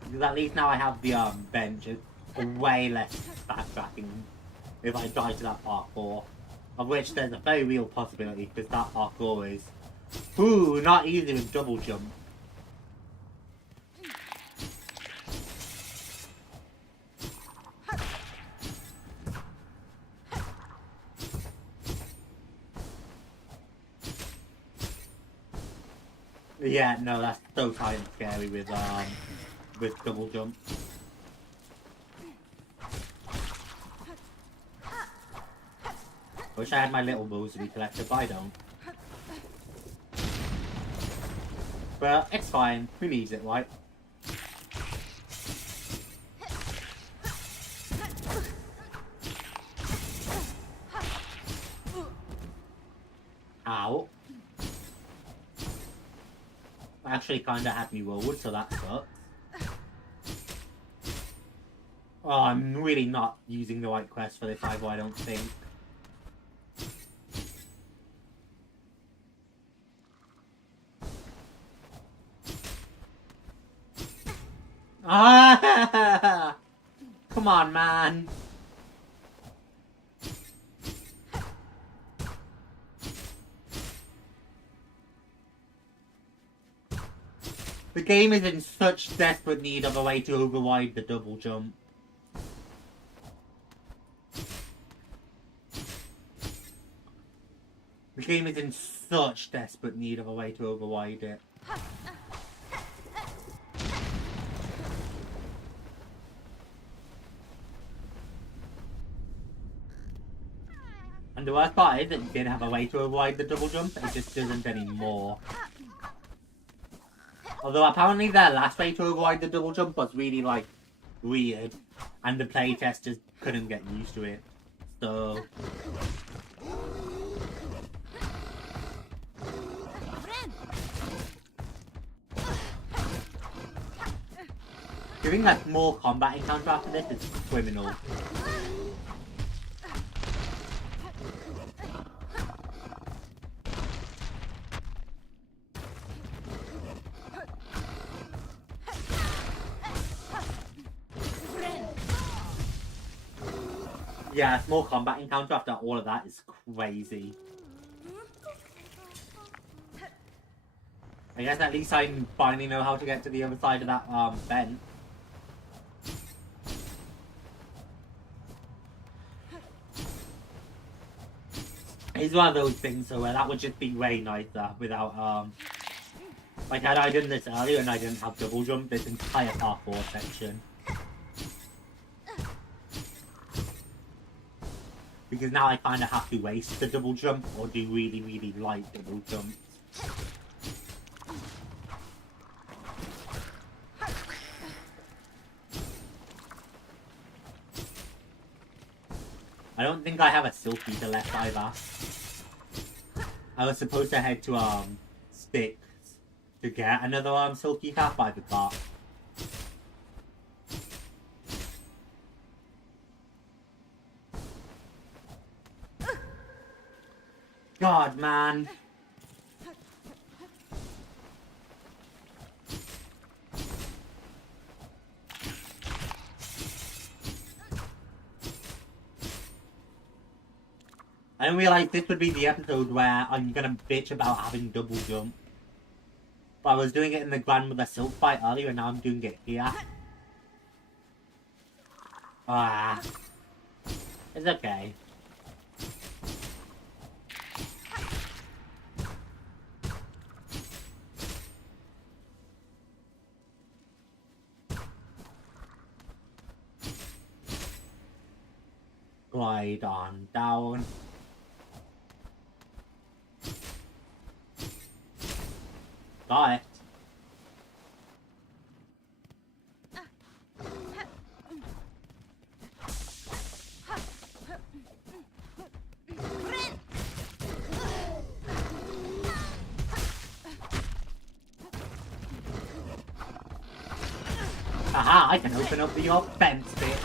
Because at least now I have the bench. It's way less backtracking if I die to that parkour. Of which there's a very real possibility because that parkour is not easy with double jump. Yeah, no, that's so kind of scary with double jump. Wish I had my little rosary collector, but I don't. But it's fine. Who needs it, right? Ow. Actually kinda had me rolled, so that sucks. Oh, I'm really not using the right quest for this either, I don't think. Ah! Come on, man. The game is in such desperate need of a way to override the double jump. The game is in such desperate need of a way to override it. And the worst part is that you did have a way to avoid the double jump, it just doesn't anymore. Although apparently their last way to avoid the double jump was really, like, weird. And the playtesters couldn't get used to it. So... giving us more combat encounter after this is criminal. Yeah, small combat encounter after all of that is crazy. I guess at least I finally know how to get to the other side of that vent. It's one of those things so where that would just be way nicer without like had I done this earlier and I didn't have double jump this entire parkour section. Because now I kind of have to waste the double jump or do really, really light double jumps. I don't think I have a silk eater left either. I was supposed to head to Sticks to get another silk eater, but I forgot. God, man. I didn't realize this would be the episode where I'm gonna bitch about having double jump. But I was doing it in the grandmother silk fight earlier and now I'm doing it here. Ah. It's okay. Glide on down. Got it. Aha, I can open up the old fence bit.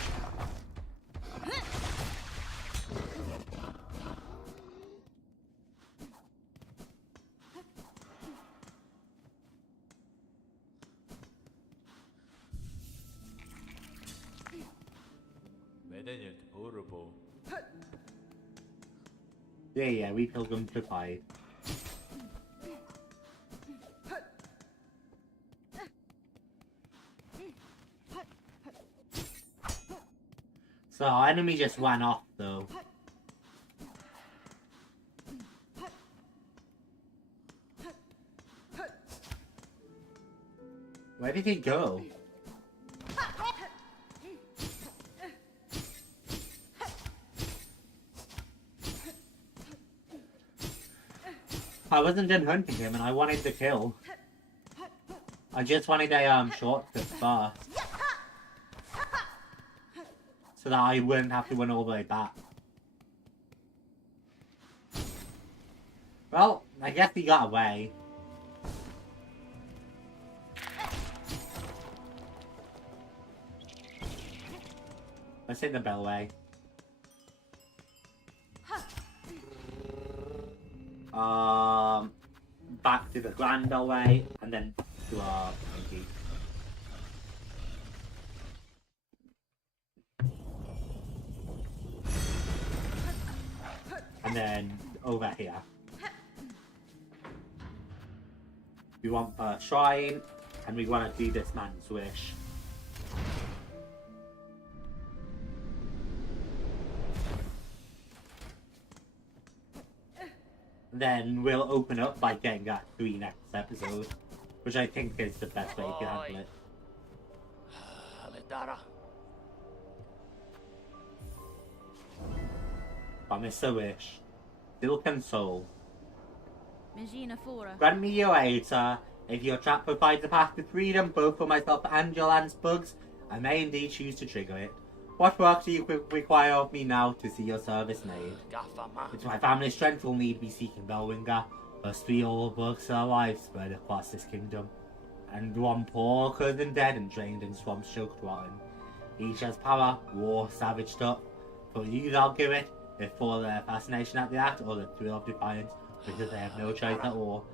horrible. Yeah, we pilgrim to fight. So our enemy just ran off though. Where did he go? I wasn't done hunting him and I wanted to kill. I just wanted a shortcut first. So that I wouldn't have to run all the way back. Well, I guess he got away. Let's hit the bellway. Back to the grand bellway, and then to our monkey. And then over here. We want a shrine, and we want to do this man's wish. Then we'll open up by getting that 3 next episode, which I think is the best way to handle it. Promise a wish. Silk and soul. Grant me your aid, sir. If your trap provides a path to freedom, both for myself and your land's bugs, I may indeed choose to trigger it. What work do you require of me now to see your service made? It's my family's strength will need me seeking Bellwinger. Us 3 old bugs are alive spread across this kingdom. And 1 poor cousin dead and drained in swamps choked rotten. Each has power, war, savage stuff. For you I'll give it, if for their fascination at the act or the thrill of defiance, because they have no choice at all.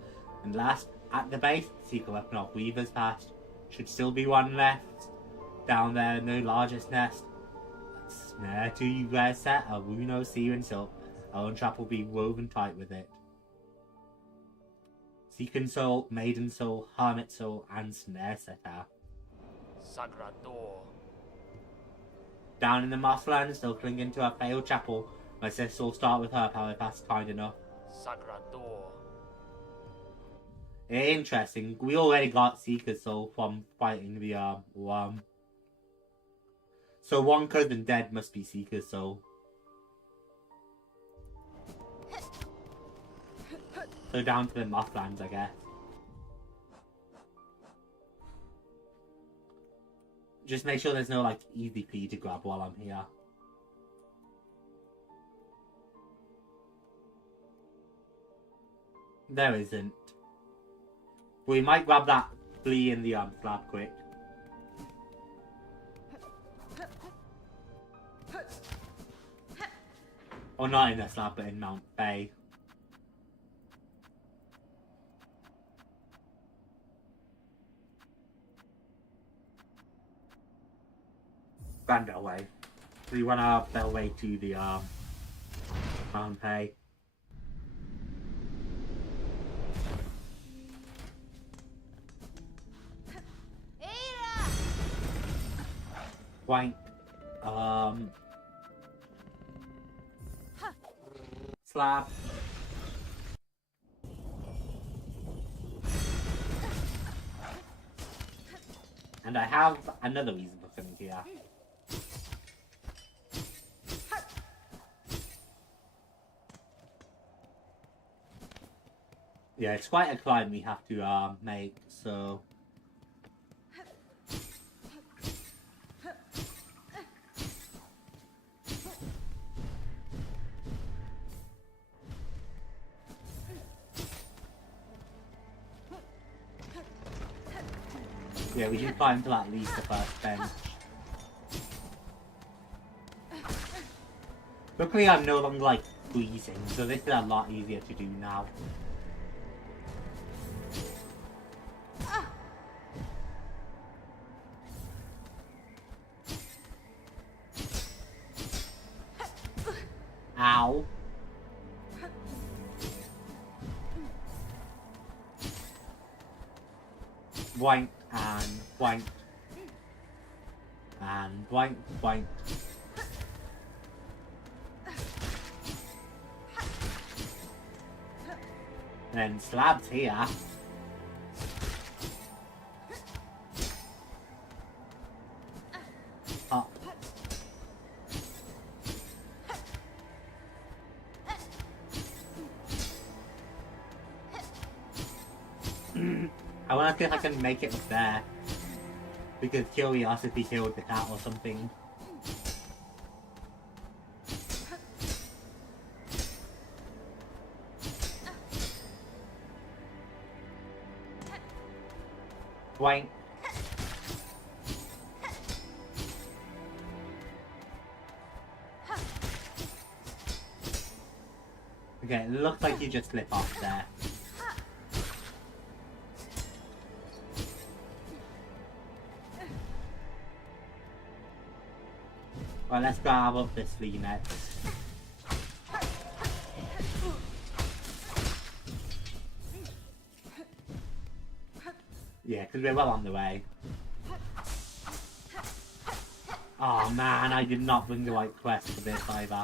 And last, at the base, seek a weapon of Weaver's past. Should still be 1 left. Down there in the largest nest. Snare to you guys set, a Wuno sea and silk. Our own trap will be woven tight with it. Seeking soul, maiden soul, hermit soul, and snare setter. Sagrador. Down in the Mossland, still clinging to a failed chapel. My sister will start with her power if that's kind enough. Sagrador. Interesting. We already got Seeker's soul from fighting the worm. So 1 cousin dead must be Seeker's soul. So down to the Mothlands, I guess. Just make sure there's no like easy pea to grab while I'm here. There isn't. We might grab that flea in the slab quick. Or not in the slab, but in Mount Bay. Grand away. We want our bellway to the Mount Bay. Wank. Slab. And I have another reason for coming here. Yeah, it's quite a climb we have to make, so... Yeah, we should climb to at least the first bench. Luckily I'm no longer like freezing, so this is a lot easier to do now. Ow. Boink and boink. And boink, boink. And then slabs here. Up. I wanna see if I can make it up there. Because curiosity killed the cat or something. Boink. Okay, it looks like you just slip off there. Well, let's grab up this flea next. Yeah, because we're well on the way. Oh man, I did not bring the right quest for this either.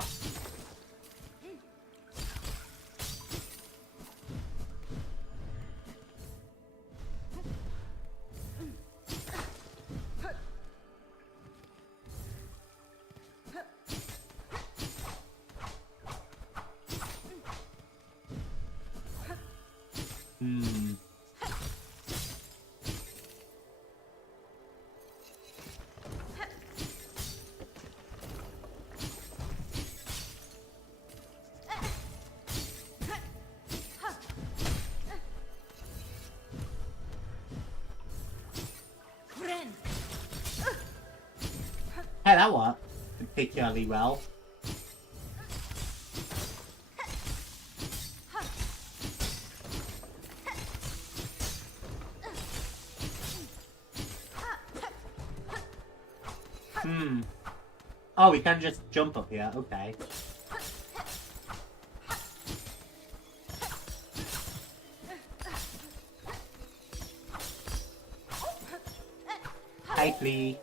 Hey, that worked particularly well. Oh, we can just jump up here, okay. Hi, flea.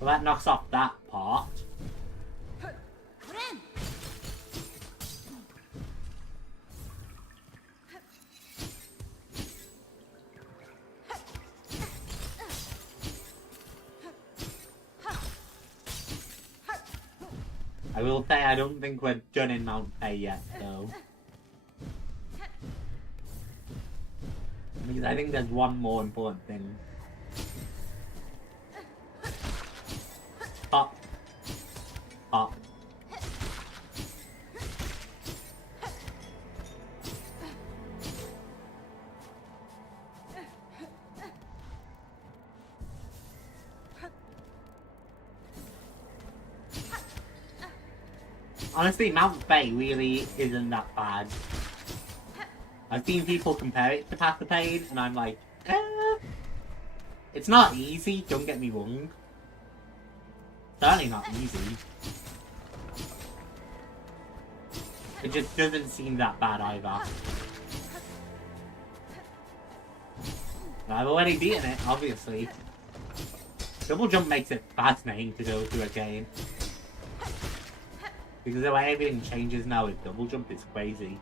Well, that knocks off that part. I will say I don't think we're done in Mount Pay yet, though. Because I think there's one more important thing. Up. Up. Honestly, Mount Bay really isn't that bad. I've seen people compare it to Path of Pain, and I'm like, it's not easy, don't get me wrong. Certainly not easy. It just doesn't seem that bad either. I've already beaten it, obviously. Double jump makes it fascinating to go through again. Because the way everything changes now with double jump is crazy.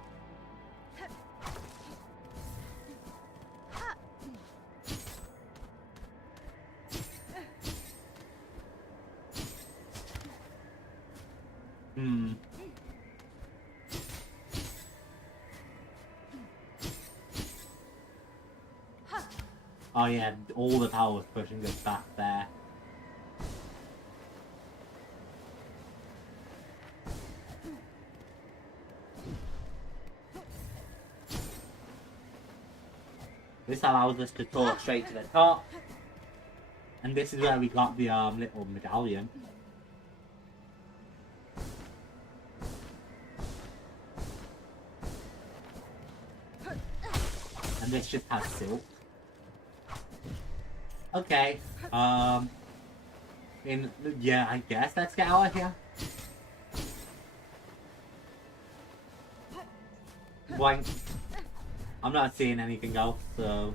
Oh yeah, all the power was pushing us back there. This allows us to talk straight to the top. And this is where we got the little medallion. And this just has silk. Okay. Yeah, I guess let's get out of here. Blank. I'm not seeing anything else, so...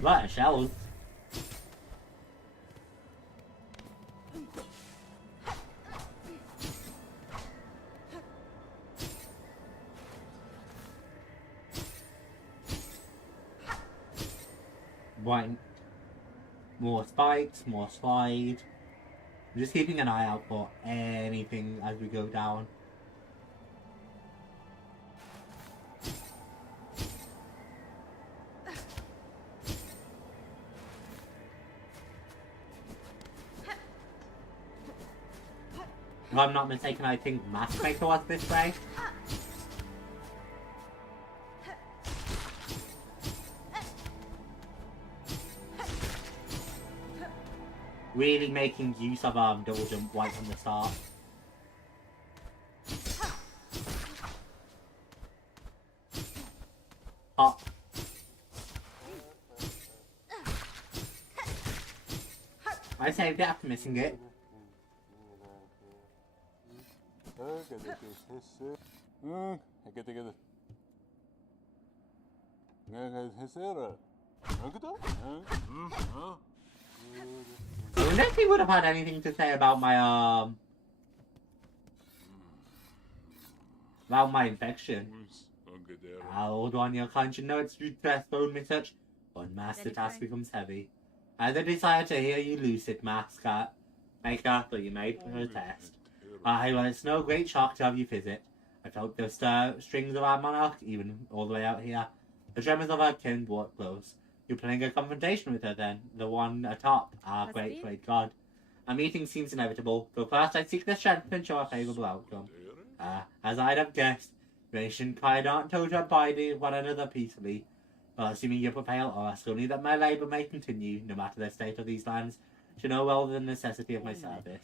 Lot of shells. Blank. More spikes, more slide. I'm just keeping an eye out for anything as we go down. If I'm not mistaken, I think Matchmaker was this way. Really making use of double jump right from the start. Hop. I saved it after missing it. I wonder if he would have had anything to say about my infection. Old one, your kind should know it's true to phone me such. Unmasked, the task becomes heavy. I had the desire to hear you lucid, mascot. Maker, though you made for a test. Well, it's no great shock to have you visit. I felt the strings of our monarch, even all the way out here. The tremors of our kin brought close. You're planning a confrontation with her then, the one atop, our great god. A meeting seems inevitable, but first I seek the strength and show a favourable outcome. As I'd have guessed, nation kind aren't told to abide one another peacefully. Well, assuming you prevail, I'll ask only that my labour may continue, no matter the state of these lands, to know well the necessity of my service.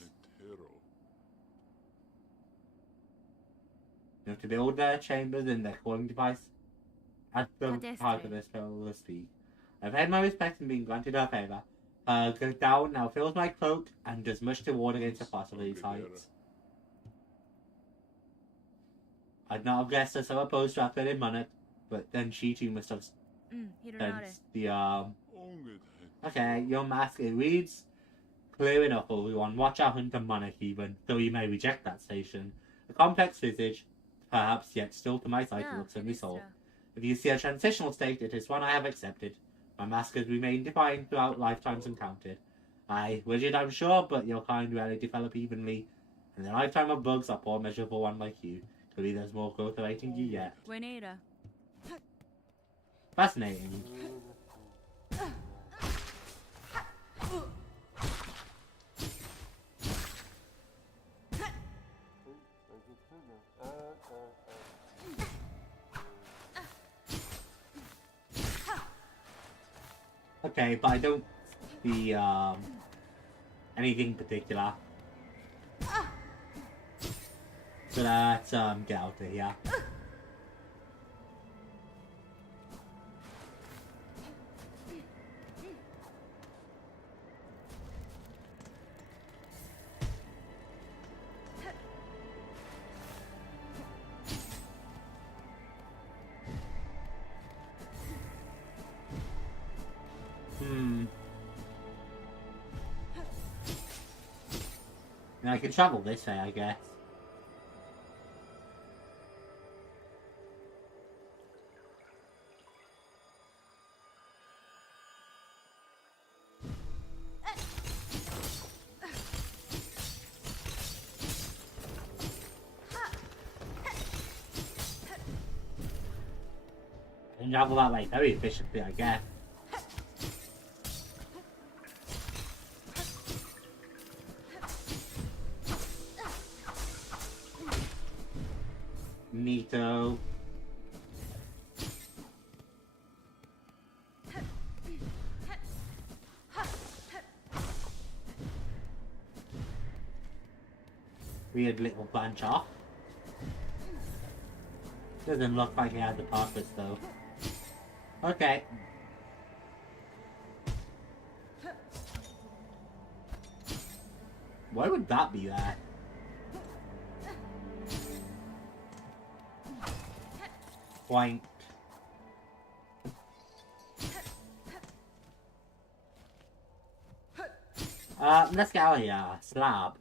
You have to build their chambers in their calling device at the part of this fellow speak. I've had my respect in being granted her favour. Goes down, now fills my cloak, and does much to ward against the frost of these heights. I'd not have guessed her so opposed to our in Monarch, but then she too must have sensed the, Okay, your mask, it reads clear enough, everyone. Watch our hunter Monarch even, though you may reject that station. A complex visage, perhaps, yet still to my sight looks unresolved. If you see a transitional state, it is one I have accepted. My mask has remained defined throughout lifetimes encountered. Aye, rigid I'm sure, but your kind rarely develop evenly. In the lifetime of bugs, a poor measure for one like you. Could be there's more growth awaiting you yet. Fascinating. Okay, but I don't see anything particular. So let's get out of here. And I can travel this way, I guess. And travel that way very efficiently, I guess. Neato. Weird little bunch off. Doesn't look like he had the purpose though. Okay. Why would that be there? Point. Let's get out of here. Slab.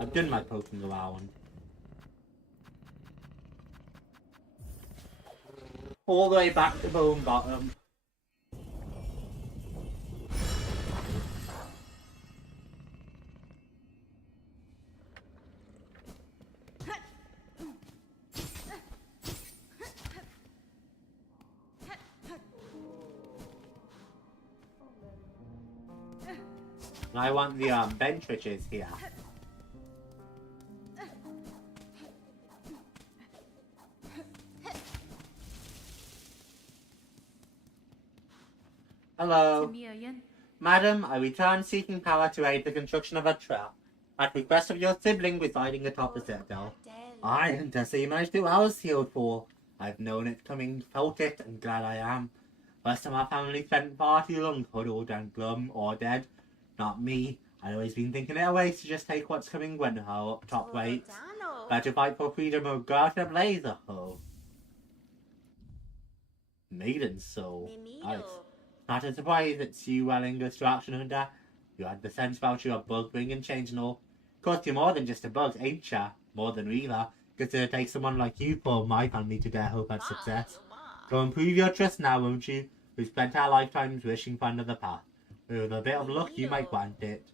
I've done my poking around. All the way back to bone bottom. And I want the bench riches here. Hello. Madam, I return seeking power to aid the construction of a trap. At request of your sibling residing atop the citadel. I am to see my 2 hours sealed for. I've known it coming, felt it, and glad I am. Rest of my family spent far too long huddled and glum or dead. Not me. I'd always been thinking it a waste to just take what's coming when her up top waits. Better fight for freedom or go out and blaze a hoe. Maiden soul. Nice. Not a surprise it's you welling distraction under. You had the sense about you a bug bringing change and all. Course you're more than just a bug, ain't ya? More than reader. Cause it'll take someone like you for my family to dare hope at success. Go and prove your trust now, won't you? We've spent our lifetimes wishing for another path. With a bit of luck, you might want it.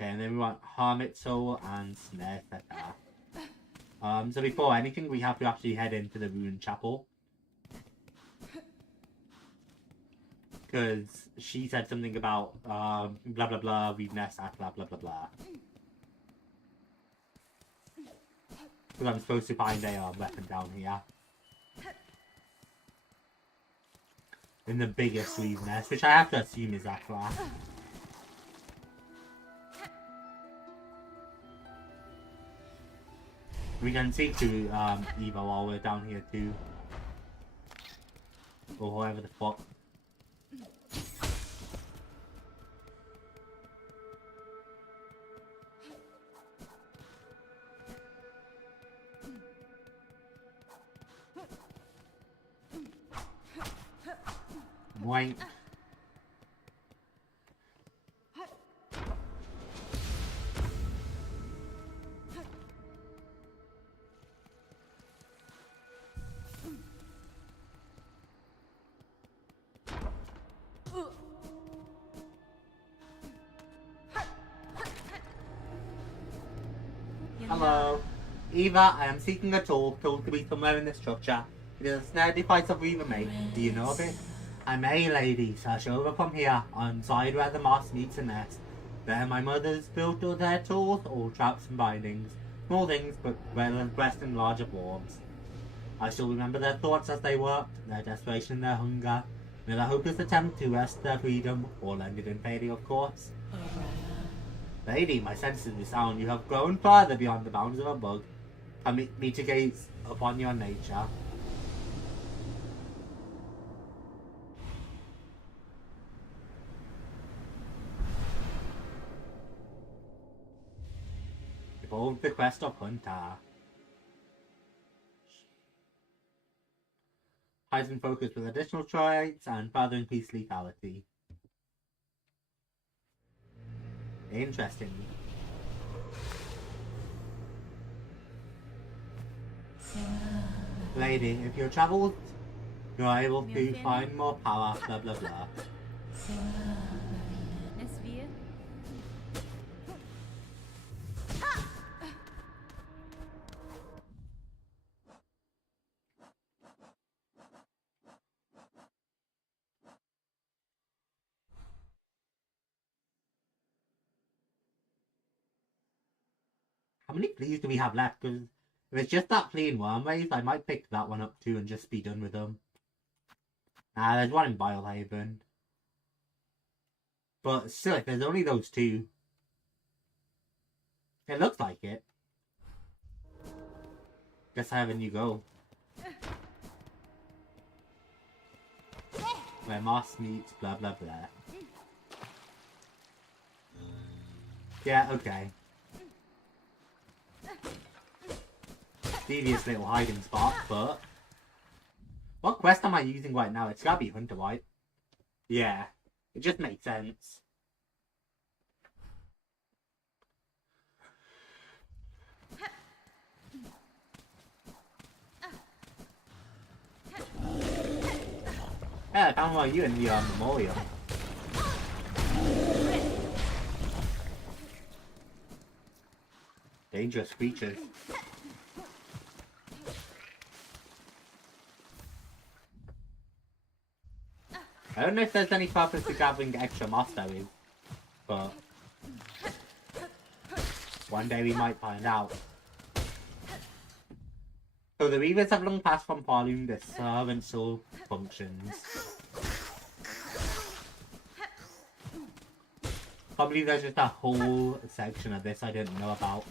Okay, and then we want Hermit Soul and Snare Feather. So before anything, we have to actually head into the Rune Chapel. Because she said something about, blah blah blah, weakness at blah blah blah blah. Because I'm supposed to find a weapon down here. In the biggest weakness, which I have to assume is that class. We can speak to Eva while we're down here too. Or whoever the fuck. Boing. Hello. Eva, I am seeking a tool told to be somewhere in the structure. It is a snare device of Weaver made. Do you know of it? I may, lady. Search over from here, on side where the moss meets the nest. There my mother's built all their tools, all traps and bindings. Small things, but well dressed in larger forms. I still remember their thoughts as they worked, their desperation, their hunger, and their hopeless attempt to wrest their freedom, all ended in failure, of course. Lady, my senses resound, you have grown further beyond the bounds of a bug. Permit me to gaze upon your nature. Evolve the quest of Hunter. Heighten focus with additional traits and further increased lethality. Interesting. Lady, if you traveled, you are able to find more power, blah blah blah. How many fleas do we have left? Because if it's just that flea in worm race, I might pick that one up too and just be done with them. Nah, there's one in Biohaven. But still, if there's only those two, it looks like it. Guess I have a new goal. Where moss meets blah blah blah. Yeah, okay. Devious little hiding spot, but... What quest am I using right now? It's gotta be Hunter, right? Yeah, it just makes sense. Yeah, I found one of you in the memorial. Dangerous creatures. I don't know if there's any purpose to gathering extra moss berries, but one day we might find out. So the Reavers have long passed from pharloom to serve and solve functions. Probably there's just a whole section of this I didn't know about.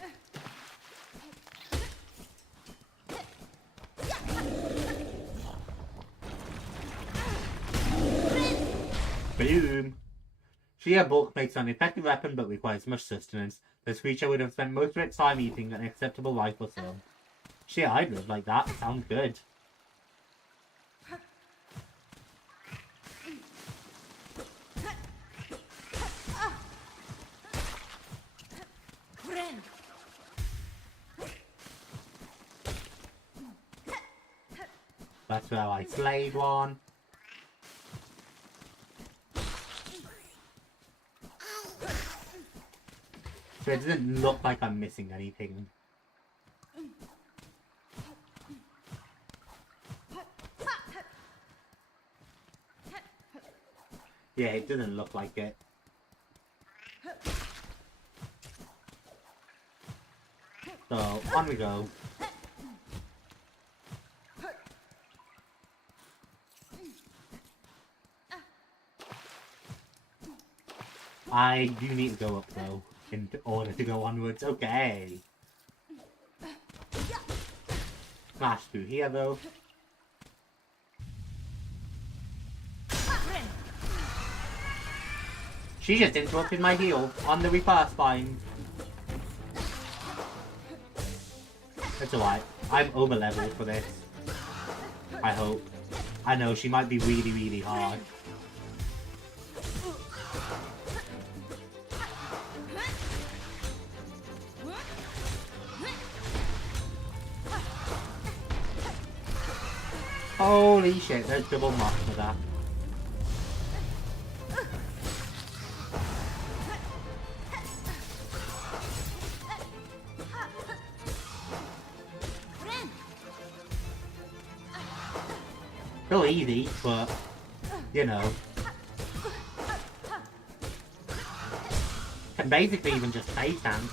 Boom! Sheer bulk makes an effective weapon but requires much sustenance. This creature would have spent most of its time eating an acceptable life or so. Shit, I'd live like that. Sounds good. That's where I slayed one. So it doesn't look like I'm missing anything. Yeah, it doesn't look like it. So, on we go. I do need to go up though, in order to go onwards. Okay. Smash through here though. She just interrupted my heal on the reverse spine. It's alright. I'm over leveled for this. I hope. I know she might be really, really hard. Holy shit, there's double moss for that. Still easy, but, you know. Can basically even just face tank.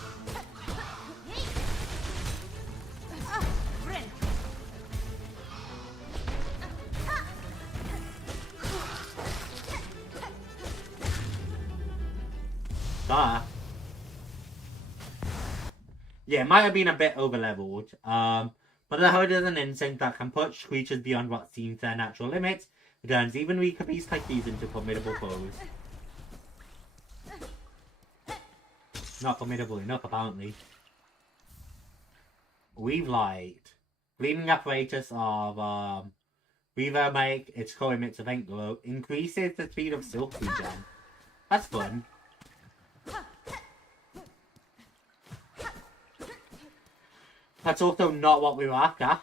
Duh. Yeah, it might have been a bit over-leveled. But the Hood is an instinct that can push creatures beyond what seems their natural limits. It turns even weaker beasts like these into formidable foes. Not formidable enough, apparently. Weave Light. Gleaming apparatus of Weaver make its core emits a faint glow. Increases the speed of silk regen. That's fun. That's also not what we were after.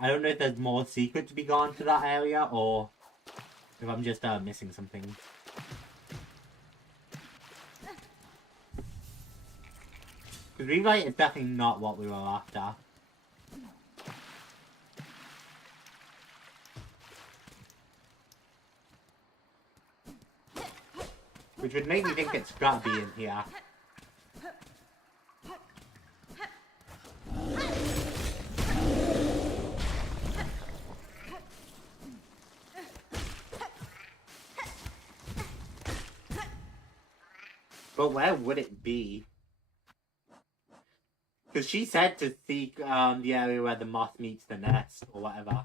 I don't know if there's more secret to be gone to that area, or if I'm just missing something. Because Rewrite is definitely not what we were after. Which would make me think it's gotta be in here. But where would it be? Because she said to seek the area where the moth meets the nest, or whatever.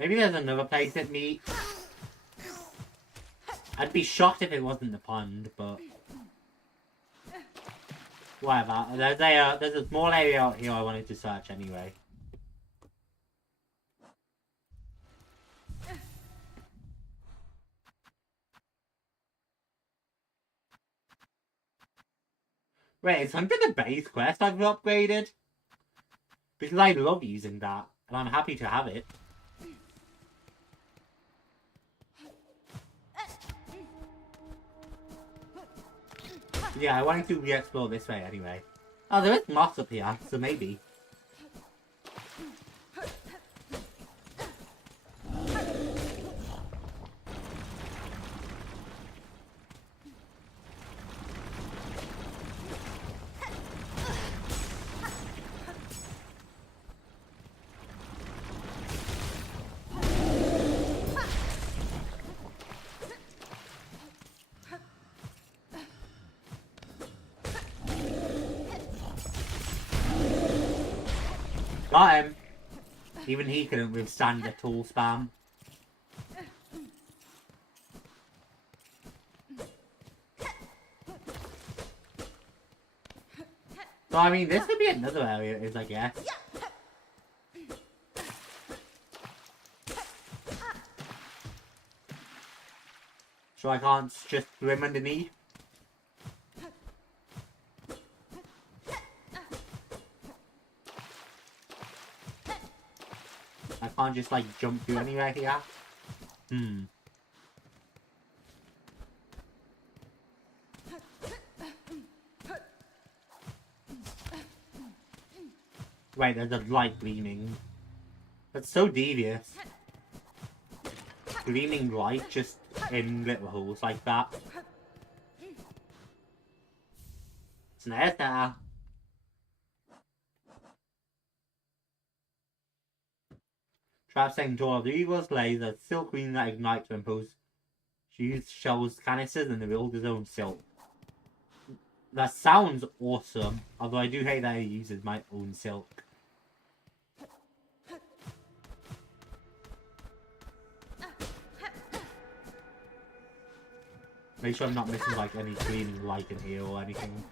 Maybe there's another place it meets. I'd be shocked if it wasn't the pond, but whatever. There's a small area out here I wanted to search anyway. Wait, is Hunter the base quest I've upgraded? Because I love using that, and I'm happy to have it. Yeah, I wanted to re-explore this way anyway. Oh, there is moss up here, so maybe. Got him. Even he couldn't withstand the tool spam. So I mean, this could be another area, is I guess. So I can't just swim underneath. I can't just like jump through anywhere here. Wait, there's a light gleaming. That's so devious. Gleaming light just in little holes like that. Snares there. Trap saying door of the evil's laser, silk green that ignites when posed. She used shells, canisters, and revealed his own silk. That sounds awesome, although I do hate that he uses my own silk. Make sure I'm not missing like any gleaming light in here or anything.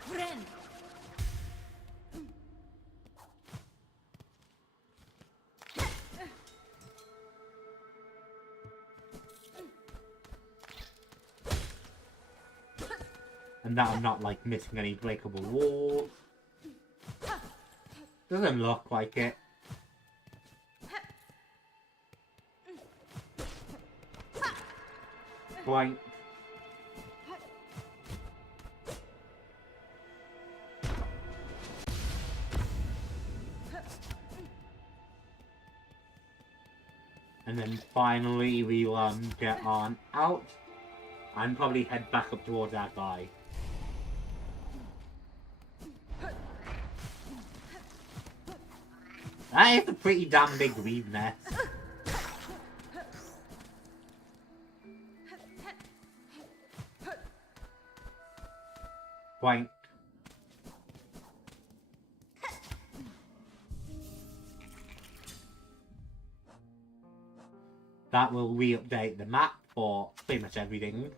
And that I'm not like missing any breakable walls. Doesn't look like it. Boink. And then finally we'll get on out and probably head back up towards that guy. That is a pretty damn big weave nest. Boink. That will re-update the map for pretty much everything.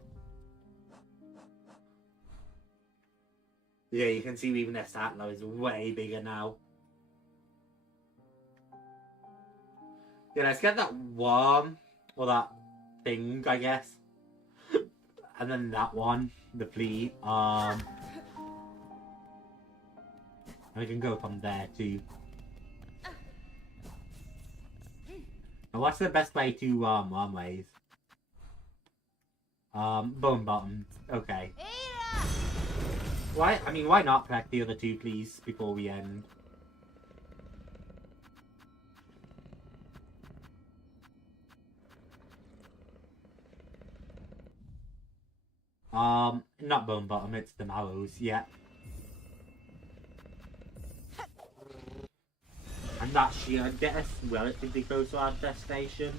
Yeah, you can see even their Statler is way bigger now. Yeah, let's get that worm, or that thing, I guess. And then that one, the flea. And we can go from there too. Now what's the best way to wormways? Bone bottoms. Okay. Why? I mean, why not collect the other two, please, before we end? Not bone bottom, it's the mallows, yeah. And that should get us relatively close to our destination.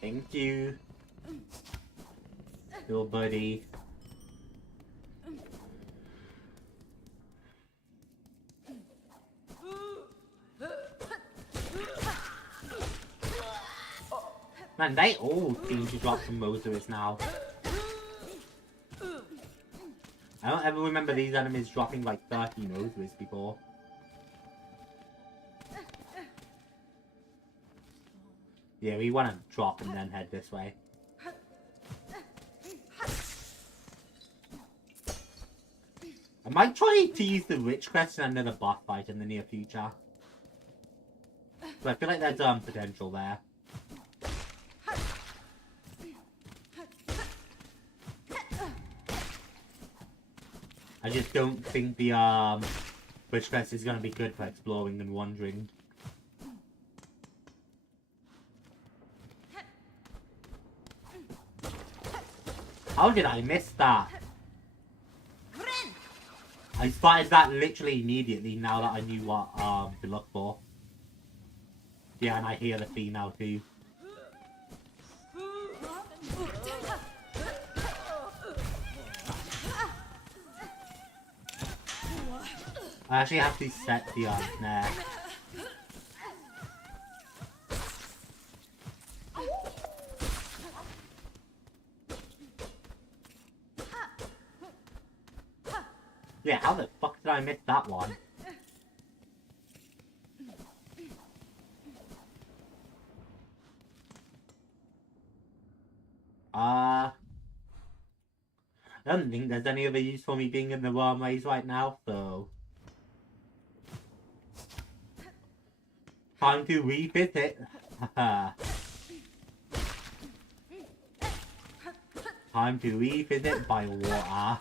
Thank you. Little buddy. Man, they all seem to drop some Mosaris now. I don't ever remember these enemies dropping like 30 Mosaris before. Yeah, we want to drop and then head this way. I might try to use the Witch Crest in another boss fight in the near future. But I feel like there's potential there. I just don't think the Witch Crest is gonna be good for exploring and wandering. How did I miss that? I spotted that literally immediately now that I knew what to look for. Yeah, and I hear the flea now too. I actually have to set the snare. Yeah, how the fuck did I miss that one? I don't think there's any other use for me being in the wormways right now, so... Time to revisit. Time to revisit Biowater.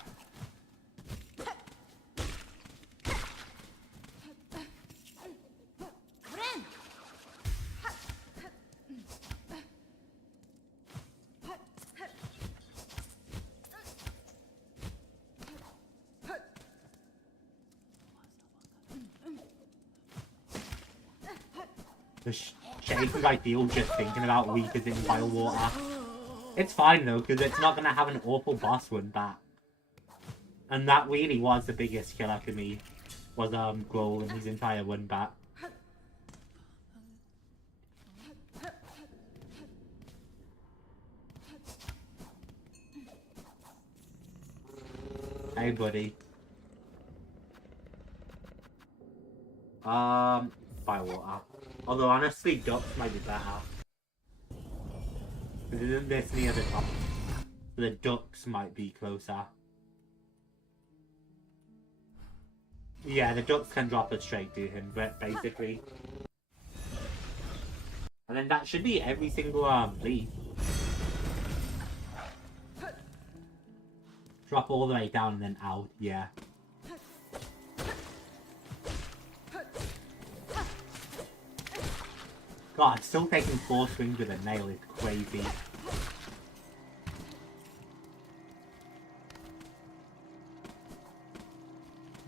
The shape is ideal just thinking about revisiting Biowater. It's fine though, because it's not going to have an awful boss run back. And that really was the biggest killer for me, was Grohl and his entire run back. Hey buddy. Biowater. Although honestly, ducks might be better. But isn't this near the top? The ducks might be closer. Yeah, the ducks can drop it straight to him, but basically. And then that should be every single leaf. Drop all the way down and then out, yeah. God, still taking 4 swings with a nail is crazy.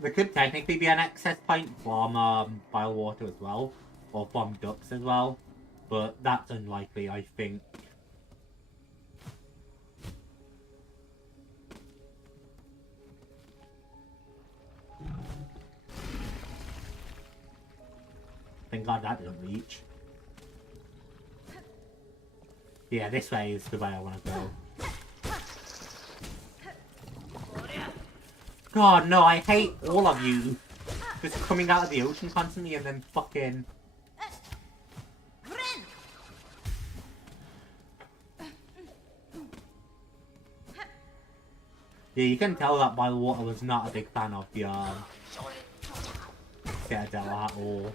There could technically be an access point from bile water as well, or from ducks as well, but that's unlikely, I think. Thank God that didn't reach. Yeah, this way is the way I want to go. God, no, I hate all of you. Just coming out of the ocean constantly and then fucking... Yeah, you can tell that bile water was not a big fan of the Citadel at all.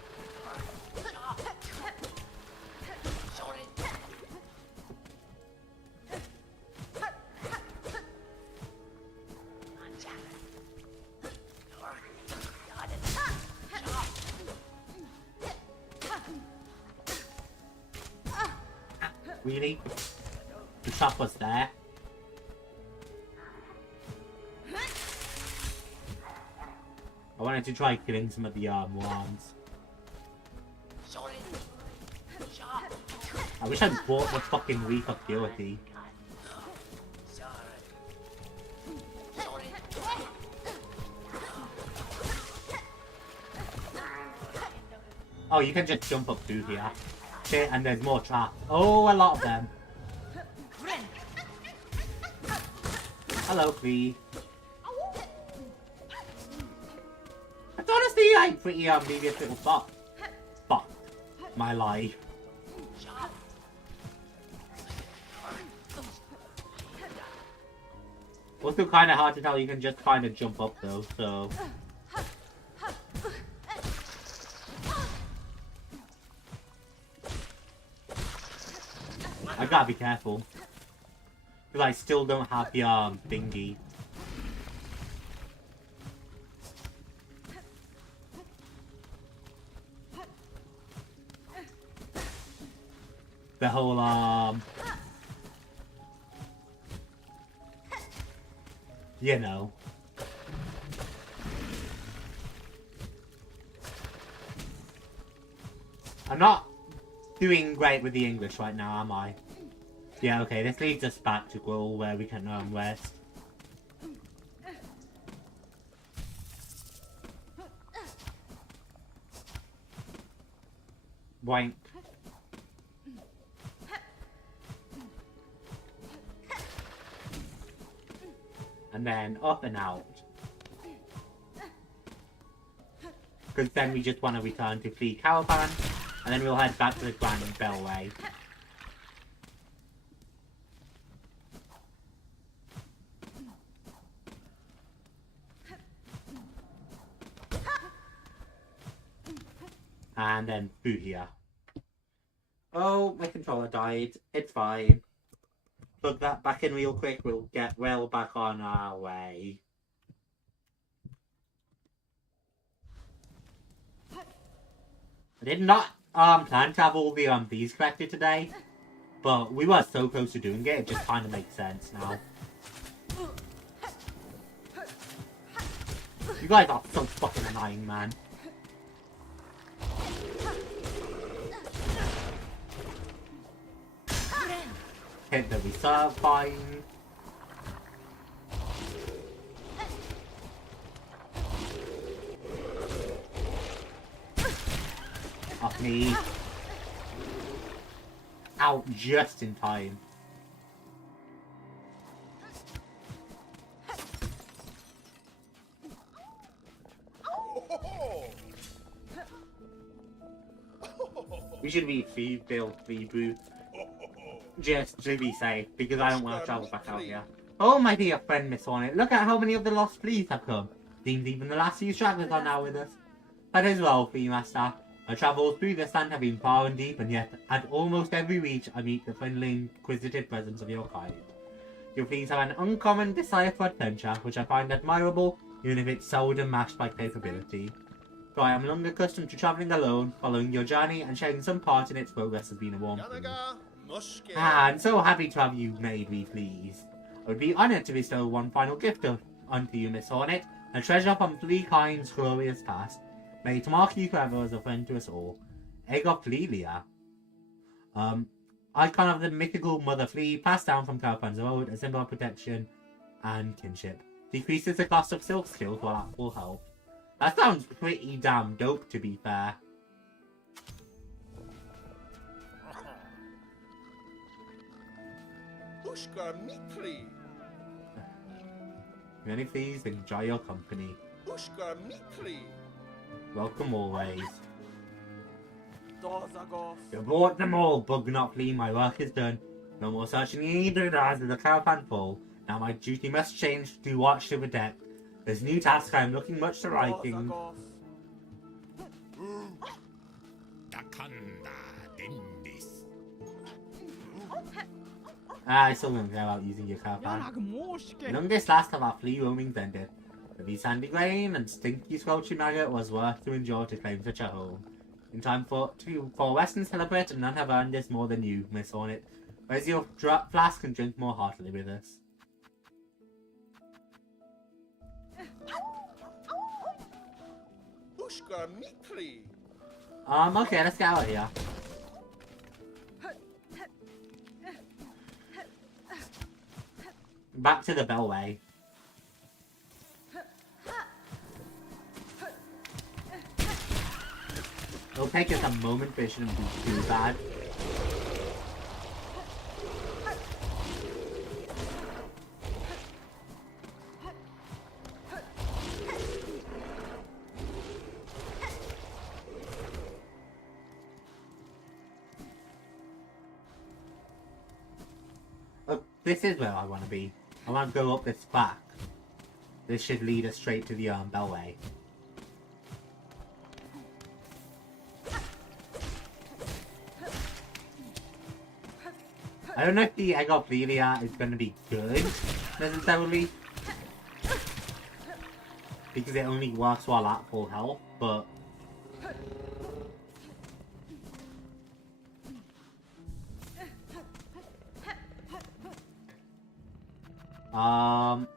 Really? The shop was there. I wanted to try killing some of the worms. I wish I bought the fucking Reef of Purity. Oh, you can just jump up through here. Shit, and there's more traps. Oh, a lot of them. Hello, Flea. It's honestly like pretty devious little spot. Fuck my life. Also kind of hard to tell, you can just kind of jump up though, so... I gotta be careful. Because I still don't have the thingy. The whole you know. I'm not doing great with the English right now, am I? Yeah, okay, this leads us back to Grill where we can rest. Boink. And then up and out. Because then we just want to return to Flea Caravan, and then we'll head back to the Grand Bellway. And then through here. Oh, my controller died. It's fine. Plug that back in real quick. We'll get well back on our way. I did not plan to have all the these collected today, but we were so close to doing it. It just kind of makes sense now. You guys are so fucking annoying, man. Hit the reserve fine. Off me. Out just in time. We should be build reboot. Just to be safe, because I don't want to travel back out here. Oh, my dear friend, Miss Hornet, look at how many of the lost fleas have come. Seems even the last few stragglers are now with us. That is well, Flea Master. I travel through this land having far and deep, and yet at almost every reach I meet the friendly, inquisitive presence of your kind. Your fleas have an uncommon desire for adventure, which I find admirable, even if it's seldom matched by capability. Though I am long accustomed to travelling alone, following your journey and sharing some part in its progress has been a warm thing. I'm so happy to have you made me fleas. I would be honoured to bestow one final gift unto you, Miss Hornet, a treasure from Fleakind's glorious past. May it mark you forever as a friend to us all. Egg of Flelia. Icon of the mythical mother flea, passed down from Carapan's Road, a symbol of protection and kinship. Decreases the cost of silk skills while at full health. That sounds pretty damn dope, to be fair. Many please enjoy your company. Welcome always. You bought them all, bug not flea, my work is done. No more searching either as the caravan full. Now my duty must change to watch to protect. This new task I am looking much to liking. I still don't care about using your caravan. Long this last of our flea roamings ended. The sandy grain and stinky squelchy maggot was worth to endure to claim such a home. In time for Western celebrate, and none have earned this more than you, Miss Hornet. Raise your flask and drink more heartily with us. Okay, let's get out of here. Back to the Bellway. It'll take us a moment, but it shouldn't be too bad. Oh, this is where I want to be. I want to go up this back. This should lead us straight to the Bellway. I don't know if the Egg of Lelia is going to be good, necessarily. Because it only works while at full health, but...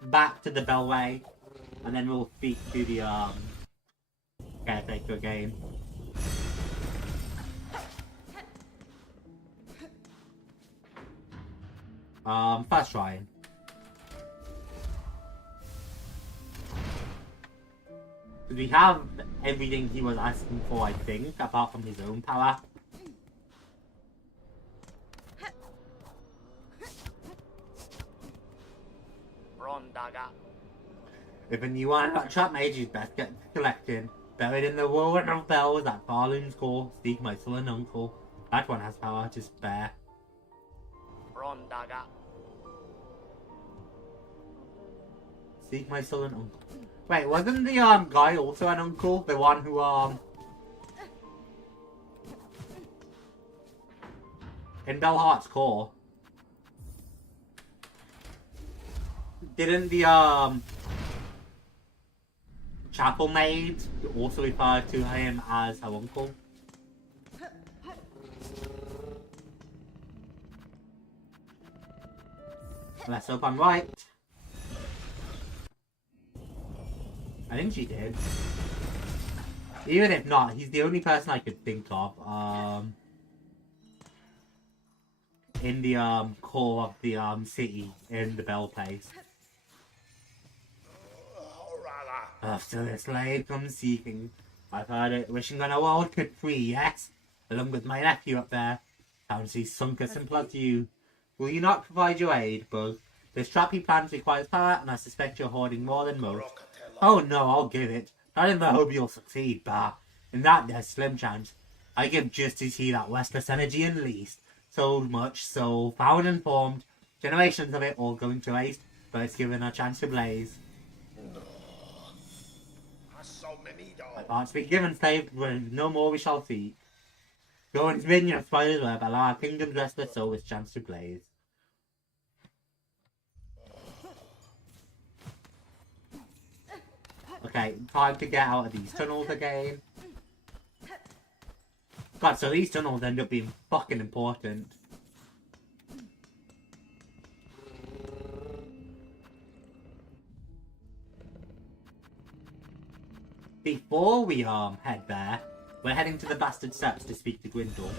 back to the Bellway, and then we'll speak to the, caretaker again. First try. We have everything he was asking for, I think, apart from his own power. If a new one got trap mage is best get collected. Buried in the whirlwind of bells at pharloom's core, seek my sullen uncle. That one has power to spare. Seek my sullen uncle. Wait, wasn't the guy also an uncle? The one who in Belheart's core. Didn't the chapel maid also refer to him as her uncle? Let's hope I'm right. I think she did. Even if not, he's the only person I could think of. In the core of the city in the Bell Place. After this slave comes seeking. I've heard it, wishing on a world could free, yes? Along with my nephew up there. Fancy sunk as simple as you. Will you not provide your aid, Bug? This trap he plans requires power, and I suspect you're hoarding more than most. Oh no, I'll give it. Not in the hope you'll succeed, bah. In that there's slim chance. I give just as he that restless energy unleashed. So much so, found and formed. Generations of it all going to waste, but it's given a chance to blaze. My parts be given saved, when no more we shall see. Go and minion of spider's web, allow our kingdom's restless soul its chance to blaze. Okay, time to get out of these tunnels again. God, so these tunnels end up being fucking important. Before we head there, we're heading to the Bastard Steps to speak to Grindel.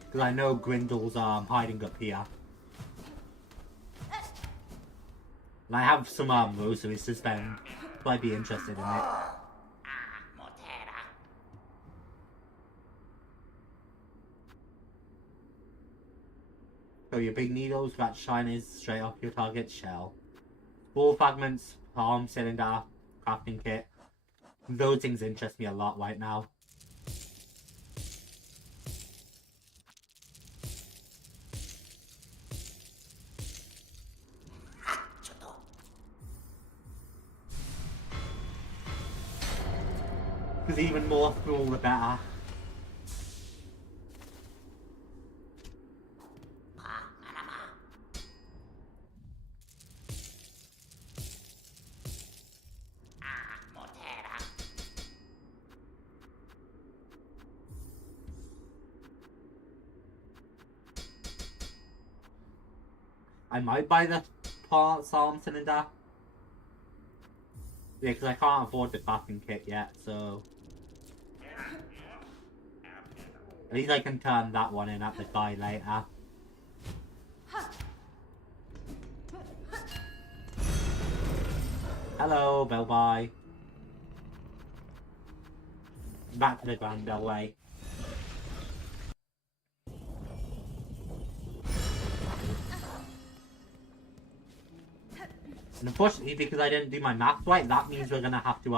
Because I know Grindel's hiding up here. And I have some rosaries to spend. Might be interested in it. So your big needles scratch shinies straight off your target's shell. Ball fragments, palm cylinder, crafting kit. Those things interest me a lot right now. Because even more fuel, the better. I might buy the palm cylinder. Yeah, because I can't afford the crafting kit yet, so... At least I can turn that one in at the guy later. Hello, Bellby. Back to the Grandel way. And unfortunately, because I didn't do my math right, that means we're gonna have to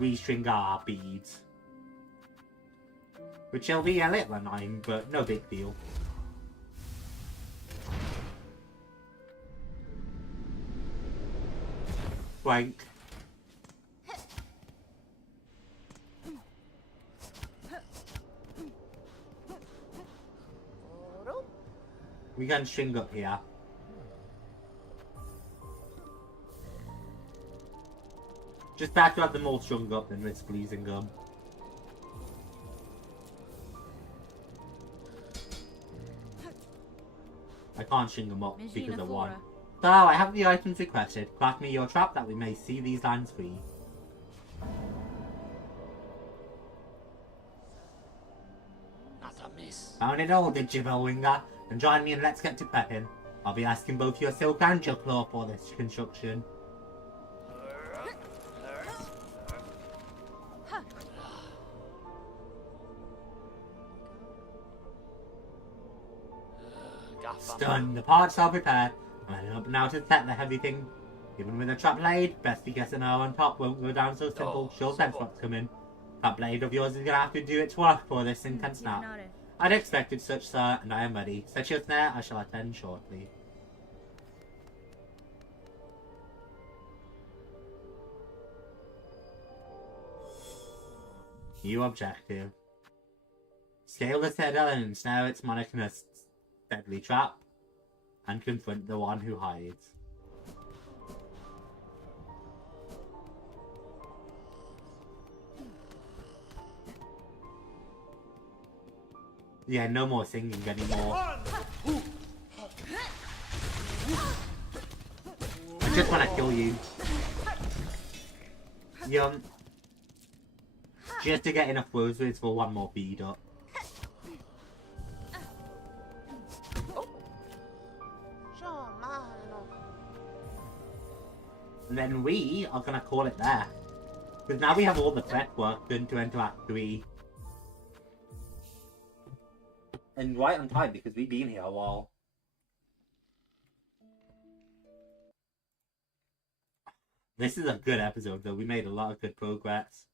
restring our beads. Which will be a little annoying, but no big deal. Right. We can string up here. Just better to have them all strung up than risk losing them. I can't string them up because of one. So, I have the items requested. Craft me your trap that we may see these lands free. Not a miss. Found it all, did you, Bellwinger? Then join me and let's get to prepping. I'll be asking both your silk and your claw for this construction. Done. The parts are prepared. I'm up now to set the heavy thing. Even with a trap blade, best be guessing how on top won't go down so simple. Sure sense what's coming. That blade of yours is gonna have to do its work before this thing can snap. I'd expected such, sir, and I am ready. Set your snare, I shall attend shortly. New objective. Scale the citadel and ensnare its monarch in a deadly trap, and confront the one who hides. Yeah, no more singing anymore. I just want to kill you. Young. Just to get enough rosaries for one more bead up. And then we are going to call it there. Because now we have all the prep work done to enter Act 3. And right on time because we've been here a while. This is a good episode though. We made a lot of good progress.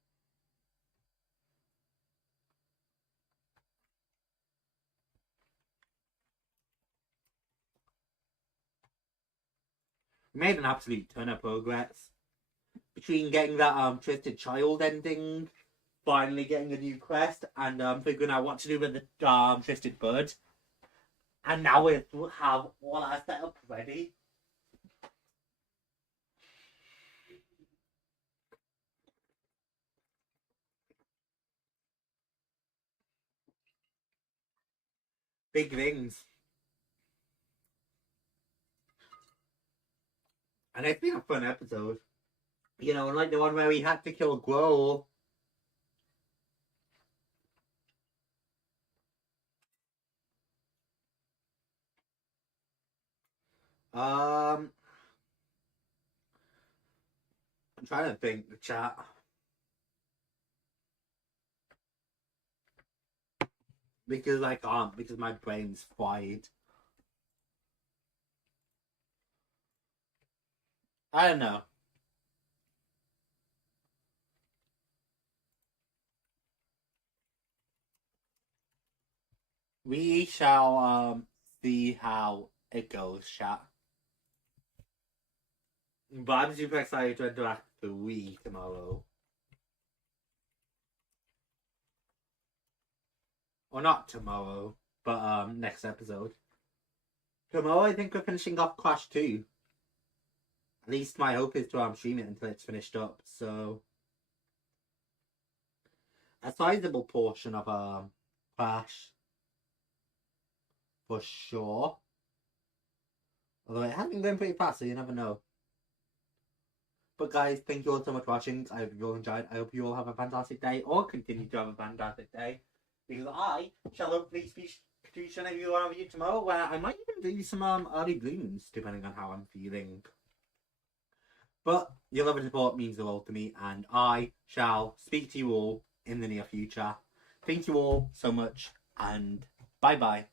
made an absolute ton of progress. Between getting that Twisted Child ending, finally getting a new quest, and figuring out what to do with the Twisted Bud. And now we have all our setup ready. Big things. And it's been a fun episode. You know, like the one where we had to kill Growl. I'm trying to think, the chat. Because I can't, because my brain's fried. I don't know. We shall see how it goes, chat. But I'm super excited to interact with we tomorrow. Or not tomorrow, but next episode. Tomorrow I think we're finishing off Crash 2. At least my hope is to stream it until it's finished up, so a sizable portion of Crash for sure. Although it has been going pretty fast, so you never know. But guys, thank you all so much for watching. I hope you all enjoyed. I hope you all have a fantastic day, or continue to have a fantastic day. Because I shall hopefully speak to each and every one of you tomorrow, where I might even do some early blooms, depending on how I'm feeling. But your love and support means the world to me, and I shall speak to you all in the near future. Thank you all so much, and bye-bye.